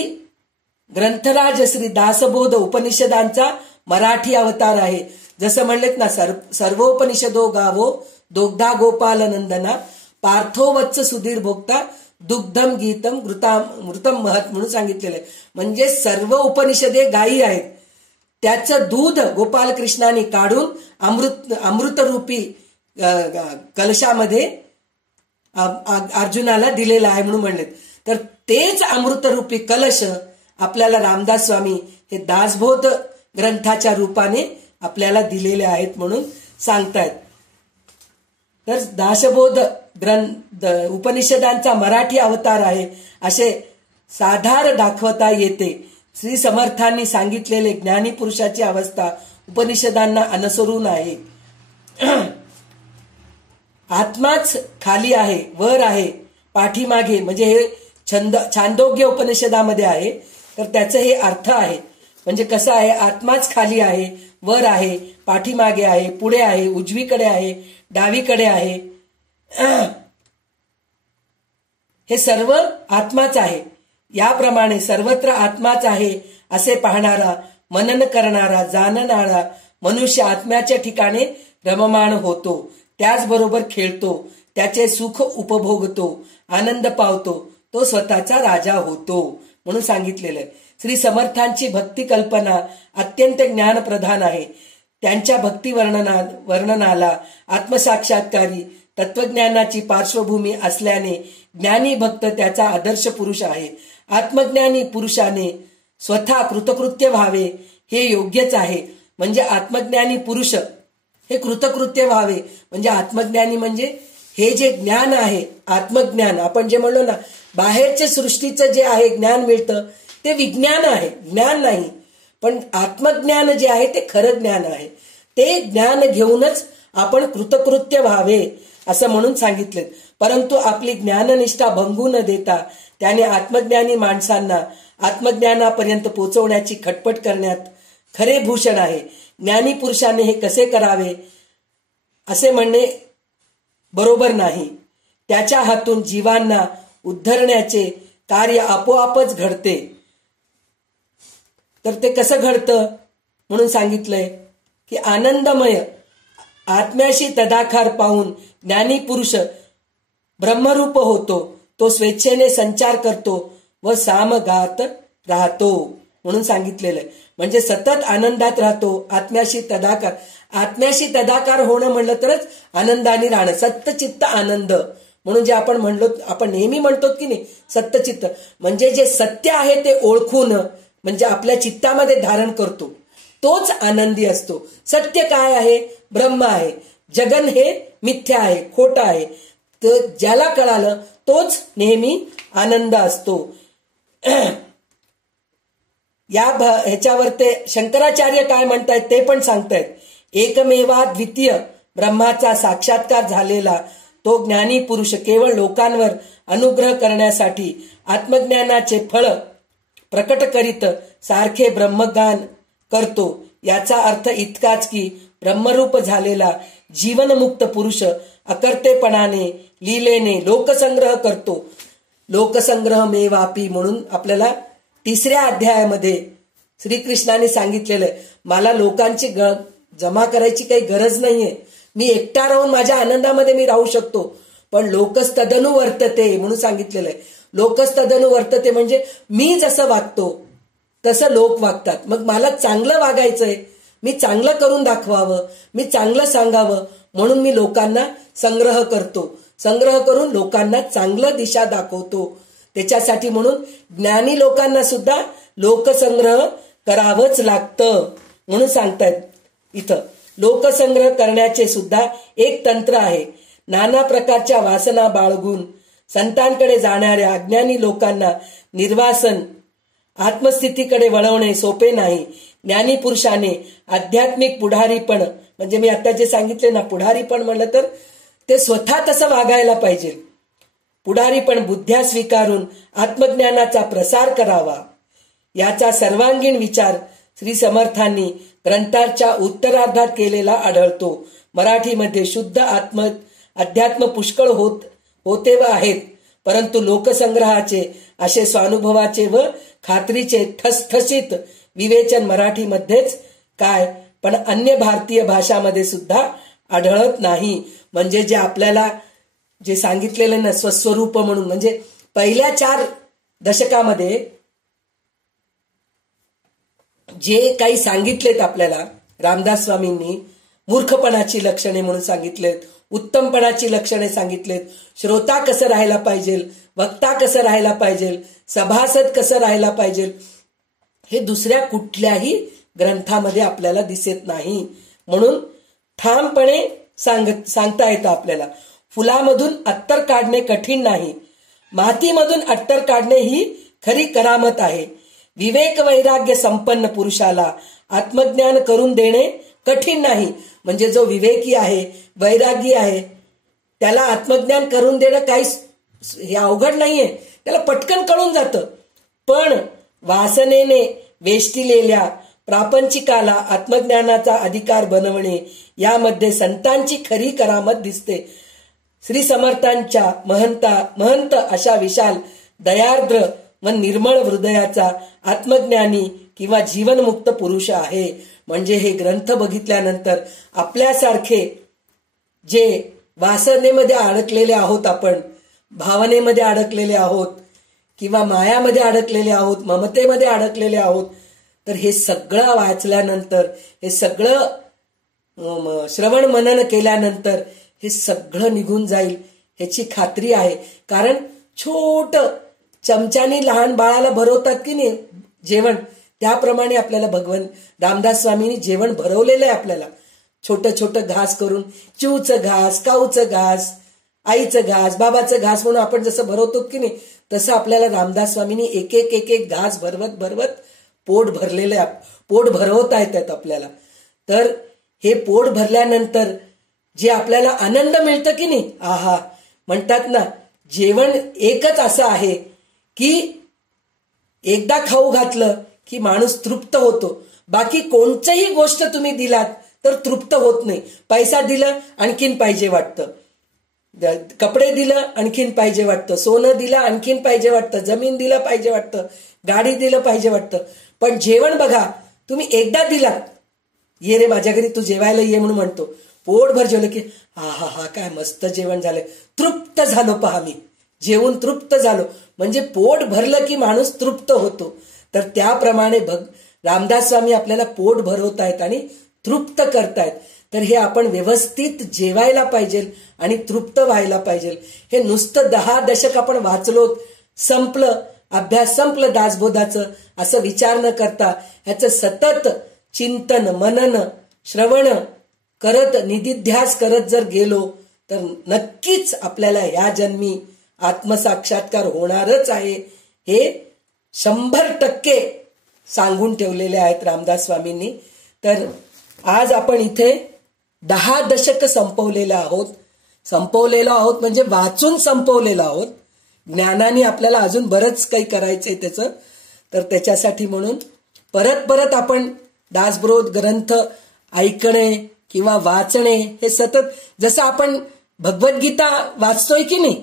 ग्रंथराज श्री दासबोध उपनिषदांचा मराठी अवतार आहे. जसं म्हणलेत ना, सर्वोपनिषदो गावो दोग्धा गोपाल नंदना पार्थो वत्स सुधीर भोक्ता दुग्धम गीतम मृतम महत म्हणून सांगितलेलं आहे. म्हणजे सर्व उपनिषदे गायी आहेत, त्याचं दूध गोपाल कृष्णाने काढून अमृतरूपी कलशामध्ये अर्जुनाला दिलेला आहे म्हणून म्हणलेत. तर तेच अमृतरूपी कलश आपल्याला रामदास स्वामी हे दासबोध ग्रंथाच्या रूपाने आपल्याला दिलेले आहेत म्हणून सांगतायत. तर दासबोध ग्रंथ उपनिषदांचा मराठी अवतार आहे असे साधार दाखवता येते. श्री समर्थांनी सांगितलेले ज्ञानी पुरुषाची अवस्था उपनिषदांना अनुसरून आहे. आत्माच खाली आहे, वर आहे, पाठीमागे, म्हणजे हे छांदोग्य उपनिषदामध्ये आहे. तर त्याचं हे अर्थ आहे. म्हणजे कसं आहे, आत्माच खाली आहे, वर आहे, पाठीमागे आहे, पुढे आहे, उजवीकडे आहे, डावीकडे आहे, हे सर्व आत्माच आहे. याप्रमाणे सर्वत्र आत्माच आहे असे पाहणारा, मनन करणारा, जाणणारा मनुष्य आत्म्याच्या ठिकाणी रममाण होतो, त्याचबरोबर खेळतो, त्याचे सुख उपभोगतो, आनंद पावतो, तो स्वतःचा राजा होतो म्हणून सांगितलेलं आहे. श्री समर्थांची भक्ती कल्पना अत्यंत ज्ञानप्रधान आहे. त्यांच्या भक्ती वर्णनाला आत्मसाक्षात्कारी तत्वज्ञानाची पार्श्वभूमी असल्याने ज्ञानी भक्त त्याचा आदर्श पुरुष आहे. आत्मज्ञानी पुरुषाने स्वतः कृतकृत्य व्हावे हे योग्यच आहे. म्हणजे आत्मज्ञानी पुरुष हे कृतकृत्य व्हावे. म्हणजे आत्मज्ञानी म्हणजे हे जे ज्ञान आहे, आत्मज्ञान, आपण जे म्हणलो ना, बाहेरच्या सृष्टीचं जे आहे ज्ञान मिळतं ते विज्ञान आहे, ज्ञान नाही. पण आत्मज्ञान जे आहे ते खरं ज्ञान आहे. ते ज्ञान घेऊनच आपण कृतकृत्य व्हावे असं म्हणून सांगितले. परंतु आपली ज्ञाननिष्ठा भंगू न देता त्याने आत्मज्ञानी माणसांना आत्मज्ञानापर्यंत पोहोचवण्याची खटपट करण्यात खरे भूषण आहे. ज्ञानी पुरुषाने हे कसे करावे असे म्हणणे बरोबर नाही. त्याच्या हातून जीवांना उद्धरण्याचे कार्य आपोआपच घडते. तर ते कसं घडतं म्हणून सांगितलंय की आनंदमय आत्म्याशी तदाकार पाहून ज्ञानी पुरुष ब्रह्मरूप होतो. तो स्वेच्छेने संचार करतो व सामगात राहतो म्हणून सांगितलेलं आहे. म्हणजे सतत आनंदात राहतो. आत्म्याशी तदाकार होणं म्हणलं तरच आनंदाने राहणं, सत्यचित्त आनंद म्हणून जे आपण म्हणलो, आपण नेहमी म्हणतो की नाही, सत्यचित्त म्हणजे जे सत्य आहे ते ओळखून, म्हणजे आपल्या चित्तामध्ये धारण करतो, तोच आनंदी असतो. सत्य काय आहे? ब्रह्म आहे. जगन हे मिथ्या आहे, खोटं आहे. तर ज्याला कळालं तोच नेहमी आनंद असतो. ह्याच्यावर ते शंकराचार्य काय म्हणतायत ते पण सांगतायत. एकमेवा द्वितीय ब्रह्माचा साक्षात्कार झालेला तो ज्ञानी पुरुष केवळ लोकांवर अनुग्रह करण्यासाठी आत्मज्ञानाचे फळ प्रकट करीत सारखे ब्रह्मगान करतो. याचा अर्थ इतकाच की ब्रह्मरूप झालेला जीवनमुक्त पुरुष अकर्तेपणाने लीलेने लोकसंग्रह करतो. लोकसंग्रह मे वापी म्हणून आपल्याला 3ऱ्या अध्यायामध्ये श्रीकृष्णाने सांगितलेलं आहे, मला लोकांची जमा करायची काही गरज नाहीये. मी एकटा राहून माझ्या आनंदामध्ये मी राहू शकतो. पण लोकस्तदनु वर्तते म्हणून सांगितलेलं आहे. लोकस्तदनु वर्तते म्हणजे मी जसं वागतो तसं लोक वागतात. मग मला चांगलं वागायचंय, मी चांगलं करून दाखवावं, मी चांगलं सांगावं म्हणून मी लोकांना संग्रह करतो. संग्रह करून लोकांना चांगलं दिशा दाखवतो. त्याच्यासाठी म्हणून ज्ञानी लोकांना सुद्धा लोकसंग्रह करावंच लागतं म्हणून सांगतायत इथं. लोकसंग्रह करण्याचे सुद्धा एक तंत्र आहे. नाना प्रकारच्या वासना बाळगून संतांकडे जाणाऱ्या अज्ञानी लोकांना निर्वासन आत्मस्थितीकडे वळवणे सोपे नाही. ज्ञानी पुरुषाने आध्यात्मिक पुढारीपण, म्हणजे मी आता जे सांगितले ना, पुढारीपण म्हणलं तर ते स्वतः तसं वागायला पाहिजे. पुढारीपण बुद्ध्या स्वीकारून आत्मज्ञानाचा प्रसार करावा. याचा सर्वांगीण विचार श्री समर्थांनी ग्रंथाच्या उत्तरार्धात केलेला आढळतो. मराठीमध्ये शुद्ध अध्यात्म पुष्कळ होते व आहेत, परंतु लोकसंग्रहाचे असे स्वानुभवाचे व खात्रीचे ठसठसीत विवेचन मराठीमध्येच काय पण अन्य भारतीय भाषामध्ये सुद्धा आढळत नाही. म्हणजे जे आपल्याला जे सांगितलेले ना स्वस्वरूप म्हणून, म्हणजे पहिल्या 4 दशकामध्ये जे काही सांगितलेत आपल्याला रामदास स्वामींनी, मूर्खपणाची लक्षणे म्हणून सांगितलेत, उत्तमपणाची लक्षणे सांगितलेत, श्रोता कसं राहायला पाहिजे, वक्ता कसं राहायला पाहिजे, सभासद कसं राहायला पाहिजे, हे दुसऱ्या कुठल्याही ग्रंथामध्ये आपल्याला दिसत नाही. म्हणून ठामपणे सांगता येतं आपल्याला. फुलामधून अत्तर काढणे कठीण नाही, मातीमधून अत्तर काढणे ही खरी करामत आहे. विवेक वैराग्य संपन्न पुरुषाला आत्मज्ञान करून देणे कठीण नाही. म्हणजे जो विवेकी आहे, वैरागी आहे, त्याला आत्मज्ञान करून देणं काही हे अवघड नाहीये, त्याला पटकन कळून जातं. पण वासनेने वेष्टिलेल्या प्रापंचिकाला आत्मज्ञानाचा अधिकार बनवणे यामध्ये संतांची खरी करामत दिसते. श्री समर्थांच्या महंत अशा विशाल दयार्द्र व निर्मळ हृदयाचा आत्मज्ञानी किंवा जीवनमुक्त पुरुष आहे. म्हणजे हे ग्रंथ बघितल्यानंतर आपल्यासारखे जे वासनेमध्ये अडकलेले आहोत, आपण भावनेमध्ये अडकलेले आहोत किंवा मायामध्ये अडकलेले आहोत, ममतेमध्ये अडकलेले आहोत, तर हे सगळं वाचल्यानंतर, हे सगळं श्रवण मनन केल्यानंतर हे सगळं निघून जाईल ह्याची खात्री आहे. कारण छोट चमच्यानी लहान बाळाला भरवतात की नाही जेवण, त्याप्रमाणे आपल्याला भगवान रामदास स्वामींनी जेवण भरवलेलं आहे आपल्याला. छोटं छोटं घास करून, चिवचं घास, काऊचं घास, आईचं घास, बाबाचं घास म्हणून आपण जसं भरवतो की नाही, तसं आपल्याला रामदास स्वामींनी एक एक घास भरवत पोट भरलेलं आहे, पोट भरवता येतात आपल्याला. तर हे पोट भरल्यानंतर जे आपल्याला आनंद मिळतं की नाही, आहा, म्हणतात ना, जेवण एकच असं आहे की एकदा खाऊ घातलं की माणूस तृप्त होतो. बाकी कोणतीही गोष्ट तुम्ही दिलात तर तृप्त होत नाही. पैसा दिला आणखीन पाहिजे वाटतं, कपडे दिलं आणखीन पाहिजे वाटतं, सोनं दिलं आणखीन पाहिजे वाटतं, जमीन दिलं पाहिजे वाटतं, गाडी दिलं पाहिजे वाटतं. पण जेवण बघा, तुम्ही एकदा दिलात, ये रे माझ्या घरी तू जेवायला ये म्हणून म्हणतो, पोटभर जेवलं की हा काय मस्त जेवण झालंय, तृप्त झालो पहा, मी जेवून तृप्त झालो. म्हणजे पोट भरलं की माणूस तृप्त होतो. तर त्याप्रमाणे रामदास स्वामी आपल्याला पोट भरवतायत आणि तृप्त करतायत. तर हे आपण व्यवस्थित जेवायला पाहिजे आणि तृप्त व्हायला पाहिजे. हे नुसतं 10 दशक आपण वाचलो, संपलं, अभ्यास संपलं दासबोधाचं, असं विचार न करता ह्याचं सतत चिंतन, मनन, श्रवण करत, निधिध्यास करत जर गेलो तर नक्कीच आपल्याला ह्या जन्मी आत्मसाक्षात्कार होणारच आहे. हे 100% सांगून ठेवलेले आहेत रामदास स्वामींनी. तर आज आपण इथे 10 दशक संपवलेलो आहोत म्हणजे वाचून संपवलेलो आहोत. ज्ञानाने आपल्याला अजून बरंच काही करायचंय त्याचं. तर त्याच्यासाठी म्हणून परत आपण दासबोध ग्रंथ ऐकणे किंवा वाचणे हे सतत, जसं आपण भगवद्गीता वाचतोय की नाही,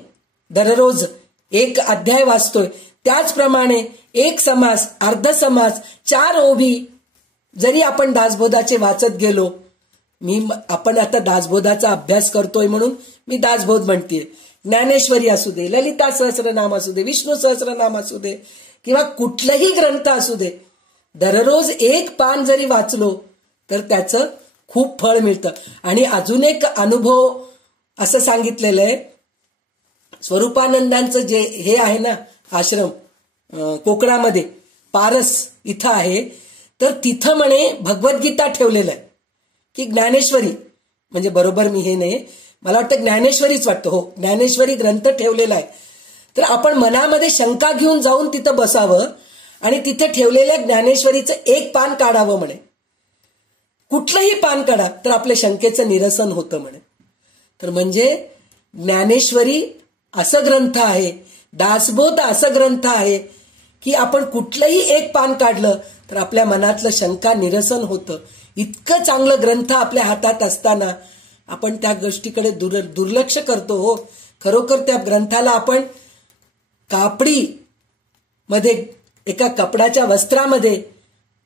दररोज एक अध्याय वाचतोय, त्याचप्रमाणे एक समास, अर्ध समास, 4 ओवी जरी आपण दासबोधाचे वाचत गेलो, आपण आता दासबोधाचा अभ्यास करतोय म्हणून मी दासबोध म्हणतेय. ज्ञानेश्वरी असू दे, ललिता सहस्रनाम असू दे, विष्णू सहस्रनाम असू दे किंवा कुठलाही ग्रंथ असू दे, दररोज एक पान जरी वाचलो तर त्याचं खूप फळ मिळतं. आणि अजून एक अनुभव असं सांगितलेलं आहे स्वरूपानंदांचं जे हे आहे ना आश्रम कोकणामध्ये पारस इथं आहे, तर तिथं म्हणे भगवद्गीता ठेवलेलं आहे की ज्ञानेश्वरी, म्हणजे बरोबर मी हे नाही, मला वाटतं ज्ञानेश्वरीच वाटतं, हो ज्ञानेश्वरी ग्रंथ ठेवलेला आहे. तर आपण मनामध्ये शंका घेऊन जाऊन तिथं बसावं आणि तिथे ठेवलेल्या ज्ञानेश्वरीचं एक पान काढावं म्हणे. कुठलंही पान काढा तर आपल्या शंकेचं निरसन होतं म्हणे. तर म्हणजे ज्ञानेश्वरी असं ग्रंथ आहे, दासबोध असं ग्रंथ आहे की आपण कुठलंही एक पान काढलं तर आपल्या मनातलं शंका निरसन होतं. इतकं चांगलं ग्रंथ आपल्या हातात असताना आपण त्या गोष्टीकडे दुर्लक्ष करतो. हो, खरोखर त्या ग्रंथाला आपण कापडी मध्ये एका कपड्याच्या वस्त्रामध्ये,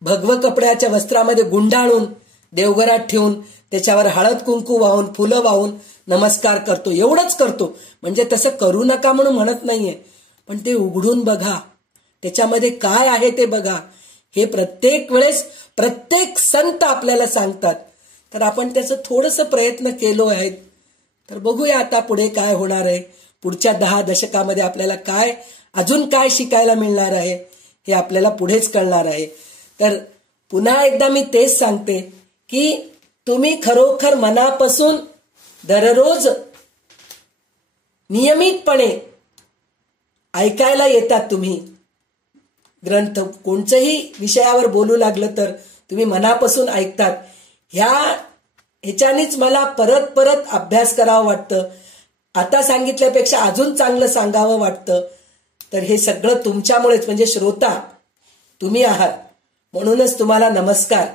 भगव कपड्याच्या वस्त्रामध्ये गुंडाळून देवघरात ठेवून त्याच्यावर हळद कुंकू वाहून फुलं वाहून नमस्कार करतो, एवढंच करतो. म्हणजे तसं करू नका म्हणून म्हणत नाहीये, पण ते उघडून बघा, त्याच्यामध्ये काय आहे ते बघा. हे प्रत्येक वेळेस प्रत्येक संत आपल्याला सांगतात. तर आपण त्याचं थोडंसं प्रयत्न केलो आहेत. तर बघूया आता पुढे काय होणार आहे. पुढच्या 10 दशकामध्ये आपल्याला काय अजून काय शिकायला मिळणार आहे हे आपल्याला पुढेच कळणार आहे. तर पुन्हा एकदा मी तेच सांगते की तुम्ही खरोखर मनापासून दररोज नियमितपणे ऐकायला येतात. तुम्ही ग्रंथ कोणत्याही विषयावर बोलू लागलं तर तुम्ही मनापासून ऐकतात. ह्याच्यानेच मला परत परत अभ्यास करावं वाटतं. आता सांगितल्यापेक्षा अजून चांगलं सांगावं वाटतं. तर हे सगळं तुमच्यामुळेच, म्हणजे श्रोता तुम्ही आहात, म्हणूनच तुम्हाला नमस्कार.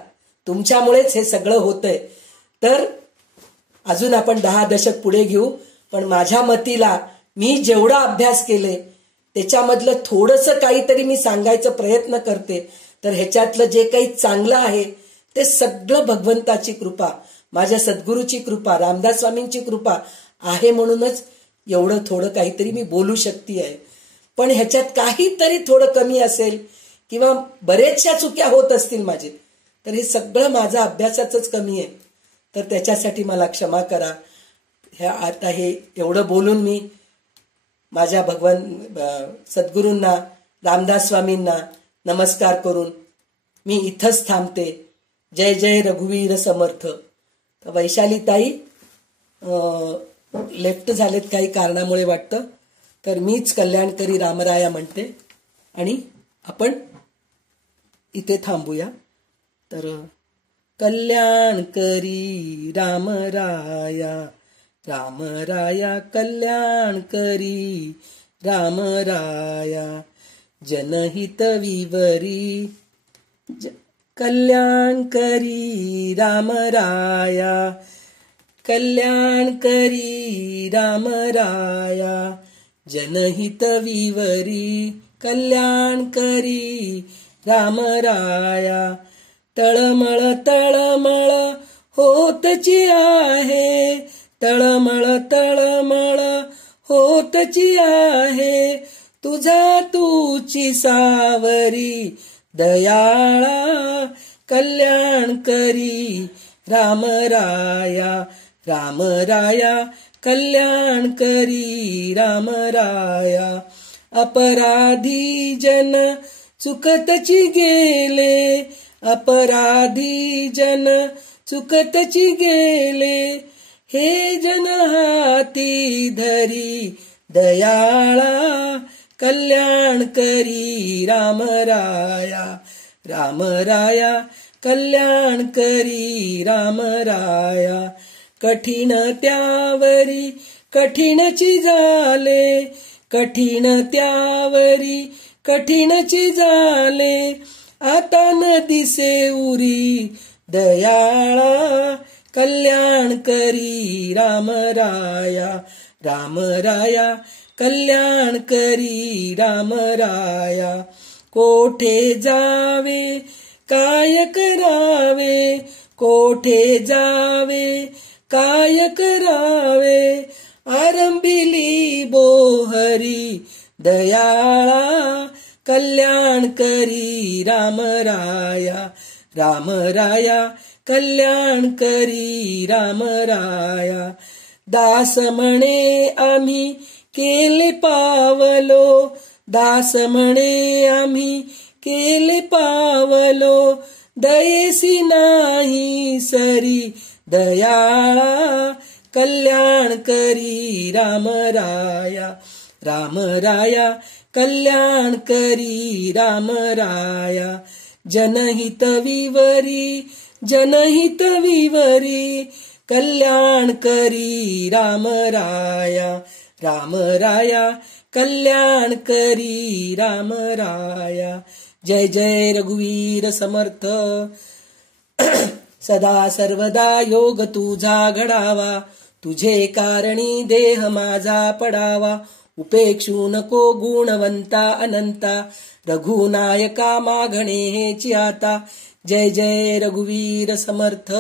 तुमच्यामुळेच हे सगळं होतंय. तर अजून आपण 10 दशक पुढे घेऊ, पण माझ्या मतीला मी जेवढा अभ्यास केले त्याच्यामधलं थोडंसं काहीतरी मी सांगायचा प्रयत्न करते. तर ह्याच्यातलं जे काही चांगलं आहे ते सगळं भगवंताची कृपा, माझ्या सद्गुरूची कृपा, रामदास स्वामींची कृपा आहे, म्हणूनच एवढं थोडं काहीतरी मी बोलू शकते आहे. पण ह्याच्यात काहीतरी थोडं कमी असेल किंवा बरेचशा चुक्या होत असतील माझे, तर हे सगळं माझा अभ्यासाचंच कमी आहे. तर त्याच्यासाठी मला क्षमा करा. आता हे एवढं बोलून मी माझ्या सद्गुरूंना, रामदास स्वामींना नमस्कार करून मी इथंच थांबते. जय जय रघुवीर समर्थ. वैशाली ताई लेफ्ट झालेत काही कारणामुळे वाटतं, तर मीच कल्याणकरी रामराया म्हणते आणि आपण इथे थांबूया. तर कल्याणकरी रामराया, रामराया कल्याणकरी रामराया, जनहित विवरी कल्याणकरी रामराया, कल्याणकरी रामराया, जनहित विवरी कल्याणकरी रामराया. तळमळ तळमळ होतची आहे, तळमळ तळमळ होतची आहे, तुझा तूची सावरी दयाळा, कल्याणकरी रामराया, रामराया कल्याणकरी रामराया. अपराधी जन चुकतची गेले, अपराधी जन चुकतची गेले, हे जन हाती धरी दयाळा, कल्याणकरी रामराया, रामराया कल्याणकरी रामराया. कठीण त्यावरी कठीणची झाले, कठीण त्यावरी कठीणची झाले, आता न दिसे उरी दयाळा, कल्याणकरी रामराया, रामराया कल्याणकरी रामराया. कोठे जावे काय करावे, कोठे जावे काय करावे, आरंभिली बोहरी दयाळा, कल्याणकरी रामराया, रामराया कल्याणकरी रामराया. दास म्हणे आम्ही केले पावलो, दास म्हणे आम्ही केले पावलो, दयेसी नाही सरी दयाळा, कल्याण करी राम राया, राम राया कल्याण करी राम राया, जनहित विवरी, जनहित विवरी, कल्याण करी राम राया, राम राया कल्याण करी राम राया. जय जय रघुवीर समर्थ. सदा सर्वदा योग तुझा घडावा, तुझे कारणी देह माझा पडावा, उपेक्षू नको गुणवंता अनंता, रघुनायका मागणे हेची आता. जय जय रघुवीर समर्थ.